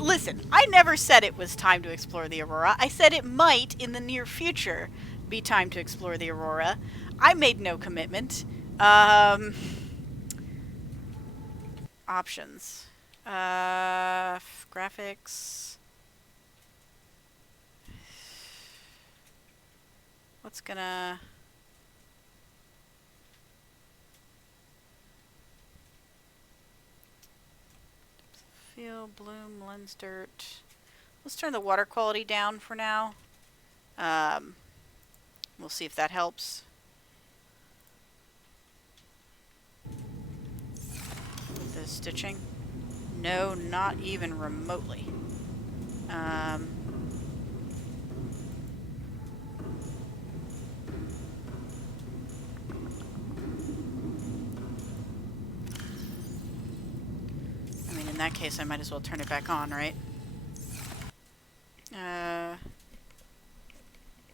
listen, I never said it was time to explore the Aurora. I said it might, in the near future, be time to explore the Aurora. I made no commitment. Options. Graphics. What's gonna... Field, bloom, lens, dirt. Let's turn the water quality down for now. We'll see if that helps. With the stitching. No, not even remotely. I mean, in that case, I might as well turn it back on, right?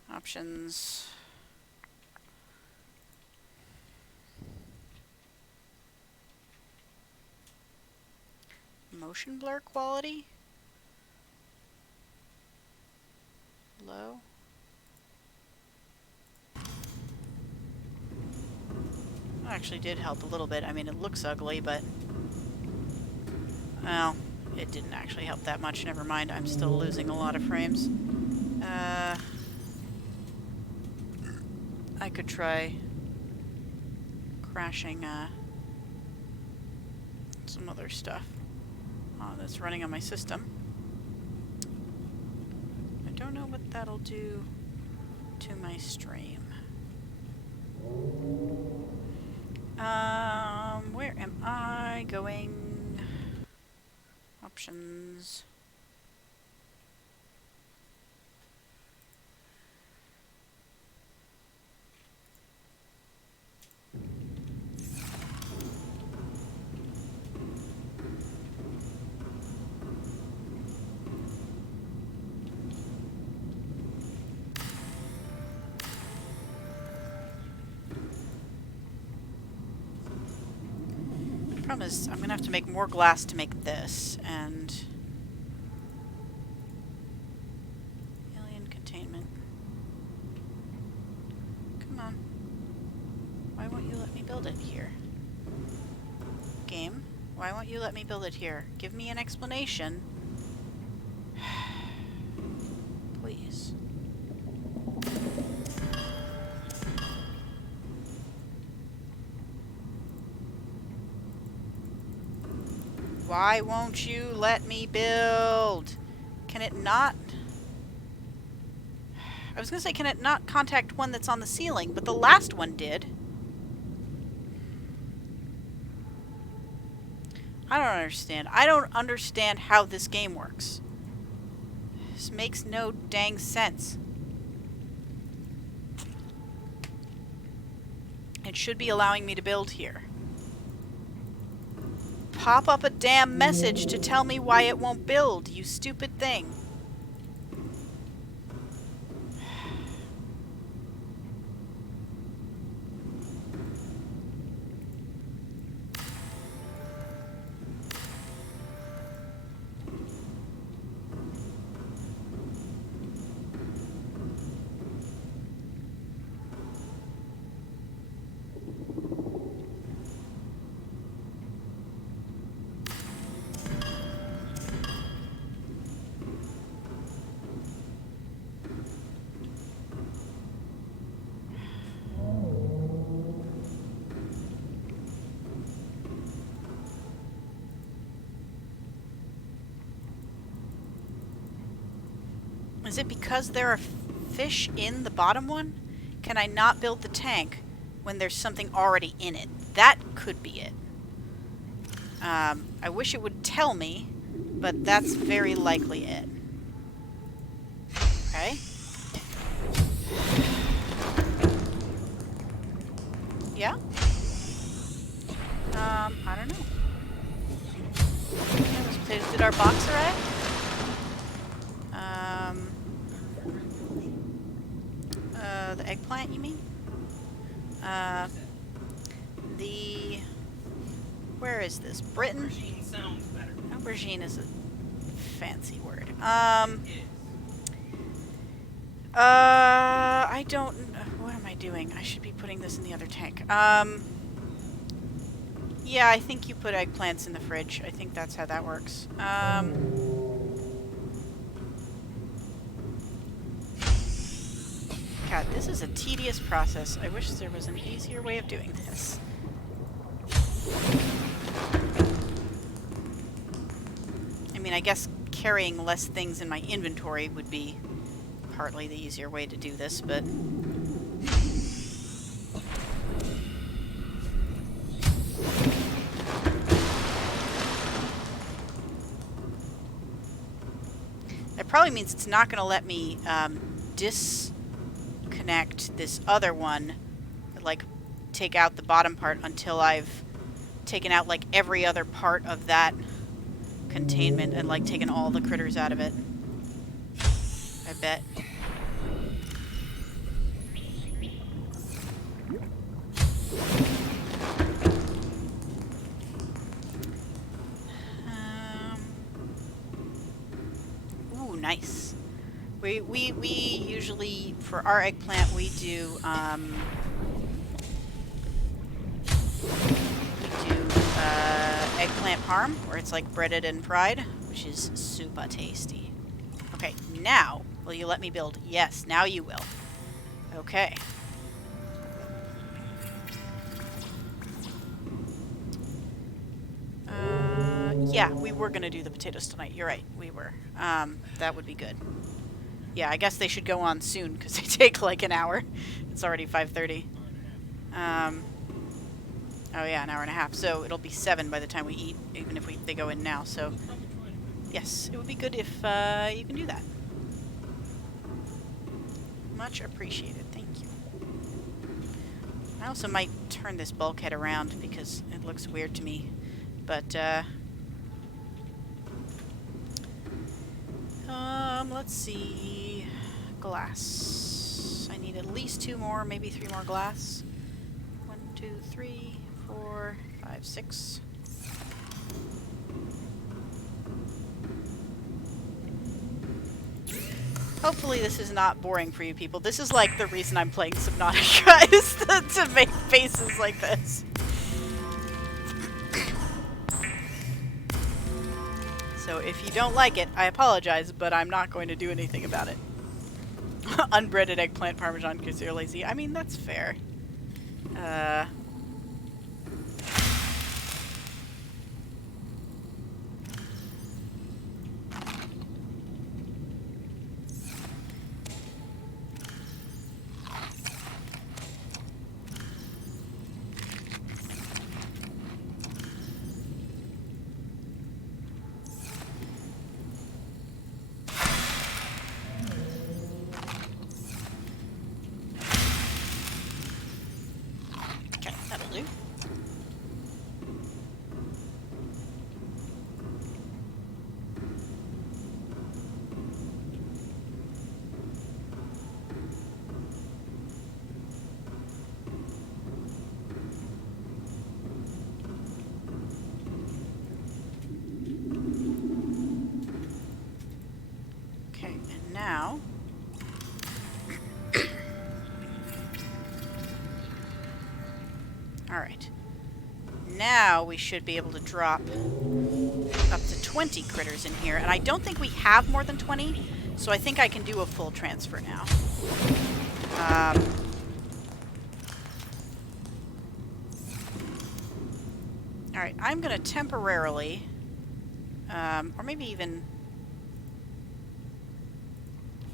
Options. Motion blur quality. Low. That actually did help a little bit. I mean, it looks ugly, but... Well, it didn't actually help that much. Never mind, I'm still losing a lot of frames. I could try crashing some other stuff that's running on my system. I don't know what that'll do to my stream. Where am I going? Options. Problem is, I'm gonna have to make more glass to make this, and alien containment. Come on. Why won't you let me build it here? Game, why won't you let me build it here? Give me an explanation. Please. Why won't you let me build? Can it not? I was gonna say, can it not contact one that's on the ceiling, but the last one did. I don't understand. I don't understand how this game works. This makes no dang sense. It should be allowing me to build here. Pop up a damn message to tell me why it won't build, you stupid thing. Is it because there are fish in the bottom one? Can I not build the tank when there's something already in it? That could be it. I wish it would tell me, but that's very likely it. Okay. Yeah? I don't know. Those potatoes. Did our box arrive? The eggplant, you mean? Where is this? Britain? Aubergine sounds better. Aubergine is a fancy word. I don't... What am I doing? I should be putting this in the other tank. Yeah, I think you put eggplants in the fridge. I think that's how that works. God, this is a tedious process. I wish there was an easier way of doing this. I mean, I guess carrying less things in my inventory would be partly the easier way to do this, but... That probably means it's not going to let me disconnect this other one, like take out the bottom part until I've taken out like every other part of that containment and like taken all the critters out of it. I bet. Ooh, nice. We usually, for our eggplant, we do eggplant parm, where it's like breaded and fried, which is super tasty. Okay, now, will you let me build? Yes, now you will. Okay. Yeah, we were gonna do the potatoes tonight. You're right, we were. That would be good. Yeah, I guess they should go on soon, because they take like an hour. It's already 5:30. Oh yeah, an hour and a half. So it'll be 7 by the time we eat, even if they go in now. So yes, it would be good if you can do that. Much appreciated. Thank you. I also might turn this bulkhead around because it looks weird to me. But let's see. Glass. I need at least 2 more, maybe 3 more glass. 1, 2, 3, 4, 5, 6. Hopefully this is not boring for you people. This is like the reason I'm playing Subnautica, is to make faces like this. So if you don't like it, I apologize, but I'm not going to do anything about it. Unbreaded eggplant parmesan because you're lazy. I mean, that's fair. I'm that'll do. Okay, and now alright. Now we should be able to drop up to 20 critters in here. And I don't think we have more than 20, so I think I can do a full transfer now. Alright, I'm going to temporarily, or maybe even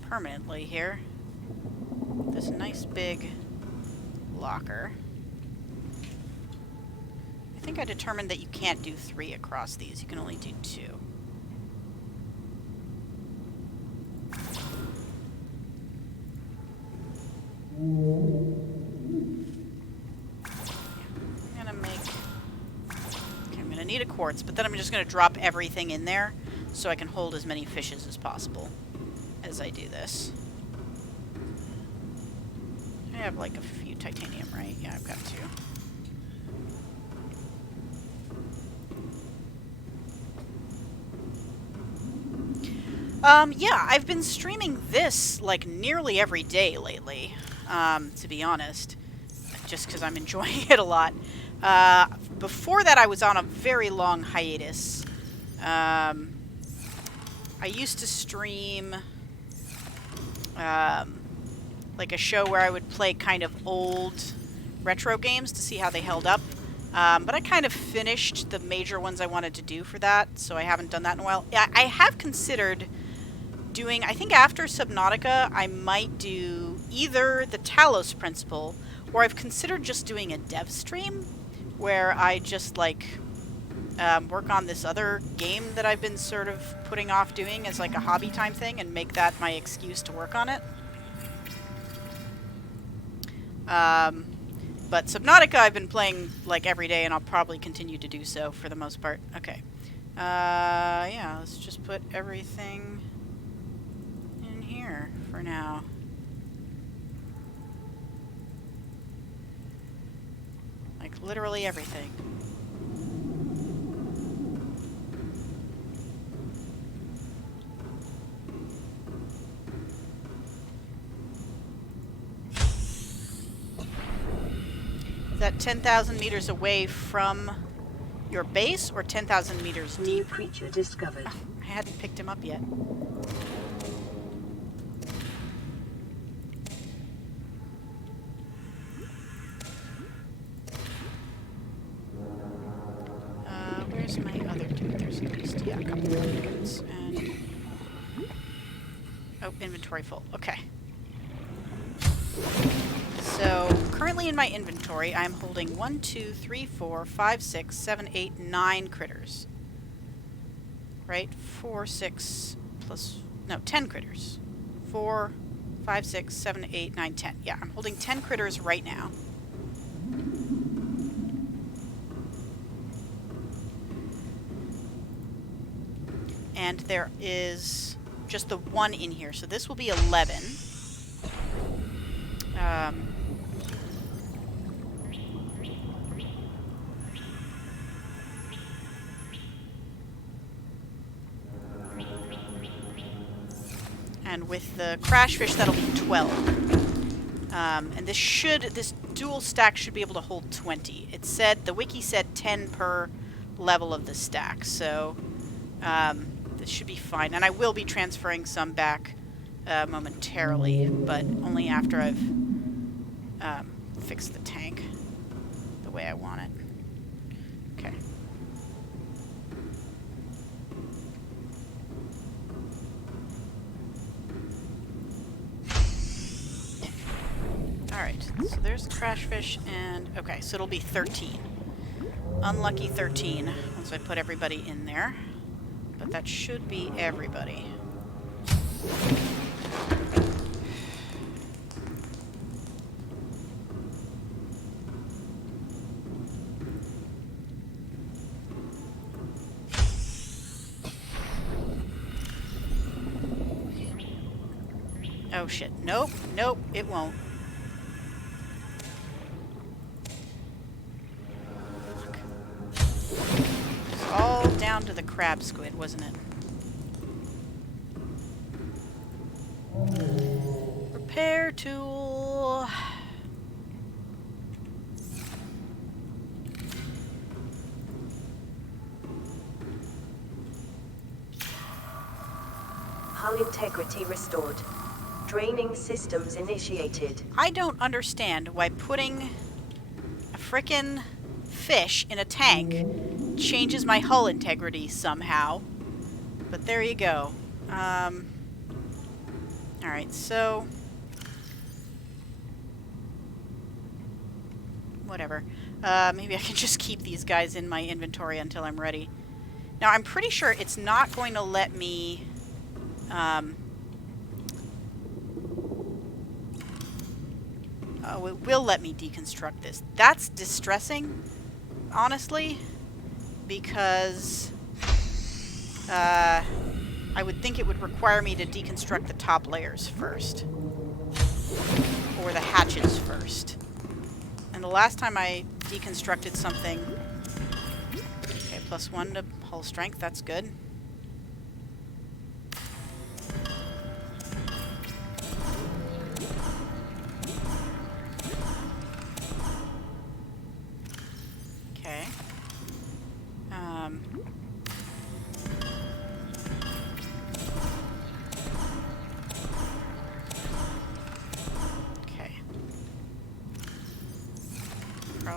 permanently here, this nice big locker. I think I determined that you can't do 3 across these. You can only do 2. I'm gonna need a quartz, but then I'm just gonna drop everything in there so I can hold as many fishes as possible as I do this. I have like a few titanium, right? Yeah, I've got 2. Yeah, I've been streaming this, like, nearly every day lately, to be honest, just because I'm enjoying it a lot. Before that, I was on a very long hiatus. I used to stream, like a show where I would play kind of old retro games to see how they held up. But I kind of finished the major ones I wanted to do for that, so I haven't done that in a while. Yeah, I have considered doing, I think after Subnautica, I might do either the Talos Principle, or I've considered just doing a dev stream, where I just, like, work on this other game that I've been sort of putting off doing as, like, a hobby time thing, and make that my excuse to work on it. But Subnautica I've been playing, like, every day, and I'll probably continue to do so for the most part. Okay. Yeah, let's just put everything in here for now. Like, literally everything. Is that 10,000 meters away from your base, or 10,000 meters deep? New creature discovered. Oh, I hadn't picked him up yet. Where's my other dude? There's at least, yeah, a couple more dudes. And... oh, inventory full. Okay. So, currently in my inventory, I'm holding 1, 2, 3, 4, 5, 6, 7, 8, 9 critters. Right? 4, 6, plus... no, 10 critters. 4, 5, 6, 7, 8, 9, 10. Yeah, I'm holding 10 critters right now. And there is just the one in here, so this will be 11. And with the crash fish, that'll be 12. And this dual stack should be able to hold 20. It said, the wiki said 10 per level of the stack, so this should be fine. And I will be transferring some back momentarily, but only after I've fixed the tank the way I want it. Okay. Alright, so there's the crash fish, and okay, so it'll be 13. Unlucky 13 once I put everybody in there. But that should be everybody. Oh shit. Nope, nope, it won't. Fuck. It's all down to the crab squid, wasn't it? Repair tool. Hull integrity restored. Draining systems initiated. I don't understand why putting a frickin' fish in a tank changes my hull integrity somehow. But there you go. Alright, so... whatever. Maybe I can just keep these guys in my inventory until I'm ready. Now, I'm pretty sure it's not going to let me... oh, it will let me deconstruct this. That's distressing, honestly, because I would think it would require me to deconstruct the top layers first. Or the hatches first. And the last time I deconstructed something... okay, +1 to hull strength, that's good. Okay.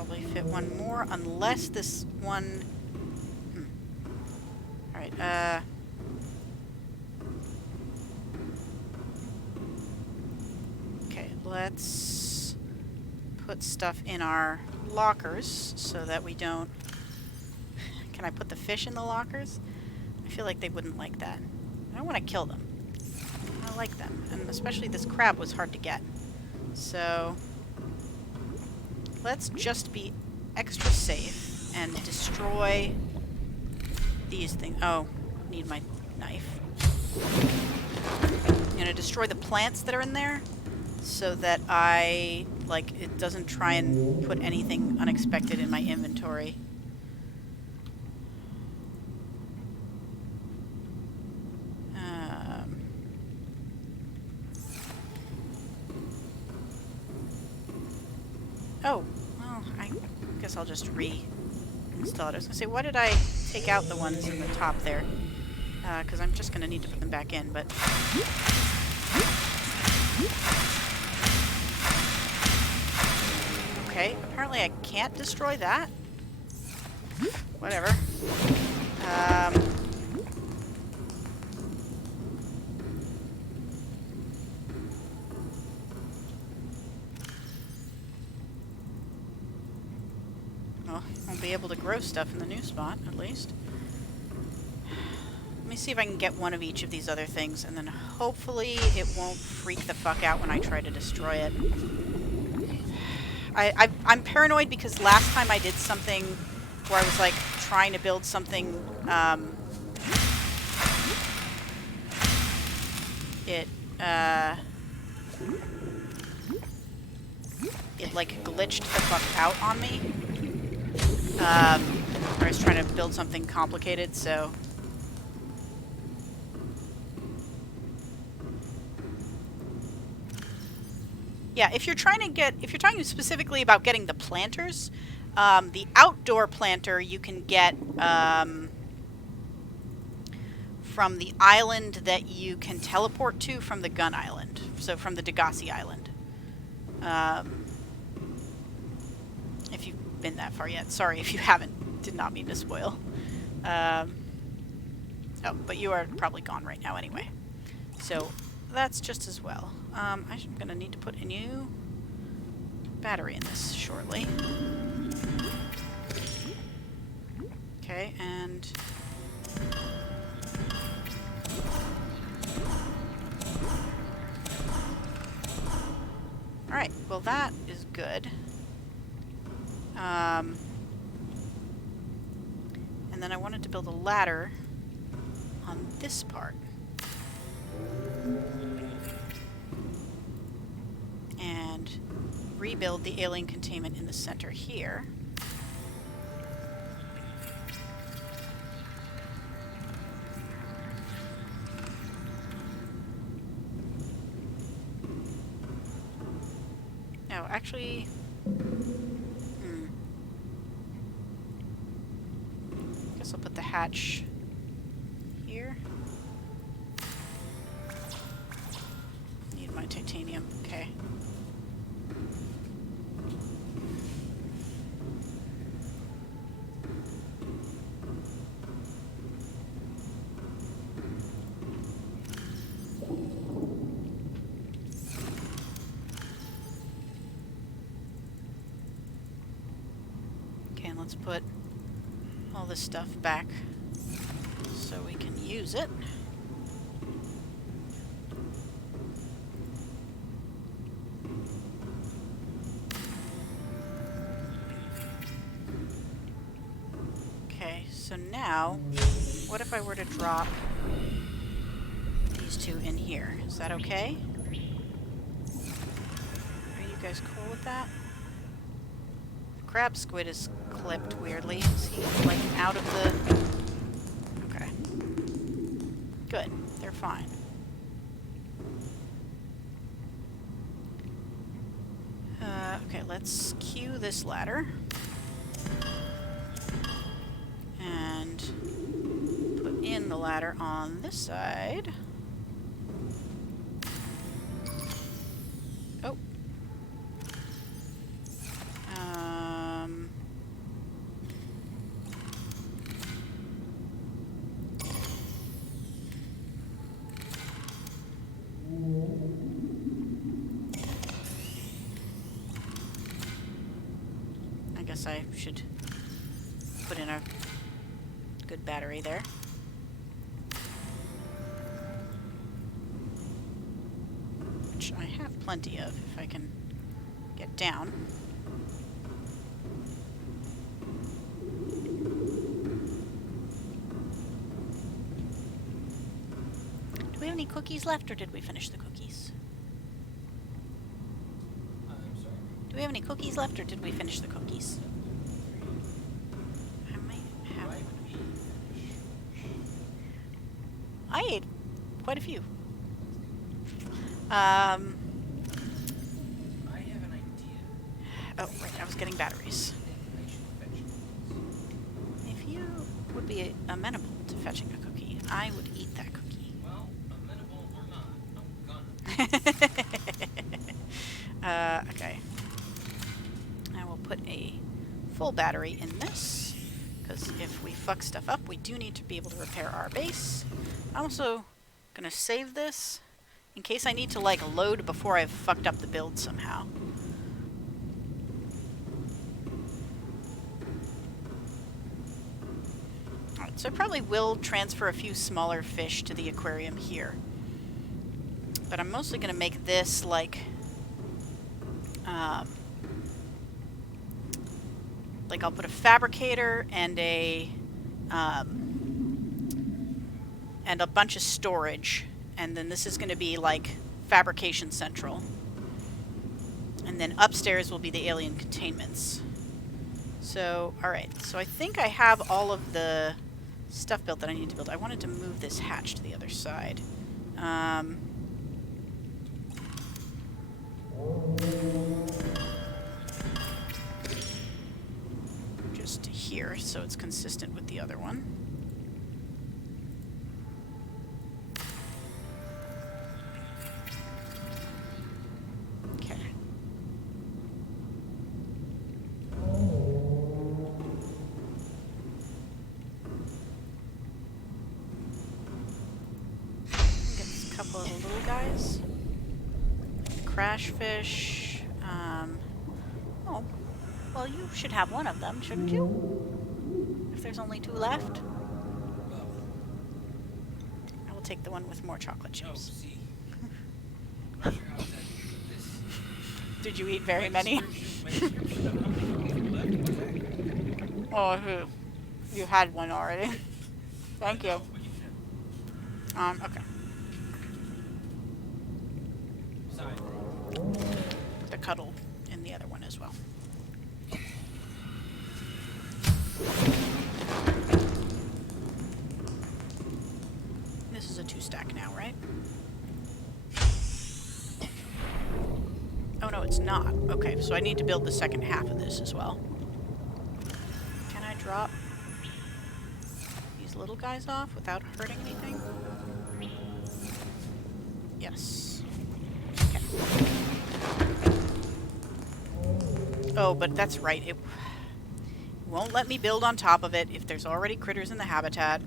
probably fit one more, unless this one... Alright, okay, let's put stuff in our lockers so that we don't... Can I put the fish in the lockers? I feel like they wouldn't like that. I don't want to kill them. I like them, and especially this crab was hard to get. So... let's just be extra safe and destroy these things. Oh, need my knife. I'm gonna destroy the plants that are in there so that it doesn't try and put anything unexpected in my inventory. Oh, well, I guess I'll just reinstall it. I was gonna say, why did I take out the ones in the top there? Because I'm just gonna need to put them back in, but... Okay, apparently I can't destroy that. Whatever. Well, I'll be able to grow stuff in the new spot, at least. Let me see if I can get one of each of these other things, and then hopefully it won't freak the fuck out when I try to destroy it. I'm paranoid because last time I did something where I was, like, trying to build something, it, like, glitched the fuck out on me. Where I was trying to build something complicated, so... Yeah, if you're talking specifically about getting the planters, the outdoor planter you can get from the island that you can teleport to from the gun island. So from the Degassi island. If you've been that far yet. Sorry if you haven't. Did not mean to spoil. Oh, but you are probably gone right now anyway. So that's just as well. I'm going to need to put a new battery in this shortly. Okay, and... Alright, well that is good. And then I wanted to build a ladder on this part. And rebuild the alien containment in the center here. No, actually... Guess I'll put the hatch here. Need my titanium. Okay. Okay, and let's put all this stuff back so we can use it. Okay, so now, what if I were to drop these two in here? Is that okay? Are you guys cool with that? Crab squid is clipped weirdly. Is he, like, out of the... Okay. Good. They're fine. Okay, let's cue this ladder. And put in the ladder on this side. Oh. guess I should put in a good battery there. Which I have plenty of if I can get down. Do we have any cookies left, or did we finish the cookies? I'm sorry? Do we have any cookies left, or did we finish the cookies? I might have. Why would we I ate quite a few. I have an idea. Oh, right, I was getting batteries. I should fetch. If you would be amenable to fetching a cookie, I would eat that cookie. Well, amenable or not, I'm gonna. Okay. I will put a full battery in this, because if we fuck stuff up, we do need to be able to repair our base. I'm also gonna save this in case I need to, like, load before I've fucked up the build somehow. Alright, so I probably will transfer a few smaller fish to the aquarium here. But I'm mostly gonna make this, like I'll put a fabricator and a bunch of storage, and then this is going to be like fabrication central, and then upstairs will be the alien containments. So, alright, so I think I have all of the stuff built that I need to build. I wanted to move this hatch to the other side. Just to here, so it's consistent with the other one. Okay. Get a couple of the little guys. Crash fish. Oh, well, you should have one of them, shouldn't you? If there's only 2 left. Well, I will take the one with more chocolate no, chips. see. I'm not sure how that this. Did you eat very many? My description of how many cookies left. Oh, you had one already. Thank you. But you should. Okay. Besides, Put the cuddle in the other one as well. This is a 2-stack now, right? Oh no, it's not. Okay, so I need to build the second half of this as well. Can I drop these little guys off without hurting anything? Yes. Okay. Oh, but that's right. It won't let me build on top of it if there's already critters in the habitat.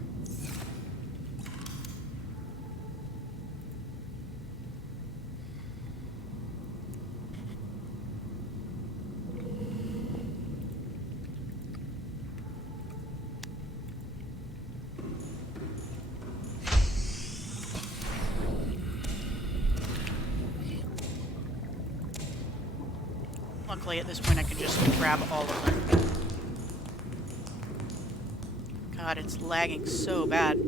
Luckily, at this point, I can just grab all of them. God, it's lagging so bad.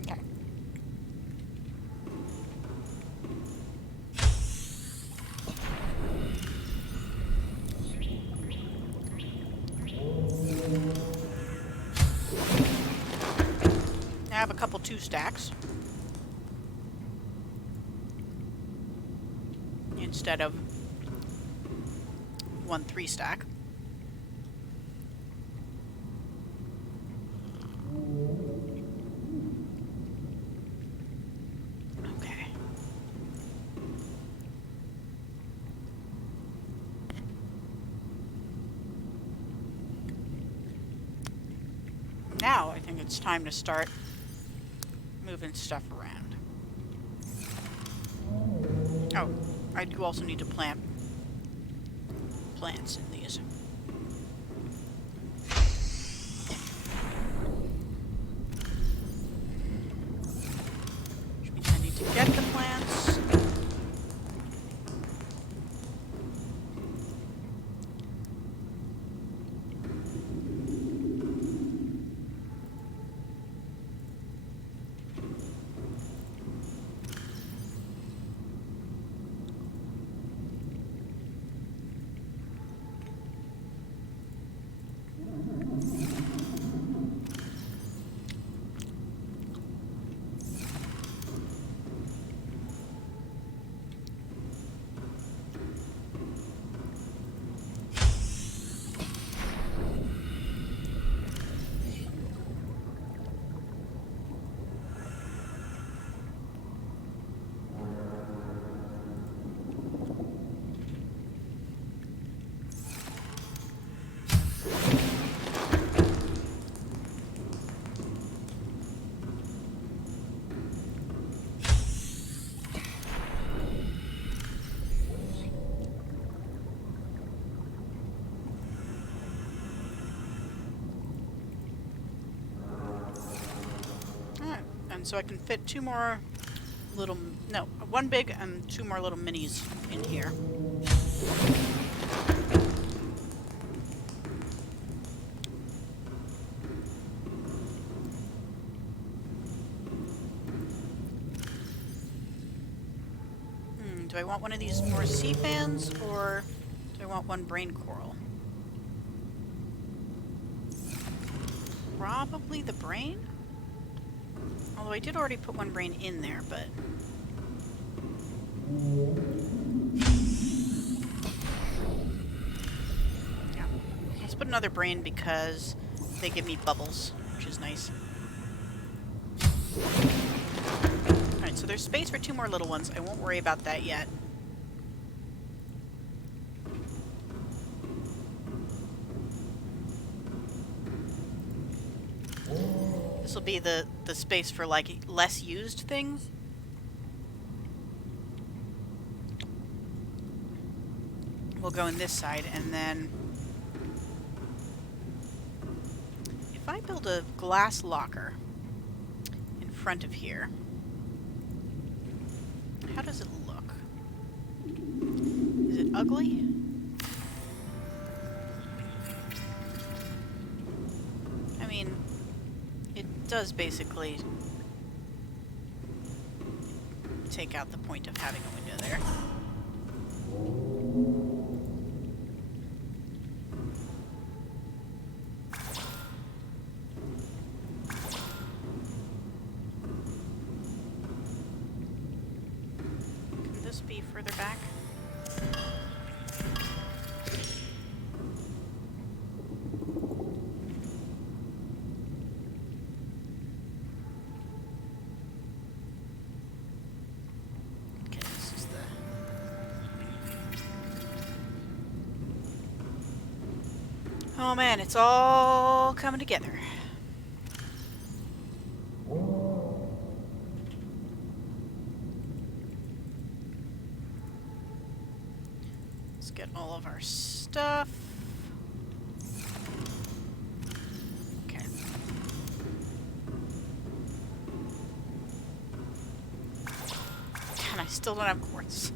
Okay. I have a couple 2-stacks instead of 1 3-stack. Okay. Now I think it's time to start moving moving stuff around. Oh, I do also need to plant plants in these. Which means I need to get the plants. Alright, and so I can fit two more little, no, one big and two more little minis in here. Do I want one of these more sea fans, or do I want one brain coral? Probably the brain? Although I did already put one brain in there, but... yeah. Let's put another brain because they give me bubbles, which is nice. Alright, so there's space for two more little ones. I won't worry about that yet. This will be the space for, like, less used things. We'll go in this side, and then... if I build a glass locker in front of here, how does it look? Is it ugly? I mean... it does basically take out the point of having a window there. Can this be further back? Oh man, it's all coming together. Let's get all of our stuff. Okay. And I still don't have quartz.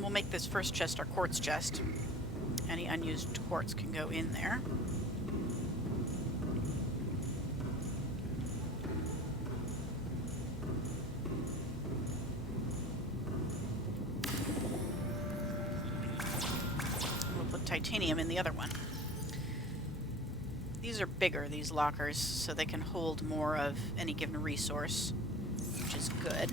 We'll make this first chest our quartz chest. Any unused quartz can go in there. We'll put titanium in the other one. These are bigger, these lockers, so they can hold more of any given resource, which is good.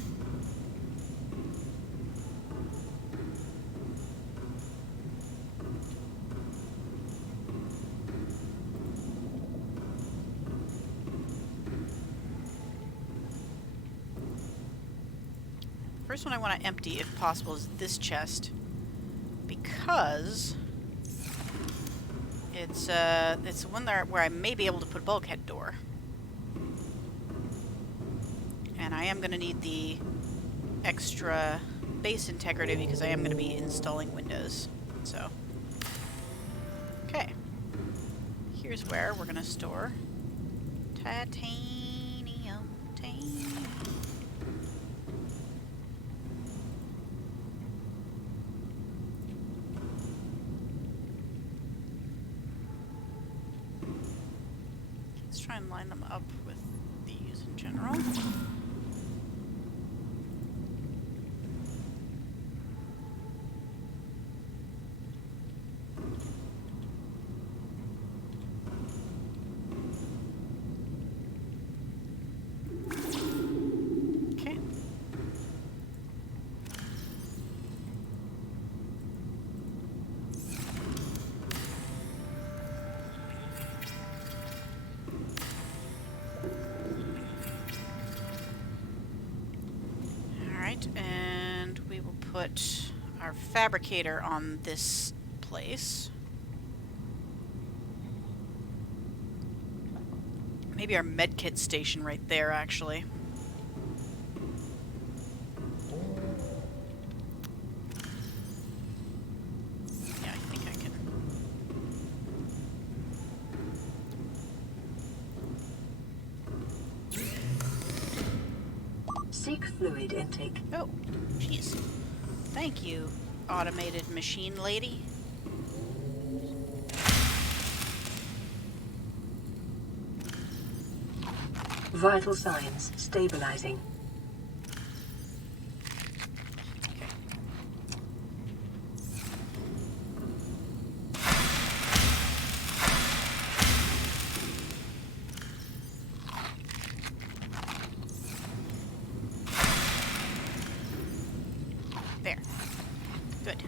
first one I want to empty, if possible, is this chest. Because it's one there where I may be able to put a bulkhead door. And I am going to need the extra base integrity because I am going to be installing windows. So, okay. Here's where we're going to store titanium. Let's try and line them up with these in general. Okay. Alright, and we will put our fabricator on this place. Maybe our medkit station right there, actually. Yeah, I think I can. Seek fluid intake. Oh, jeez. Thank you, automated machine lady. Vital signs stabilizing. There. Good.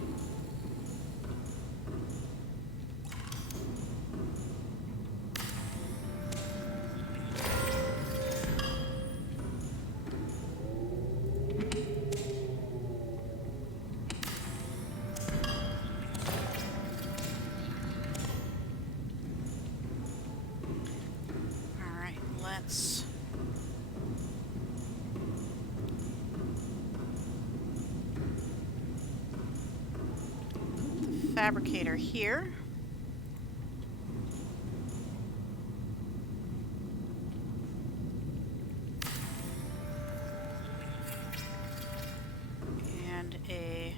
Alright, let's... fabricator here. And a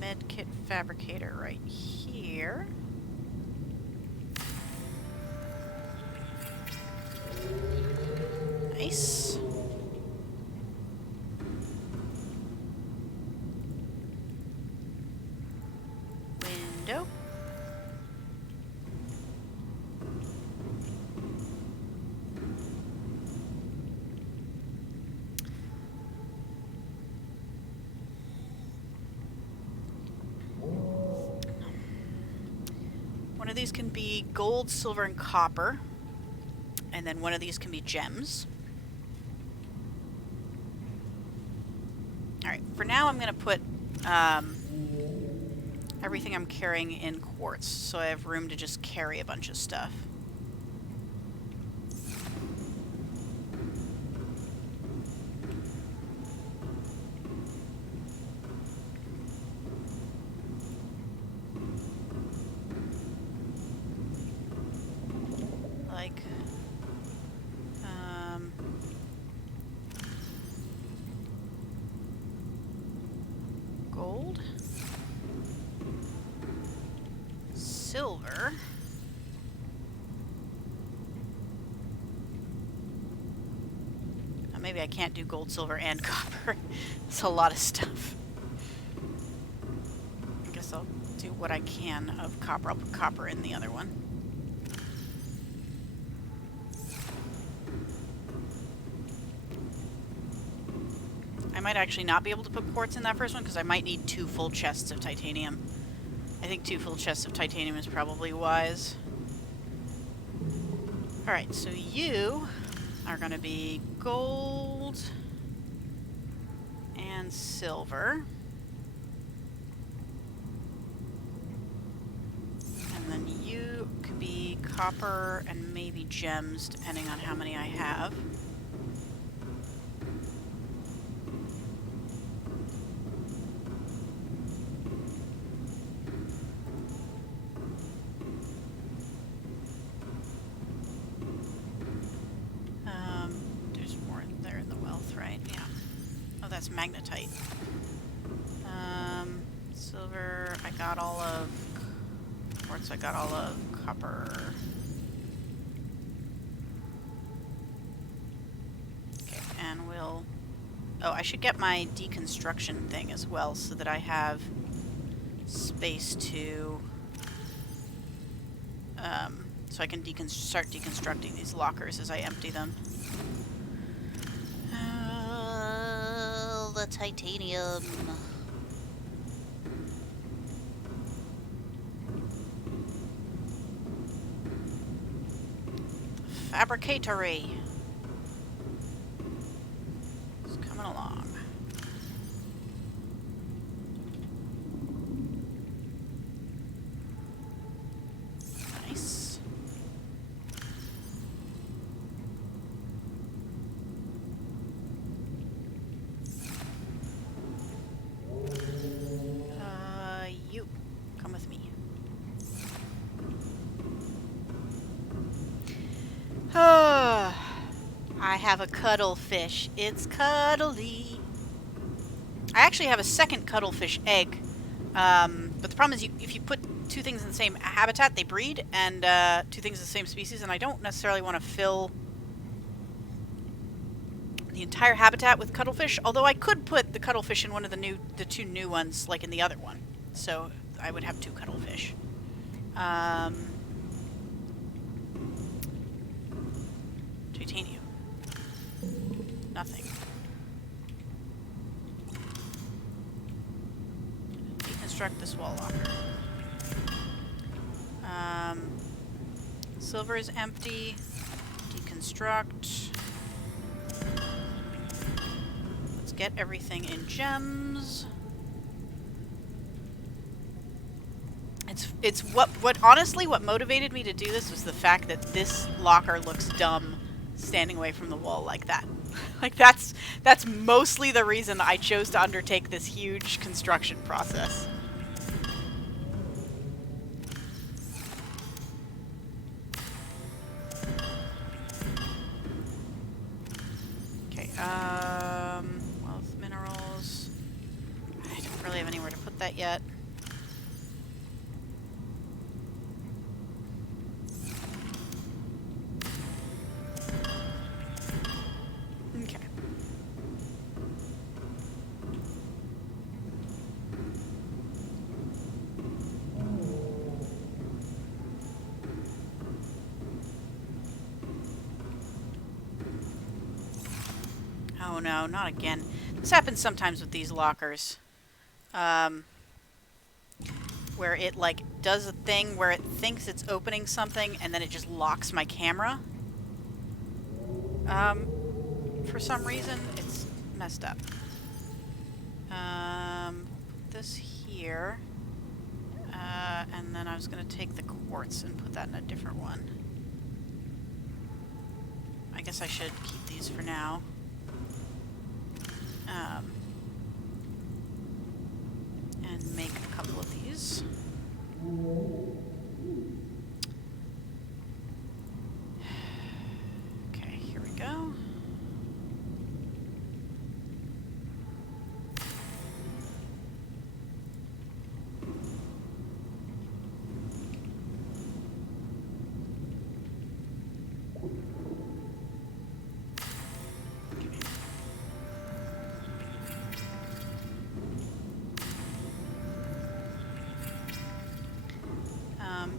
medkit fabricator right here. Nice. Window. One of these can be gold, silver, and copper. And then one of these can be gems. Alright, for now I'm going to put everything I'm carrying in quartz, so I have room to just carry a bunch of stuff. Like, gold, silver, now maybe I can't do gold, silver, and copper. It's a lot of stuff. I guess I'll do what I can of copper. I'll put copper in the other one. I might actually not be able to put quartz in that first one because I might need 2 full chests of titanium. I think 2 full chests of titanium is probably wise. Alright, so you are going to be gold and and silver. And then you could be copper and maybe gems, depending on how many I have. There's more there in the wealth, right? Yeah. Oh, that's magnetite. Silver, I got all of. Quartz, I got all of. Copper. Okay, and we'll. Oh, I should get my deconstruction thing as well, so that I have space to. So I can start deconstructing these lockers as I empty them. The titanium. Fabricatory. It's coming along. Nice. You. Come with me. I have a cuttlefish. It's cuddly. I actually have a second cuttlefish egg. But the problem is if you put two things in the same habitat, they breed, and two things of the same species, and I don't necessarily want to fill the entire habitat with cuttlefish, although I could put the cuttlefish in one of the two new ones, like in the other one. So I would have two cuttlefish. Titanium. Nothing. Deconstruct this wall locker. Silver is empty. Deconstruct. Let's get everything in gems. It's what honestly what motivated me to do this was the fact that this locker looks dumb standing away from the wall like that. Like that's mostly the reason I chose to undertake this huge construction process. Okay, wealth minerals. I don't really have anywhere to put that yet. Okay. Oh no, not again. This happens sometimes with these lockers. Where it like does a thing where it thinks it's opening something and then it just locks my camera. For some reason it's messed up. Put this here. And then I was gonna take the quartz and put that in a different one. I guess I should keep these for now. And make a couple of these. Okay, here we go.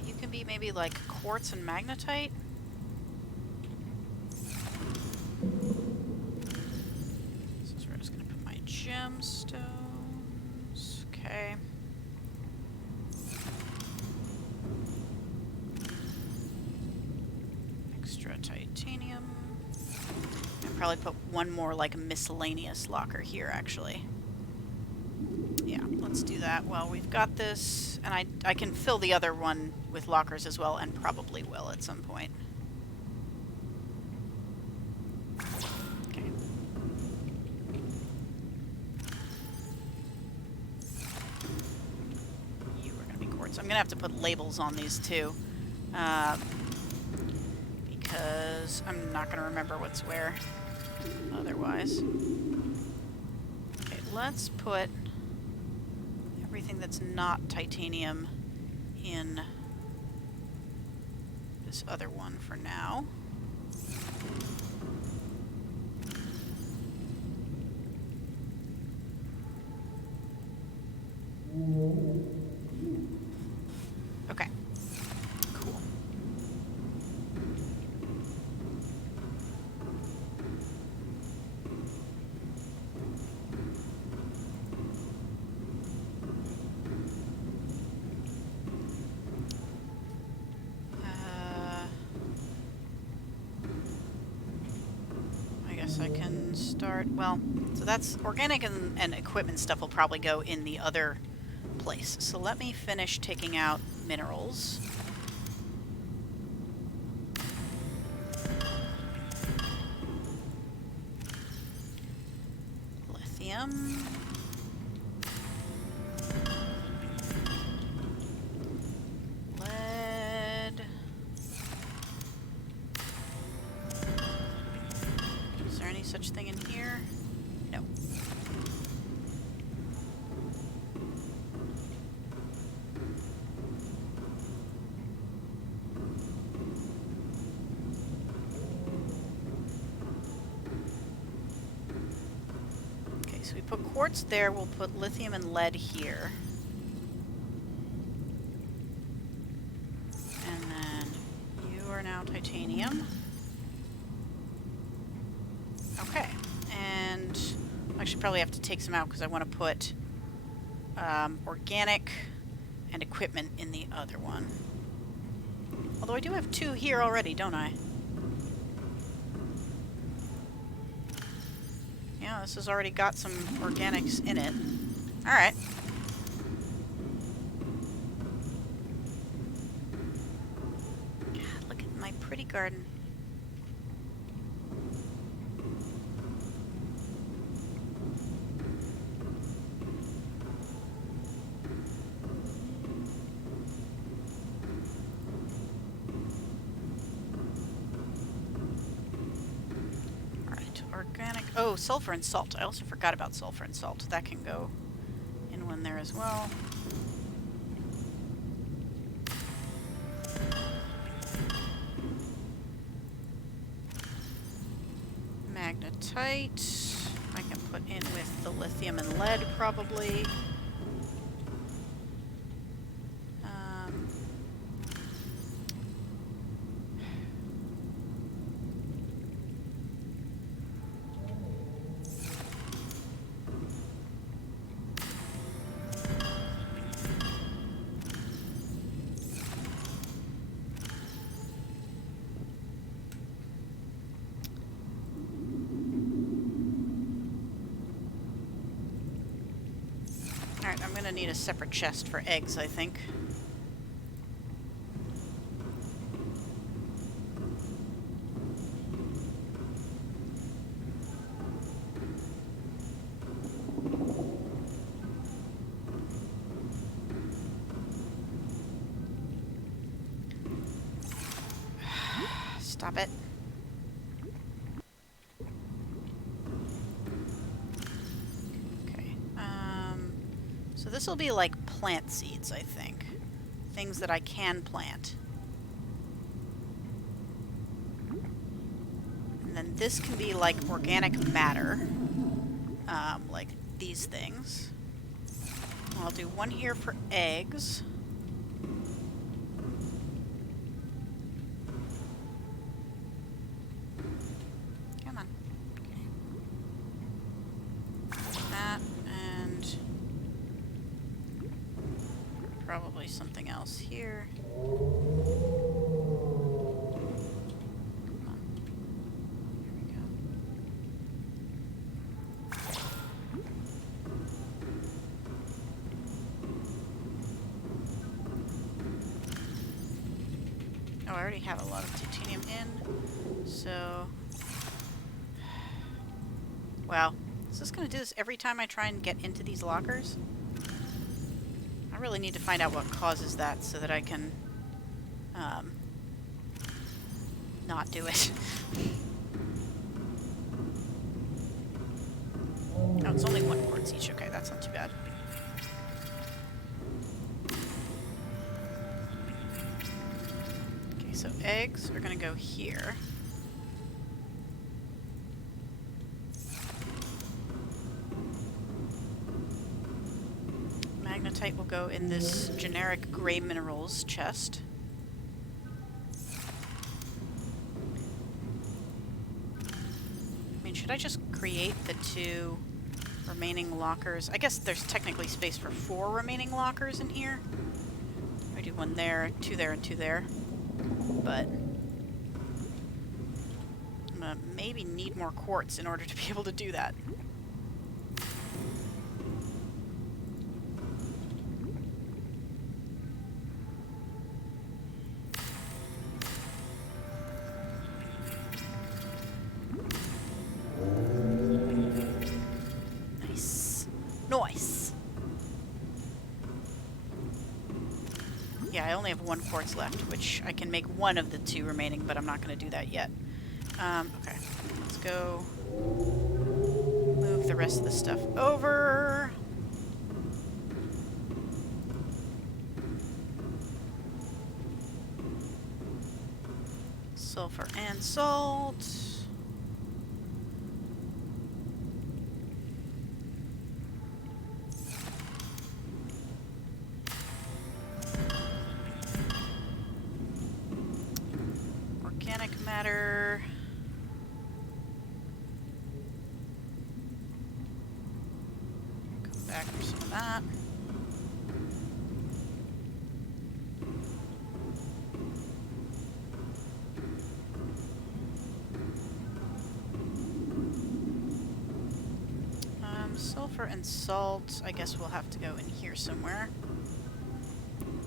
You can be maybe like quartz and magnetite. This is where I'm just going to put my gemstones. Okay. Extra titanium. I'll probably put one more like miscellaneous locker here actually. let's do that. Well, we've got this, and I can fill the other one with lockers as well, and probably will at some point. Okay. You are going to be quartz. I'm going to have to put labels on these too, because I'm not going to remember what's where otherwise. Okay, let's put everything that's not titanium in this other one for now. Okay, cool. I guess I can start, well, so that's organic and equipment stuff will probably go in the other place. So let me finish taking out minerals. Lithium. Lead. Is there any such thing in here? No. So we put quartz there, we'll put lithium and lead here. And then you are now titanium. Okay, and I actually probably have to take some out because I want to put organic and equipment in the other one. Although I do have 2 here already, don't I? Yeah, this has already got some organics in it. Alright. God, look at my pretty garden. Organic. Oh, sulfur and salt. I also forgot about sulfur and salt. That can go in one there as well. Magnetite. I can put in with the lithium and lead probably. Alright, I'm gonna need a separate chest for eggs, I think. Stop it. So this will be like plant seeds, I think. Things that I can plant. And then this can be like organic matter. Like these things. I'll do one here for eggs. Come on. That and probably something else here. Come on. Here we go. I already have a lot of titanium in. So... Wow. Is this going to do this every time I try and get into these lockers? I really need to find out what causes that so that I can not do it. Oh, it's only 1 quartz each. Okay, that's not too bad. Okay, so eggs are going to go here. Magnetite will go in this generic gray minerals chest. I mean, should I just create the 2 remaining lockers? I guess there's technically space for 4 remaining lockers in here. I do 1 there, 2 there, and 2 there. But I'm gonna maybe need more quartz in order to be able to do that. Nice. Yeah, I only have 1 quartz left, which I can make 1 of the 2 remaining, but I'm not going to do that yet. Okay, let's go move the rest of the stuff over. Sulfur and salt. Organic matter. Go back for some of that. Sulfur and salt, I guess we'll have to go in here somewhere.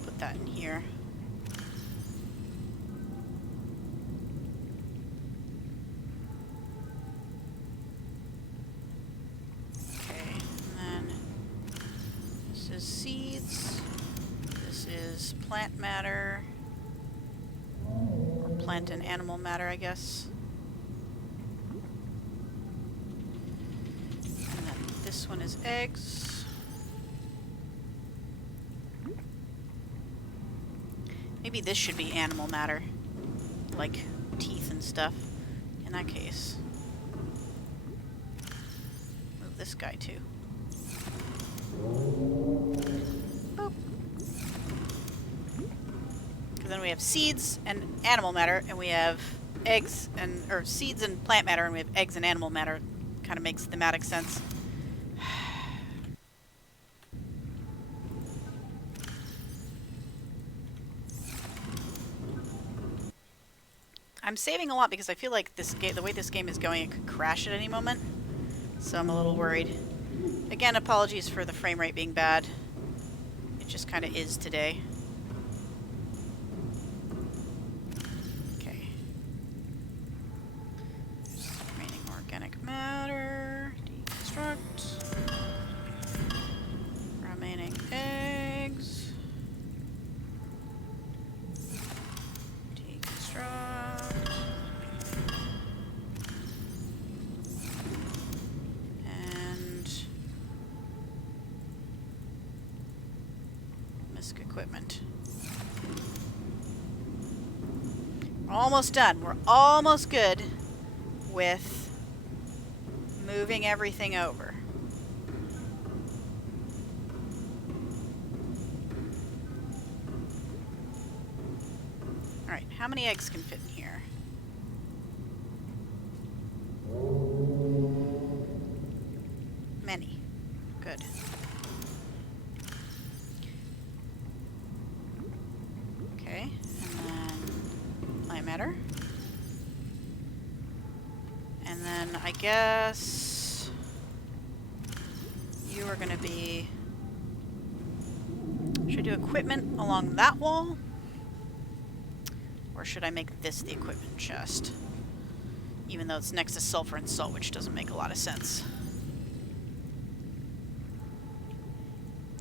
Put that in here. Okay, and then this is seeds. This is plant matter. Or plant and animal matter, I guess. This one is eggs. Maybe this should be animal matter, like teeth and stuff. In that case, move this guy too. Boop. Because then we have seeds and animal matter, and we have eggs and or seeds and plant matter, and we have eggs and animal matter. Kind of makes thematic sense. I'm saving a lot because I feel like this game, the way this game is going, it could crash at any moment. So I'm a little worried. Again, apologies for the frame rate being bad. It just kind of is today. Okay. There's remaining organic matter. Deconstruct. Remaining eggs. Deconstruct. Equipment. We're almost done. We're almost good with moving everything over. Alright, how many eggs can fit in here? Many. Good. Okay, and then plant matter. And then I guess you are going to be... Should I do equipment along that wall? Or Or should I make this the equipment chest? Even though it's next to sulfur and salt, which doesn't make a lot of sense.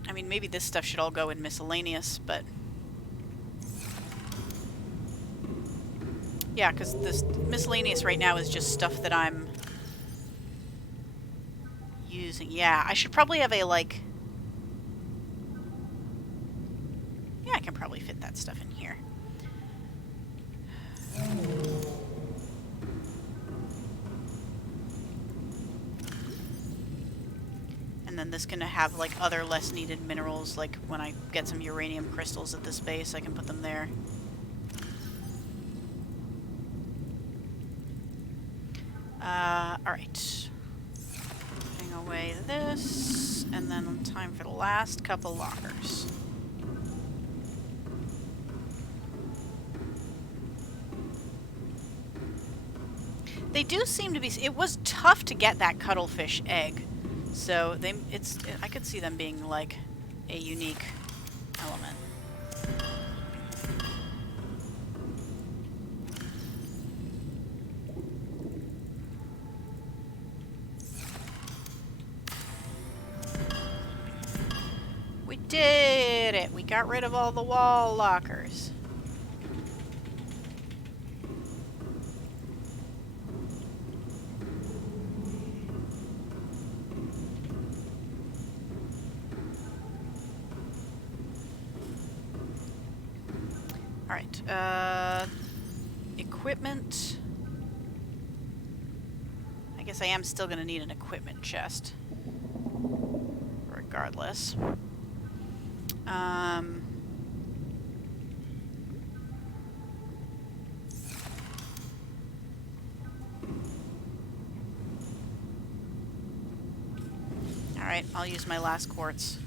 I mean, maybe this stuff should all go in miscellaneous, but... yeah, because this miscellaneous right now is just stuff that I'm using. Yeah, I should probably have a, like... yeah, I can probably fit that stuff in here. And then this can have, like, other less needed minerals, like when I get some uranium crystals at this base, I can put them there. Alright. Putting away this, and then time for the last couple lockers. They do seem to be... it was tough to get that cuttlefish egg. So I could see them being like a unique element. We did it! We got rid of all the wall lockers. Alright, equipment. I guess I am still gonna need an equipment chest. Regardless. Alright, I'll use my last quartz.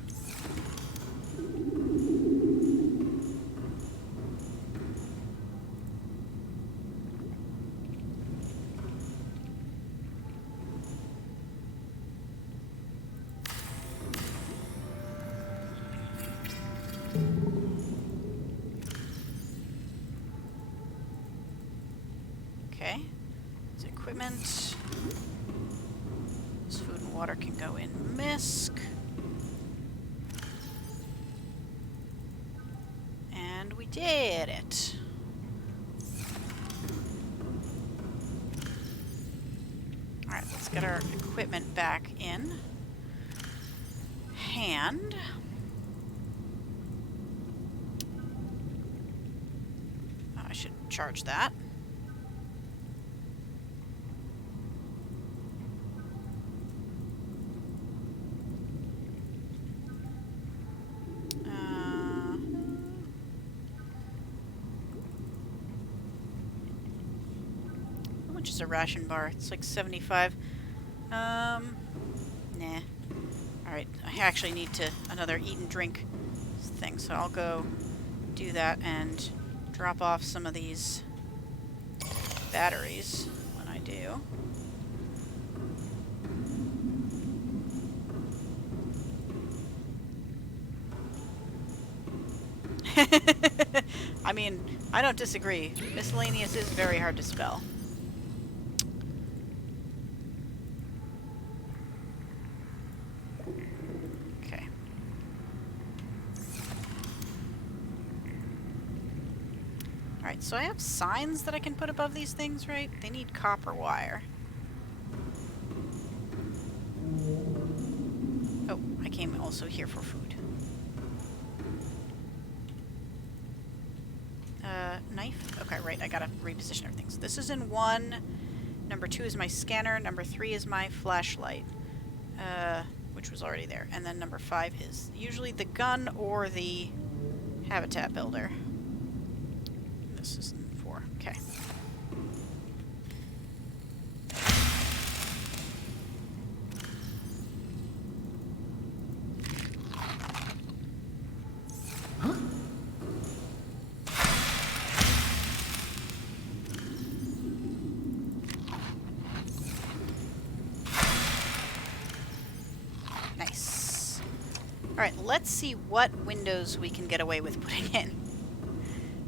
Okay, it's equipment. This food and water can go in MISC. And we did it. Alright, let's get our equipment back in hand. Oh, I should charge that. Is a ration bar. It's like 75. Nah. Alright, I actually need another eat and drink thing, so I'll go do that and drop off some of these batteries when I do. I mean, I don't disagree. Miscellaneous is very hard to spell. Alright, so I have signs that I can put above these things, right? They need copper wire. Oh, I came also here for food. Knife? Okay, right, I gotta reposition everything. So this is in 1. Number 2 is my scanner. Number 3 is my flashlight, which was already there. And then number 5 is usually the gun or the habitat builder. This is 4. Okay. Nice. Alright, let's see what windows we can get away with putting in.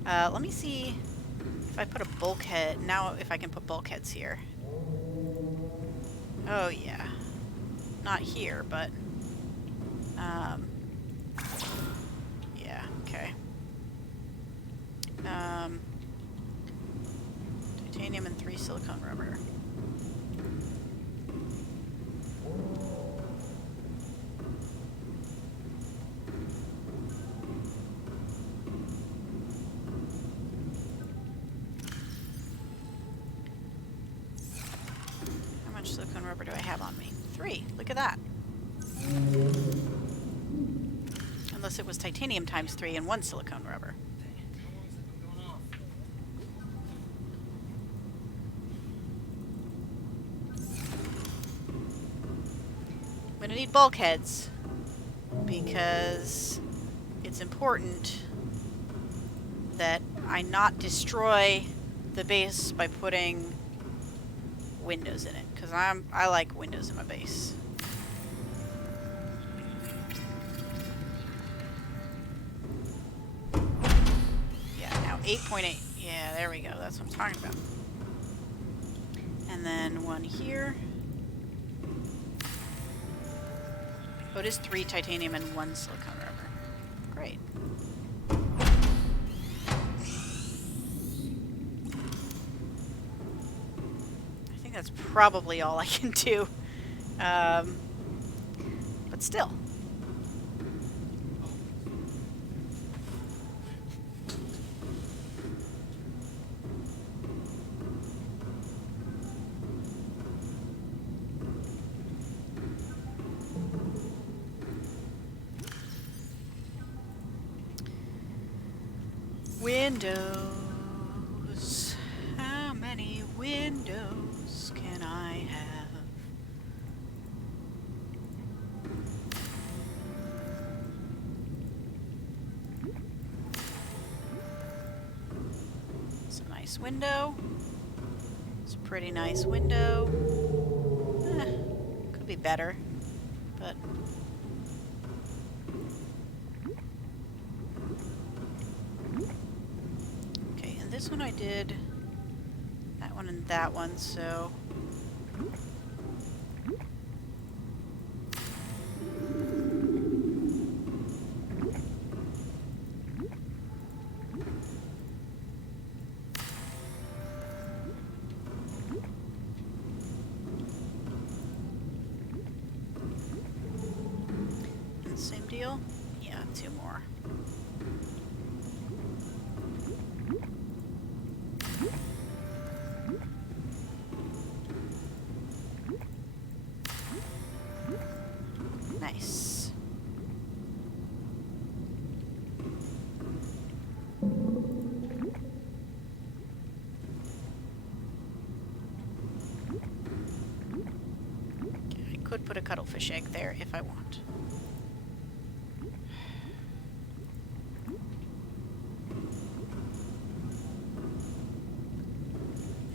Let me see. If I put a bulkhead, now if I can put bulkheads here. Oh yeah. Not here, but yeah, okay. Titanium and 3 silicone rubber. How much silicone rubber do I have on me? 3. Look at that. Unless it was titanium times 3 and 1 silicone rubber. How long has it been going off? I'm gonna need bulkheads because it's important that I not destroy the base by putting windows in it, because I like windows in my base. Yeah, now 8.8. Yeah, there we go. That's what I'm talking about. And then one here. Oh, it is 3 titanium and 1 silicone rubber. Great. I think that's probably all I can do. But still. Windows. How many windows can I have? It's a nice window. It's a pretty nice window. Could be better, but okay, and this one I did that one and that one, so and same deal. Yeah, 2 more. Nice. Okay, I could put a cuttlefish egg there if I want.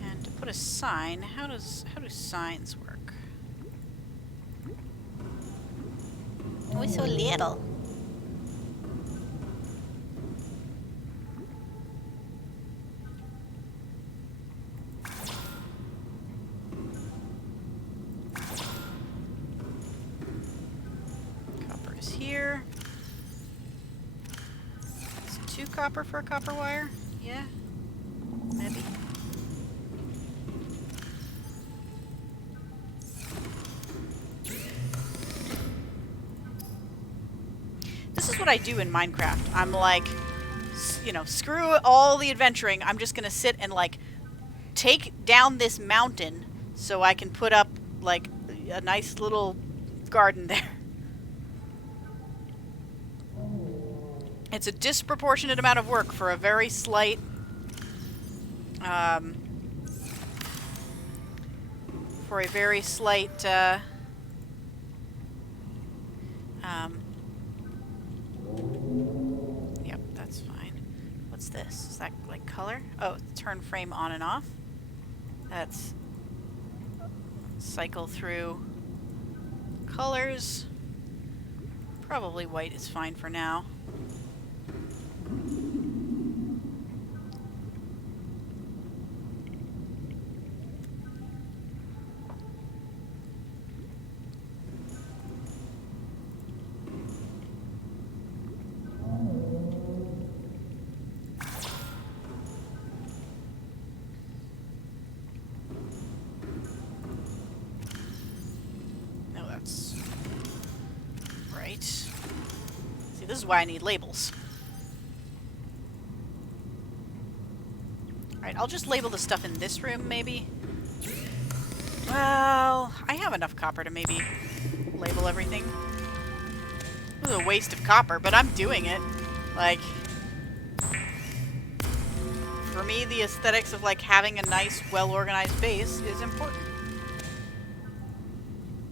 And to put a sign, how do signs work? We're so little. Copper is here. Is 2 copper for a copper wire? Yeah, maybe. This is what I do in Minecraft. I'm like, you know, screw all the adventuring. I'm just gonna sit and like take down this mountain so I can put up like a nice little garden there. It's a disproportionate amount of work for a very slight yep, that's fine. What's this? Is that like color? Oh, turn frame on and off. That's cycle through colors. Probably white is fine for now. why I need labels. Alright, I'll just label the stuff in this room, maybe. Well, I have enough copper to maybe label everything. It was a waste of copper, but I'm doing it. Like, for me, the aesthetics of, like, having a nice, well-organized base is important.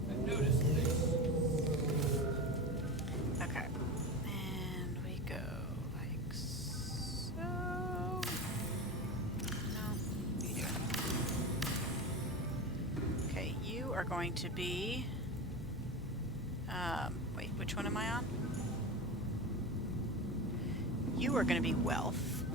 I noticed this. Okay. And we go like so. No, you do it. Okay, you are going to be... wait, which one am I on? You are going to be wealth.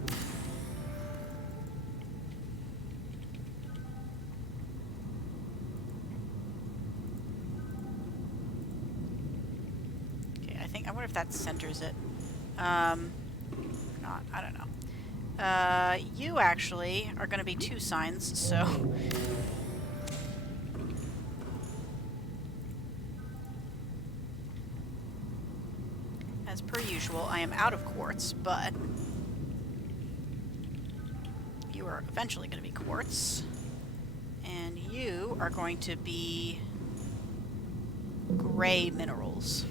Okay, I wonder if that centers it. Not, I don't know. You actually are going to be 2 signs, so... As per usual, I am out of quartz, but you are eventually going to be quartz. And you are going to be gray minerals.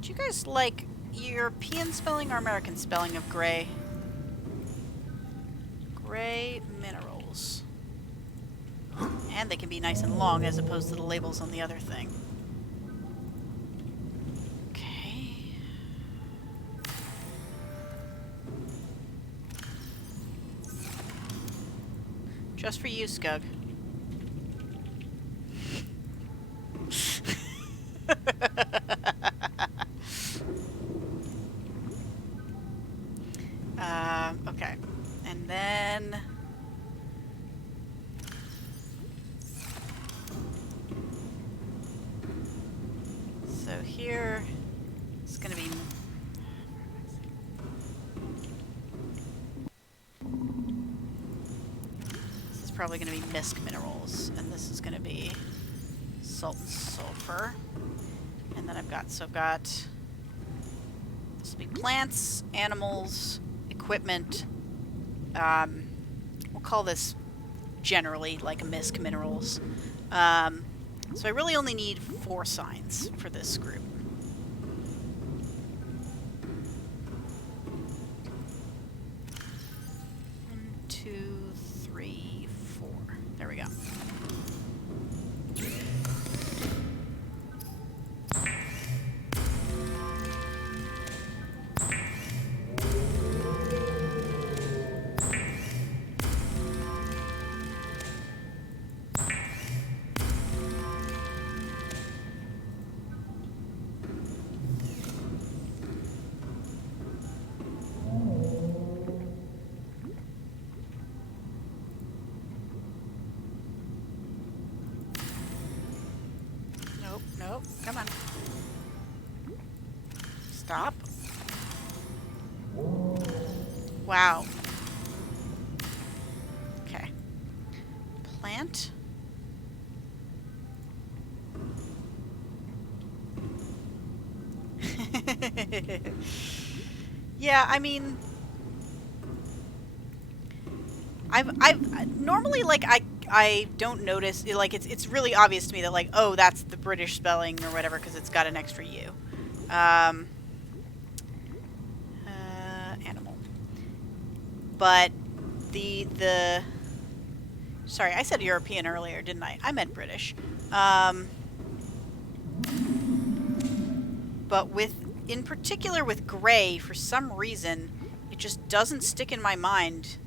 Do you guys like European spelling or American spelling of gray? Gray minerals. And they can be nice and long as opposed to the labels on the other thing. Okay. Just for you, Skug. Okay. And then... So here, it's going to be... This is probably going to be misc minerals, and this is going to be salt and sulfur. And then I've got, this will be plants, animals, equipment. We'll call this generally like misc minerals. So I really only need 4 signs for this group. 1, 2, 3, 4. There we go. Nope, come on. Stop. Wow. Okay. Plant. Yeah, I mean... I've normally, like, I don't notice, like, it's really obvious to me that, like, oh, that's the British spelling or whatever, because it's got an extra U. Animal. But the sorry, I said European earlier, didn't I? I meant British. But in particular with gray, for some reason, it just doesn't stick in my mind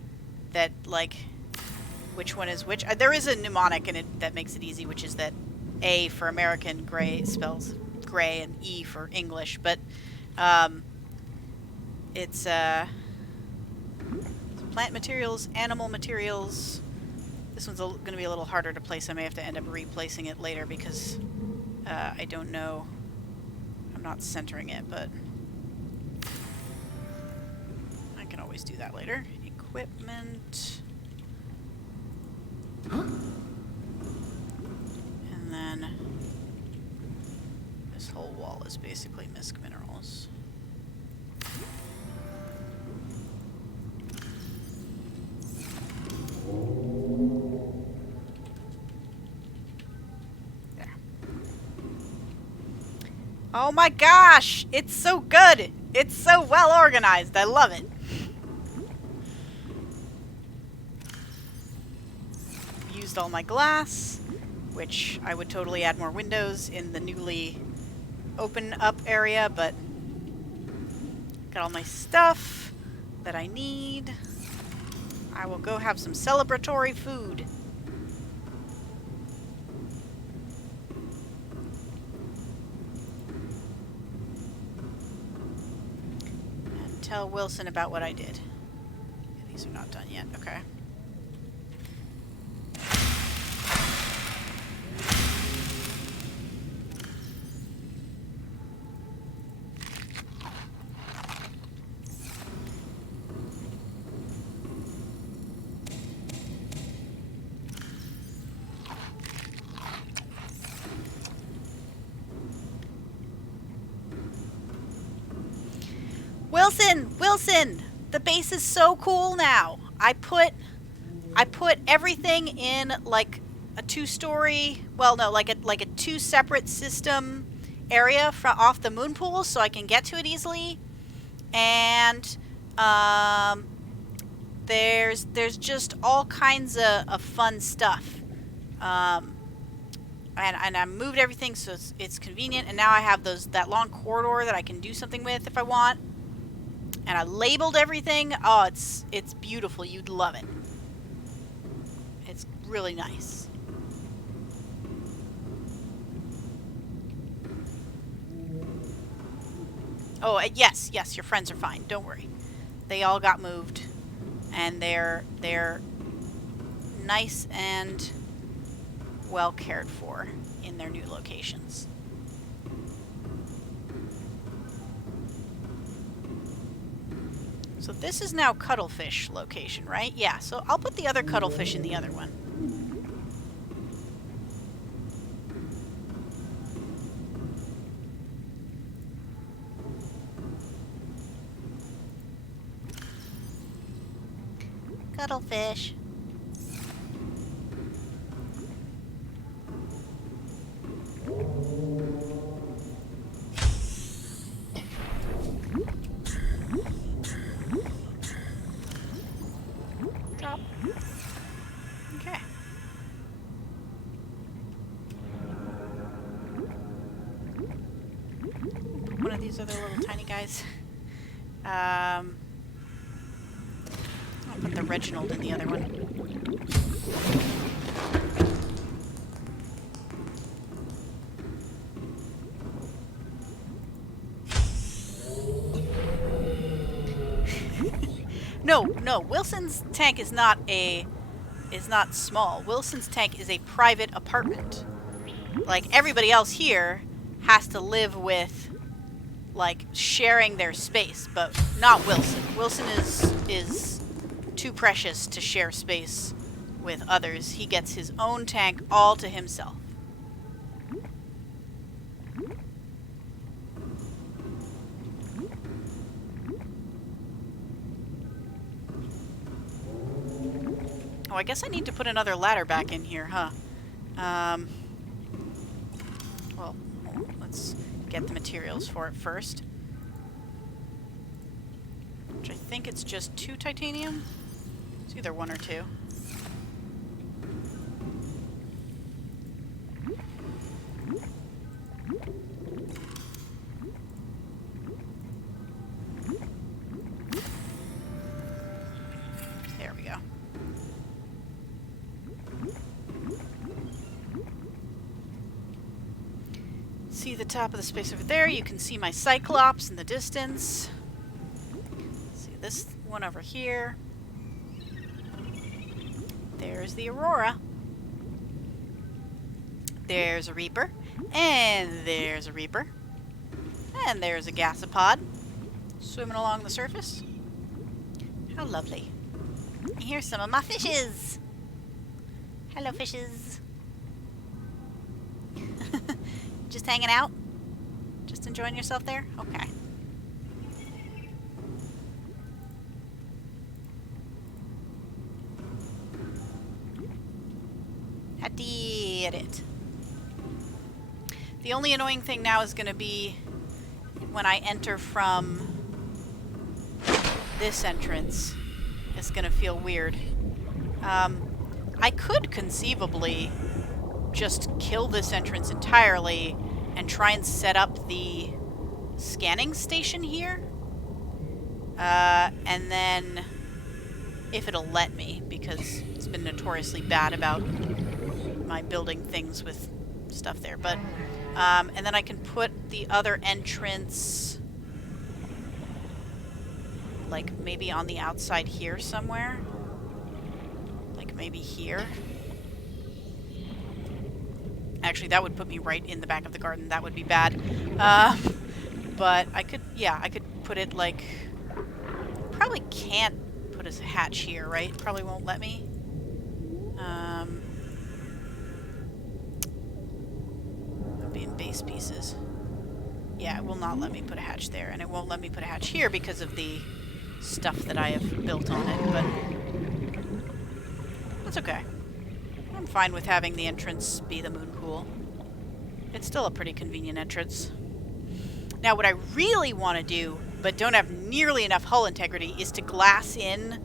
that, like, which one is which. There is a mnemonic in it that makes it easy, which is that A for American, gray spells gray, and E for English, but it's plant materials, animal materials. This one's going to be a little harder to place. I may have to end up replacing it later because I don't know. I'm not centering it, but I can always do that later. Equipment. And then whole wall is basically misc minerals. There. Oh my gosh! It's so good! It's so well organized. I love it. Used all my glass, which I would totally add more windows in the newly open up area, but got all my stuff that I need. I will go have some celebratory food. And tell Wilson about what I did. These are not done yet. Okay. Wilson! The base is so cool now. I put everything in like a two-story, well, no, like a two separate system area off the moon pool, so I can get to it easily. And there's just all kinds of fun stuff. And I moved everything so it's convenient, and now I have that long corridor that I can do something with if I want. And I labeled everything. Oh, it's beautiful. You'd love it. It's really nice. Oh, yes, your friends are fine. Don't worry. They all got moved, and they're nice and well cared for in their new locations. So this is now cuttlefish location, right? Yeah, so I'll put the other cuttlefish in the other one. Cuttlefish. Drop. Okay. One of these other little tiny guys. I'll put the Reginald in the other one. No, Wilson's tank is not small. Wilson's tank is a private apartment. Like everybody else here has to live with like sharing their space, but not Wilson. Wilson is too precious to share space with others. He gets his own tank all to himself. Oh, I guess I need to put another ladder back in here, huh? Well, let's get the materials for it first. Which I think it's just 2 titanium. It's either 1 or 2. There we go. See the top of the space over there. You can see my Cyclops in the distance. See this one over here. There's the Aurora. There's a Reaper. And there's a Reaper. And there's a Gasopod swimming along the surface. How lovely. And here's some of my fishes. Hello, fishes. Just hanging out? Just enjoying yourself there? Okay. I did it. The only annoying thing now is going to be when I enter from this entrance. It's going to feel weird. I could conceivably just kill this entrance entirely and try and set up the scanning station here. And then, if it'll let me, because it's been notoriously bad about my building things with stuff there. But, and then I can put the other entrance, like, maybe on the outside here somewhere. Like, maybe here. Actually, that would put me right in the back of the garden. That would be bad. But I could, yeah, I could put it, like... Probably can't put a hatch here, right? Probably won't let me. It'll be in base pieces. Yeah, it will not let me put a hatch there. And it won't let me put a hatch here because of the stuff that I have built on it, but... That's okay. I'm fine with having the entrance be the moon pool. It's still a pretty convenient entrance. Now, what I really want to do, but don't have nearly enough hull integrity, is to glass in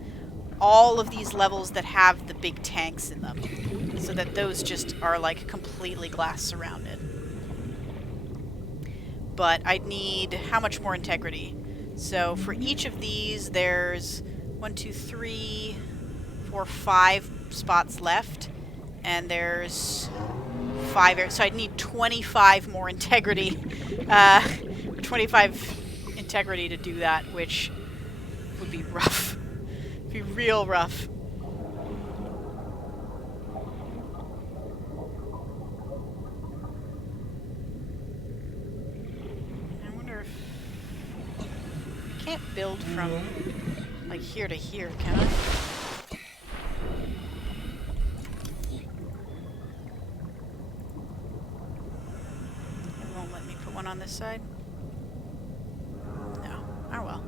all of these levels that have the big tanks in them. So that those just are, like, completely glass surrounded. But I'd need how much more integrity? So for each of these, there's 1, 2, 3, 4, 5 spots left. And there's 5... So I'd need 25 more integrity. 25 integrity to do that, which would be rough. It'd be real rough. I wonder if... I can't build from, like, here to here, can I? It won't let me put one on this side? No. Oh well.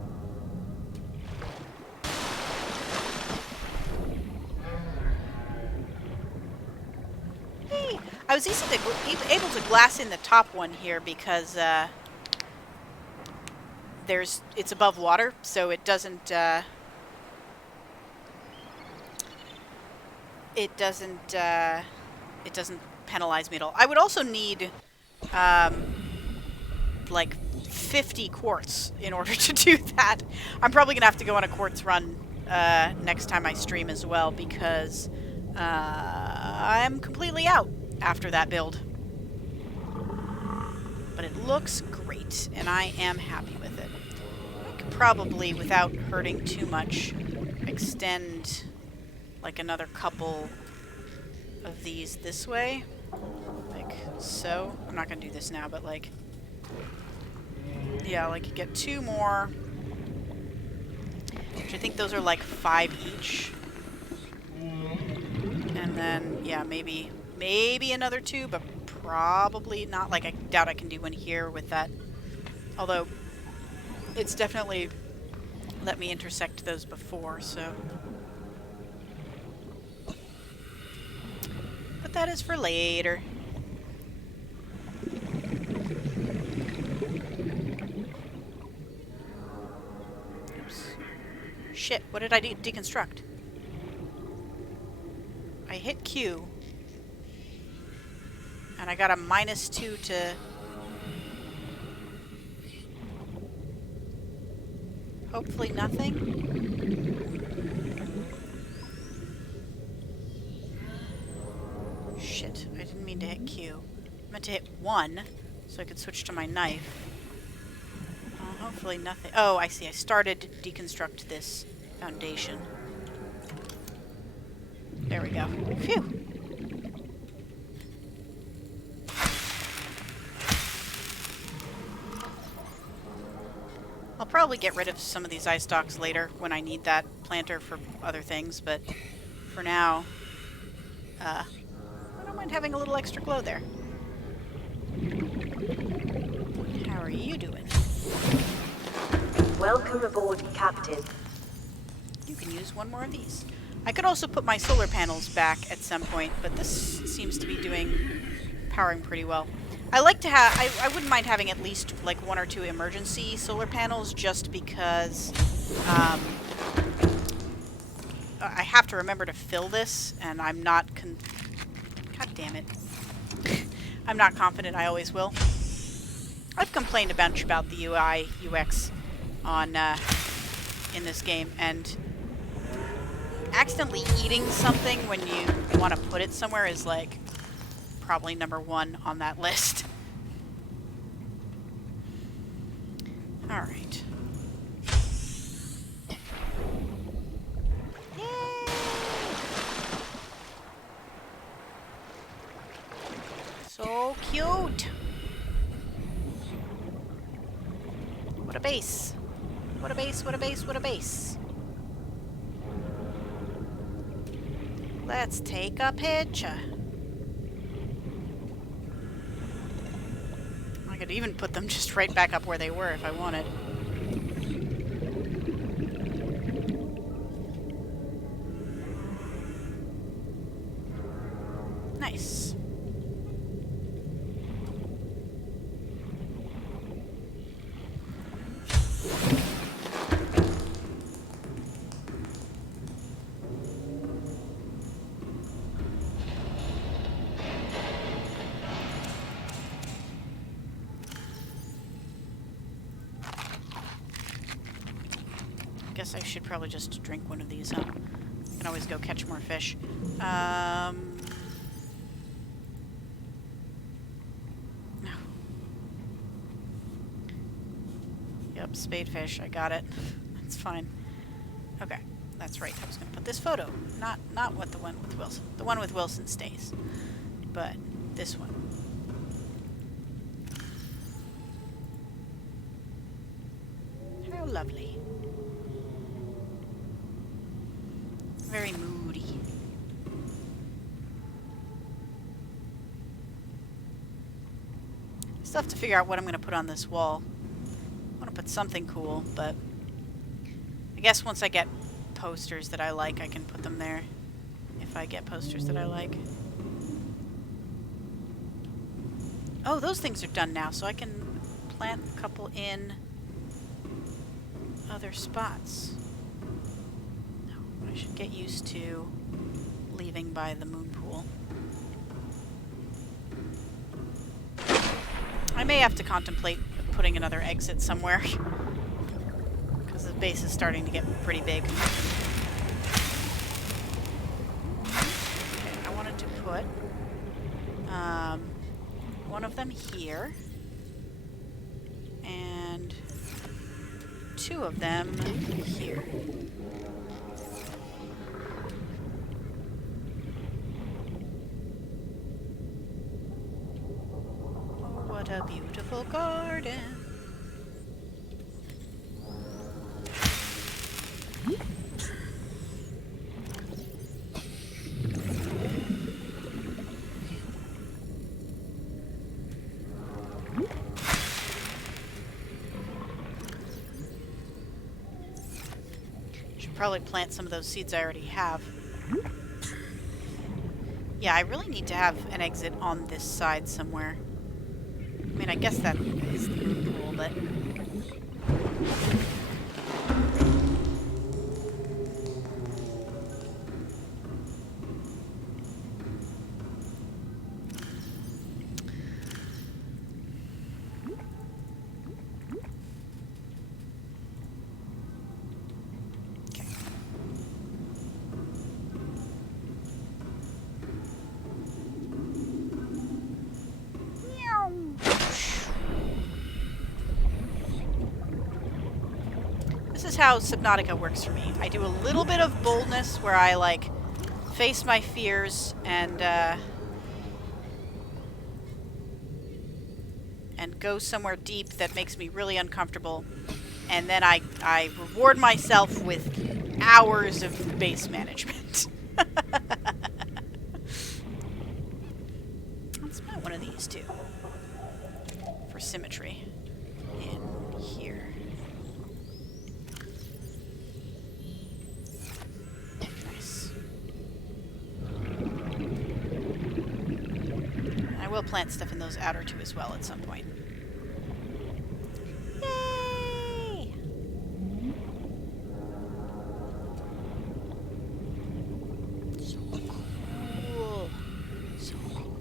Hey! I was able to glass in the top one here because it's above water, so it doesn't penalize me at all. I would also need like 50 quartz in order to do that. I'm probably gonna have to go on a quartz run next time I stream as well, because I'm completely out after that build. But it looks great, and I am happy with it. I could probably, without hurting too much, extend like another couple of these this way. Like so. I'm not gonna do this now, but like... Yeah, like you get 2 more. Which I think those are like 5 each. And then, yeah, maybe another 2, but probably not. Like, I doubt I can do one here with that. Although, it's definitely let me intersect those before, so... But that is for later. Oops. Shit, what did I deconstruct? I hit Q. And I got a -2 to... Hopefully nothing. Shit, I didn't mean to hit Q. I meant to hit 1, so I could switch to my knife. Hopefully nothing. Oh, I see. I started to deconstruct this foundation. There we go. Phew. I'll probably get rid of some of these eye stalks later when I need that planter for other things, but for now, I don't mind having a little extra glow there. How are you Welcome aboard, Captain. You can use one more of these. I could also put my solar panels back at some point, but this seems to be powering pretty well. I like to have, I wouldn't mind having at least like 1 or 2 emergency solar panels just because I have to remember to fill this, and I'm not God damn it. I'm not confident I always will. I've complained a bunch about the UI, UX on, in this game, and accidentally eating something when you want to put it somewhere is, like, probably number 1 on that list. Alright. Yay! So cute! What a base. What a base, what a base, what a base. Let's take a picture. I could even put them just right back up where they were if I wanted. Nice. Guess I should probably just drink one of these, huh? I can always go catch more fish. No. Yep, spadefish. I got it. That's fine. Okay, that's right. I was going to put this photo. Not what the one with Wilson. The one with Wilson stays. But this one. How lovely. Very moody. Still have to figure out what I'm going to put on this wall. I want to put something cool, but I guess once I get posters that I like, I can put them there. If I get posters that I like. Oh, those things are done now, so I can plant a couple in other spots. I should get used to leaving by the moon pool. I may have to contemplate putting another exit somewhere. Because the base is starting to get pretty big. Okay, I wanted to put one of them here. And 2 of them here. What a beautiful garden. Should probably plant some of those seeds I already have. Yeah, I really need to have an exit on this side somewhere. I mean, I guess that is the moon pool, but... Okay. This is how Subnautica works for me. I do a little bit of boldness where I, like, face my fears and go somewhere deep that makes me really uncomfortable. And then I reward myself with hours of base management. Let's put one of these, too. For symmetry. In here. will plant stuff in those outer two as well at some point. Yay! So cool. So cool.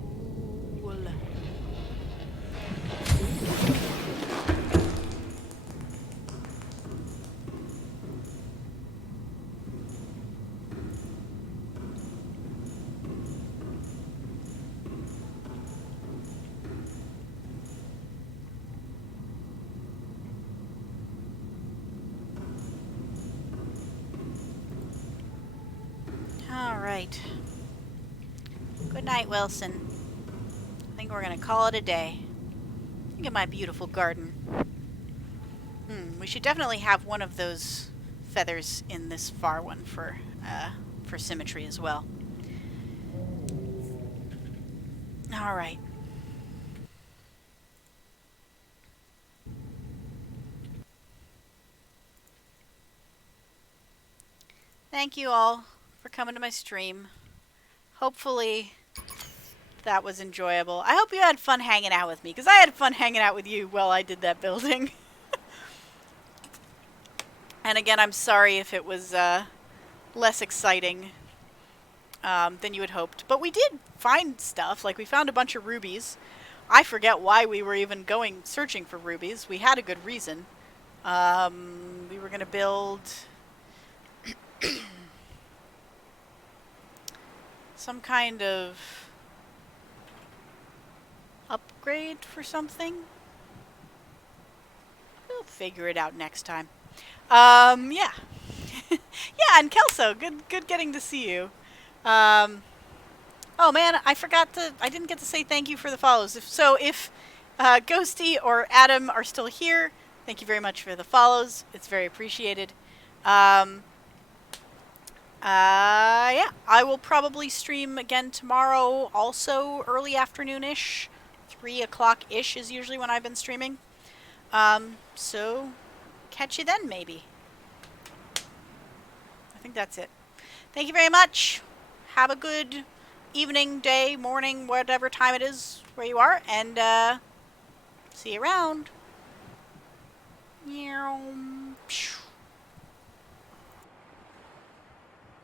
All right. Good night, Wilson. I think we're gonna call it a day. Look at my beautiful garden. We should definitely have one of those feathers in this far one for symmetry as well. All right. Thank you all for coming to my stream. Hopefully that was enjoyable. I hope you had fun hanging out with me, because I had fun hanging out with you while I did that building. And again, I'm sorry if it was less exciting than you had hoped. But we did find stuff. Like, we found a bunch of rubies. I forget why we were even searching for rubies. We had a good reason. We were going to build some kind of upgrade for something. We'll figure it out next time. Yeah. Yeah, and Kelso, good getting to see you. Oh man, I didn't get to say thank you for the follows. If Ghosty or Adam are still here, thank you very much for the follows. It's very appreciated. Yeah, I will probably stream again tomorrow, also early afternoon-ish. 3 o'clock-ish is usually when I've been streaming. So, catch you then, maybe. I think that's it. Thank you very much. Have a good evening, day, morning, whatever time it is where you are, and see you around. Meow.